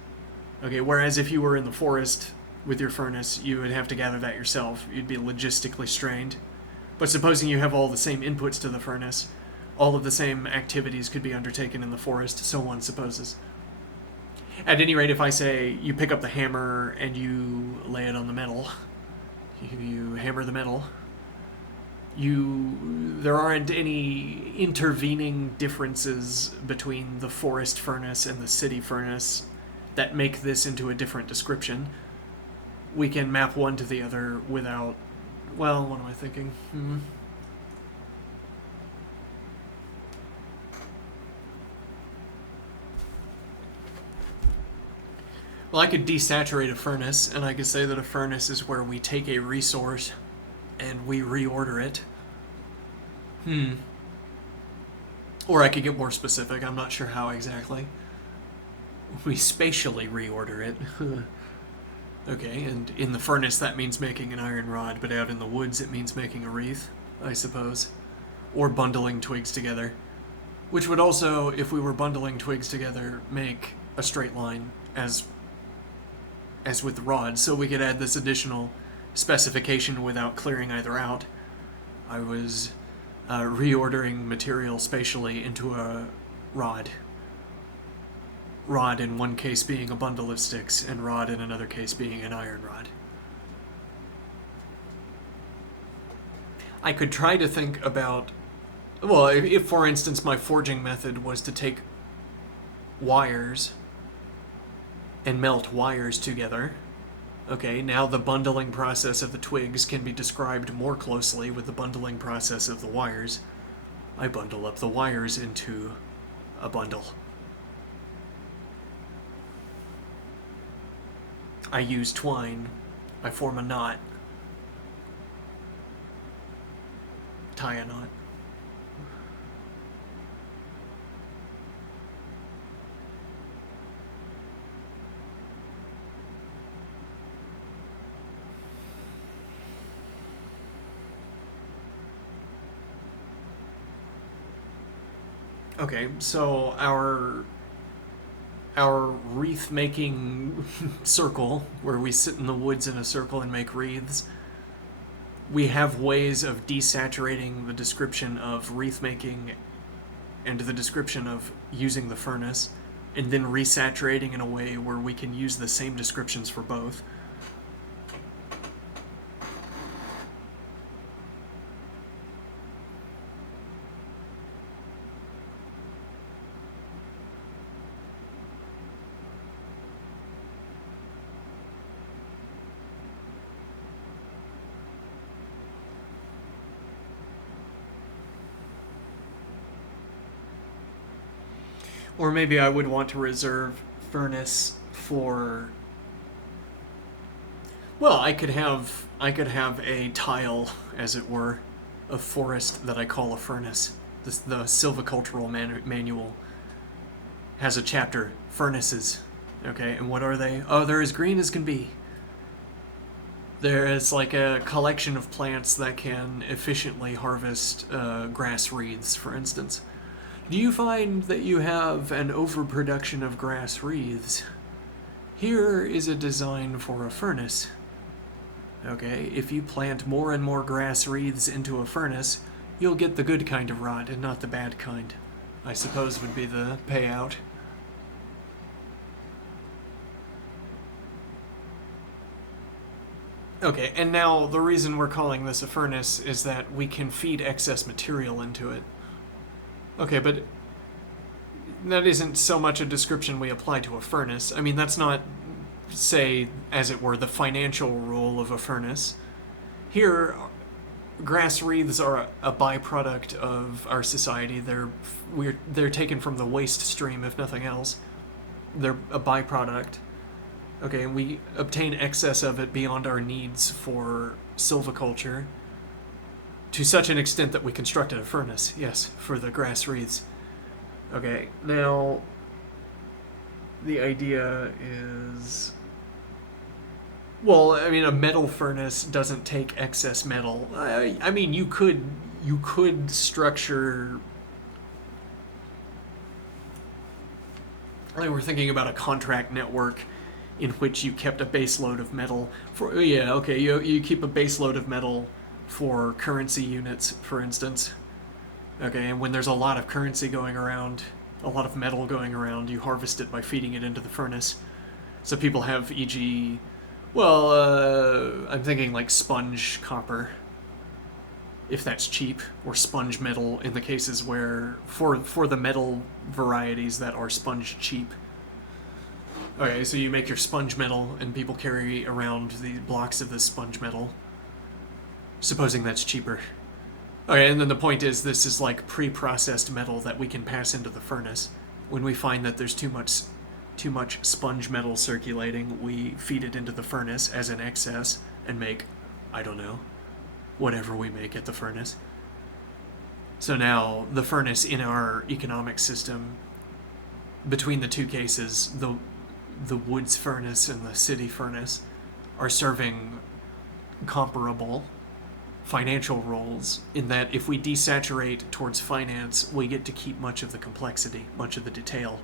Okay, whereas if you were in the forest with your furnace, you would have to gather that yourself. You'd be logistically strained. But supposing you have all the same inputs to the furnace, all of the same activities could be undertaken in the forest, so one supposes. At any rate, if I say you pick up the hammer and you lay it on the metal, you hammer the metal, there aren't any intervening differences between the forest furnace and the city furnace that make this into a different description. We can map one to the other without, well, what am I thinking? Well, I could desaturate a furnace, and I could say that a furnace is where we take a resource and we reorder it. Or I could get more specific. I'm not sure how exactly. We spatially reorder it. Okay, and in the furnace that means making an iron rod, but out in the woods it means making a wreath, I suppose. Or bundling twigs together. Which would also, if we were bundling twigs together, make a straight line as with the rod, so we could add this additional specification without clearing either out. I was reordering material spatially into a rod. Rod in one case being a bundle of sticks, and rod in another case being an iron rod. I could try to think about, well, if for instance my forging method was to take wires and melt wires together. Okay, now the bundling process of the twigs can be described more closely with the bundling process of the wires. I bundle up the wires into a bundle. I use twine. I form a knot. tie a knot. Okay, so our wreath making circle, where we sit in the woods in a circle and make wreaths, we have ways of desaturating the description of wreath making and the description of using the furnace, and then resaturating in a way where we can use the same descriptions for both. Or maybe I would want to reserve furnace for. Well, I could have a tile, as it were, of forest that I call a furnace. The silvicultural manual has a chapter, furnaces. Okay, and what are they? Oh, they're as green as can be. There is like a collection of plants that can efficiently harvest grass wreaths, for instance. Do you find that you have an overproduction of grass wreaths? Here is a design for a furnace. Okay, if you plant more and more grass wreaths into a furnace, you'll get the good kind of rot and not the bad kind, I suppose would be the payout. Okay, and now the reason we're calling this a furnace is that we can feed excess material into it. Okay, but that isn't so much a description we apply to a furnace. I mean, that's not, say, as it were, the financial rule of a furnace. Here, grass wreaths are a byproduct of our society. They're taken from the waste stream, if nothing else. They're a byproduct. Okay, and we obtain excess of it beyond our needs for silviculture to such an extent that we constructed a furnace, yes, for the grass wreaths. Okay, now the idea is, well, I mean, a metal furnace doesn't take excess metal. I mean, you could structure. Like, we're thinking about a contract network in which you kept a base load of metal for. Yeah, okay, you keep a base load of metal for currency units, for instance. Okay, and when there's a lot of currency going around, a lot of metal going around, you harvest it by feeding it into the furnace. So people have, e.g., well, I'm thinking like sponge copper, if that's cheap, or sponge metal in the cases where, for the metal varieties that are sponge cheap. Okay, so you make your sponge metal, and people carry around the blocks of this sponge metal, supposing that's cheaper. Okay, and then the point is, this is like pre-processed metal that we can pass into the furnace. When we find that there's too much sponge metal circulating, we feed it into the furnace as an excess and make, I don't know, whatever we make at the furnace. So now the furnace in our economic system, between the two cases, the woods furnace and the city furnace, are serving comparable financial roles, in that if we desaturate towards finance, we get to keep much of the complexity, much of the detail.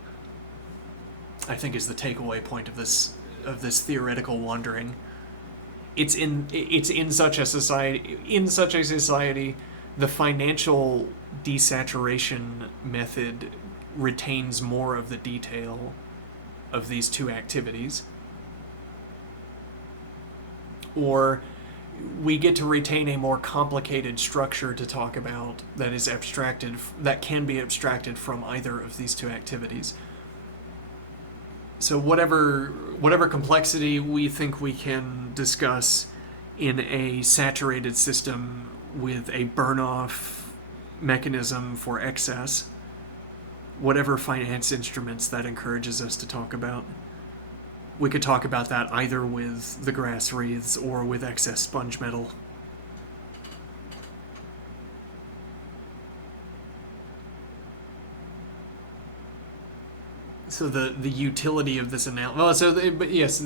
I think is the takeaway point of this theoretical wandering. It's in such a society, the financial desaturation method retains more of the detail of these two activities, or we get to retain a more complicated structure to talk about that can be abstracted from either of these two activities. So whatever complexity we think we can discuss in a saturated system with a burn-off mechanism for excess, whatever finance instruments that encourages us to talk about, we could talk about that either with the grass wreaths or with excess sponge metal. So the utility of this analogy. Well, but yes,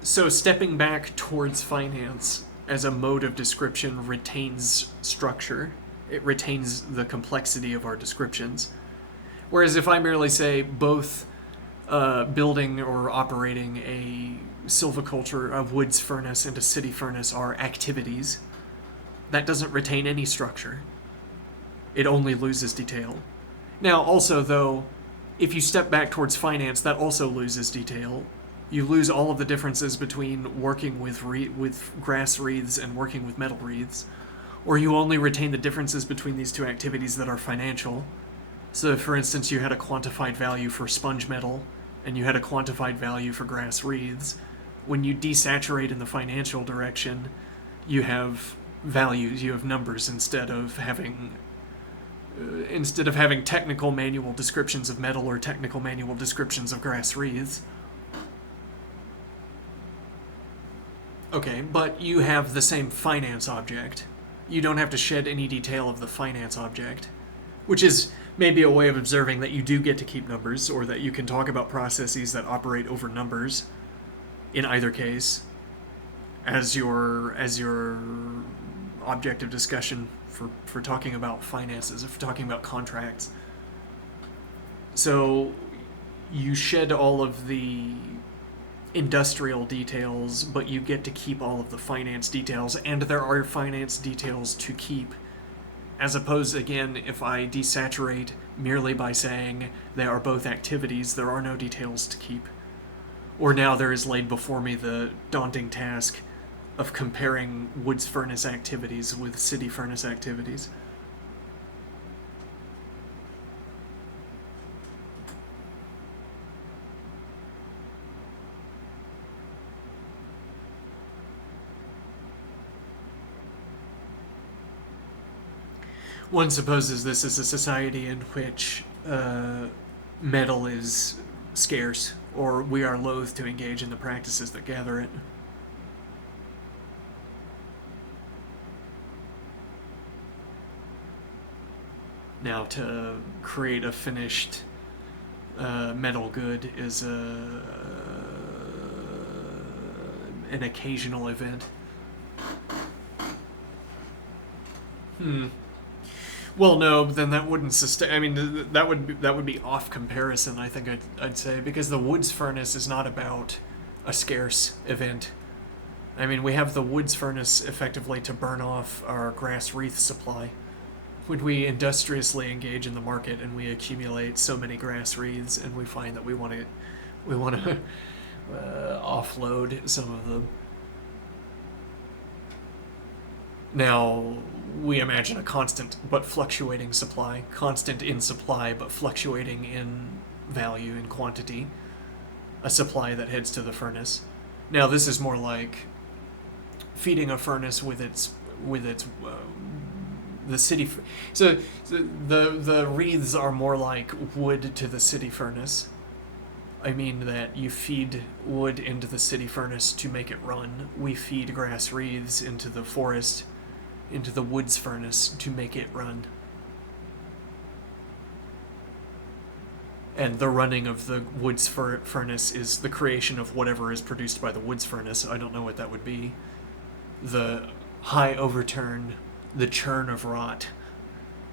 so stepping back towards finance as a mode of description retains structure. It retains the complexity of our descriptions. Whereas if I merely say both building or operating a silviculture, a woods furnace, and a city furnace are activities, that doesn't retain any structure. It only loses detail. Now, also, though, if you step back towards finance, that also loses detail. You lose all of the differences between working with grass wreaths and working with metal wreaths. Or you only retain the differences between these two activities that are financial. So, for instance, you had a quantified value for sponge metal, and you had a quantified value for grass wreaths. When you desaturate in the financial direction, you have values, you have numbers instead of having technical manual descriptions of metal or technical manual descriptions of grass wreaths. Okay, but you have the same finance object. You don't have to shed any detail of the finance object, which is maybe a way of observing that you do get to keep numbers, or that you can talk about processes that operate over numbers, in either case, as your object of discussion for talking about finances, or for talking about contracts. So you shed all of the industrial details, but you get to keep all of the finance details, and there are finance details to keep. As opposed, again, if I desaturate merely by saying they are both activities, there are no details to keep. Or now there is laid before me the daunting task of comparing woods furnace activities with city furnace activities. One supposes this is a society in which metal is scarce, or we are loath to engage in the practices that gather it. Now, to create a finished metal good is an occasional event. Well, no, then that wouldn't sustain. I mean, that would be off comparison. I think I'd say, because the woods furnace is not about a scarce event. I mean, we have the woods furnace effectively to burn off our grass wreath supply. When we industriously engage in the market and we accumulate so many grass wreaths, and we find that we want to offload some of them. Now, we imagine a constant but fluctuating supply, constant in supply but fluctuating in value, in quantity, a supply that heads to the furnace. Now, this is more like feeding a furnace with the city. So the wreaths are more like wood to the city furnace. I mean that you feed wood into the city furnace to make it run. We feed grass wreaths into the forest, into the woods furnace to make it run. And the running of the woods furnace is the creation of whatever is produced by the woods furnace. I don't know what that would be. The high overturn, the churn of rot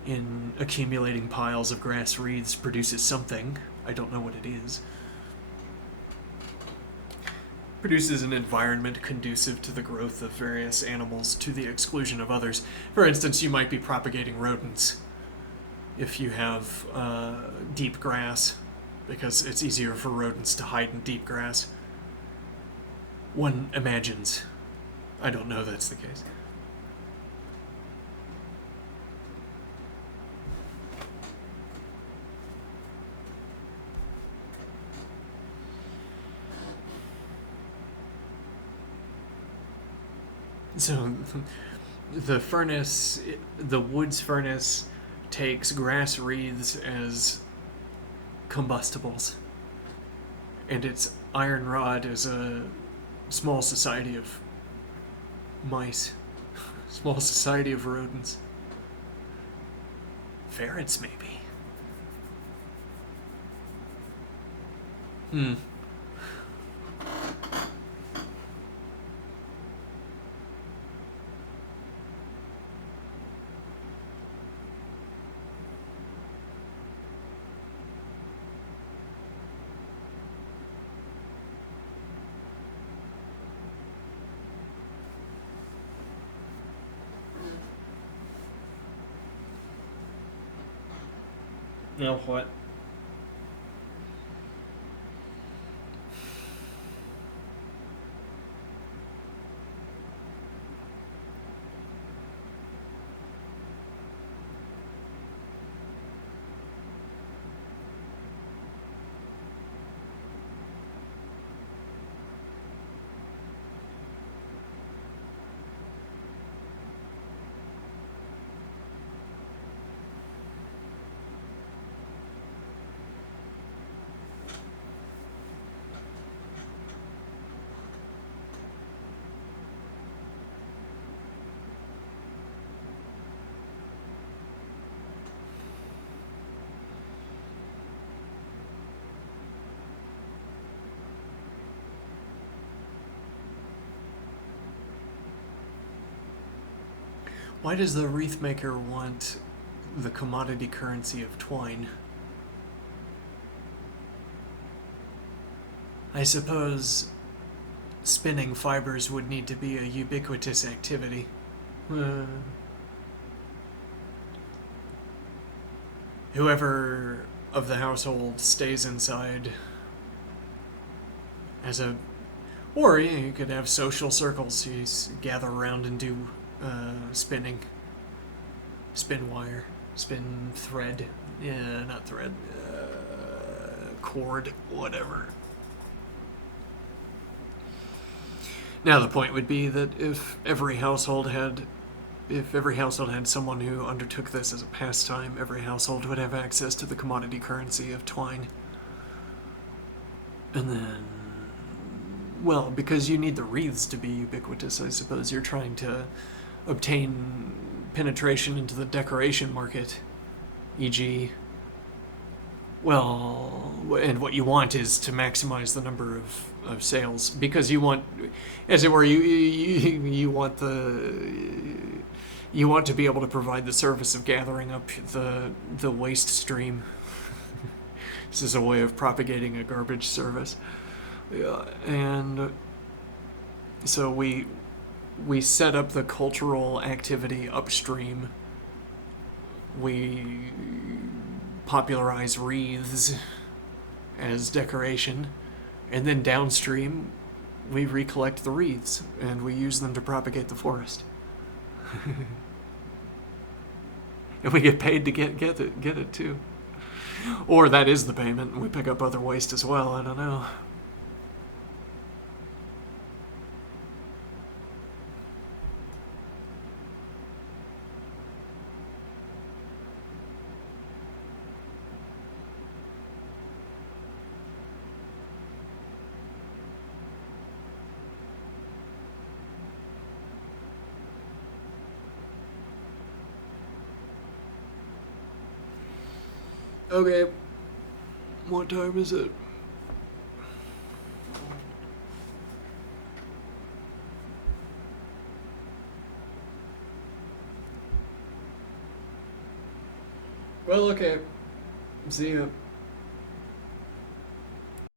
in accumulating piles of grass wreaths produces something. I don't know what it is. Produces an environment conducive to the growth of various animals to the exclusion of others. For instance, you might be propagating rodents if you have deep grass, because it's easier for rodents to hide in deep grass. One imagines. I don't know that's the case. So the woods furnace takes grass wreaths as combustibles, and its iron rod is a small society of mice, small society of rodents, ferrets maybe. Hmm. No, what? Why does the wreath maker want the commodity currency of twine? I suppose spinning fibers would need to be a ubiquitous activity. Uh, Whoever of the household stays inside as a, or you could have social circles. You gather around and do spinning, spin wire, spin thread. Yeah, not thread. Cord, whatever. Now the point would be that if every household had someone who undertook this as a pastime, every household would have access to the commodity currency of twine. And then, well, because you need the wreaths to be ubiquitous, I suppose you're trying to obtain penetration into the decoration market, e.g., well, and what you want is to maximize the number of sales because you want, as it were, you want you want to be able to provide the service of gathering up the waste stream. This is a way of propagating a garbage service, yeah, and so we set up the cultural activity upstream. We popularize wreaths as decoration, and then downstream we recollect the wreaths and we use them to propagate the forest. And we get paid to get it too. Or that is the payment, and we pick up other waste as well. I don't know. Okay, what time is it? Well, okay. See ya.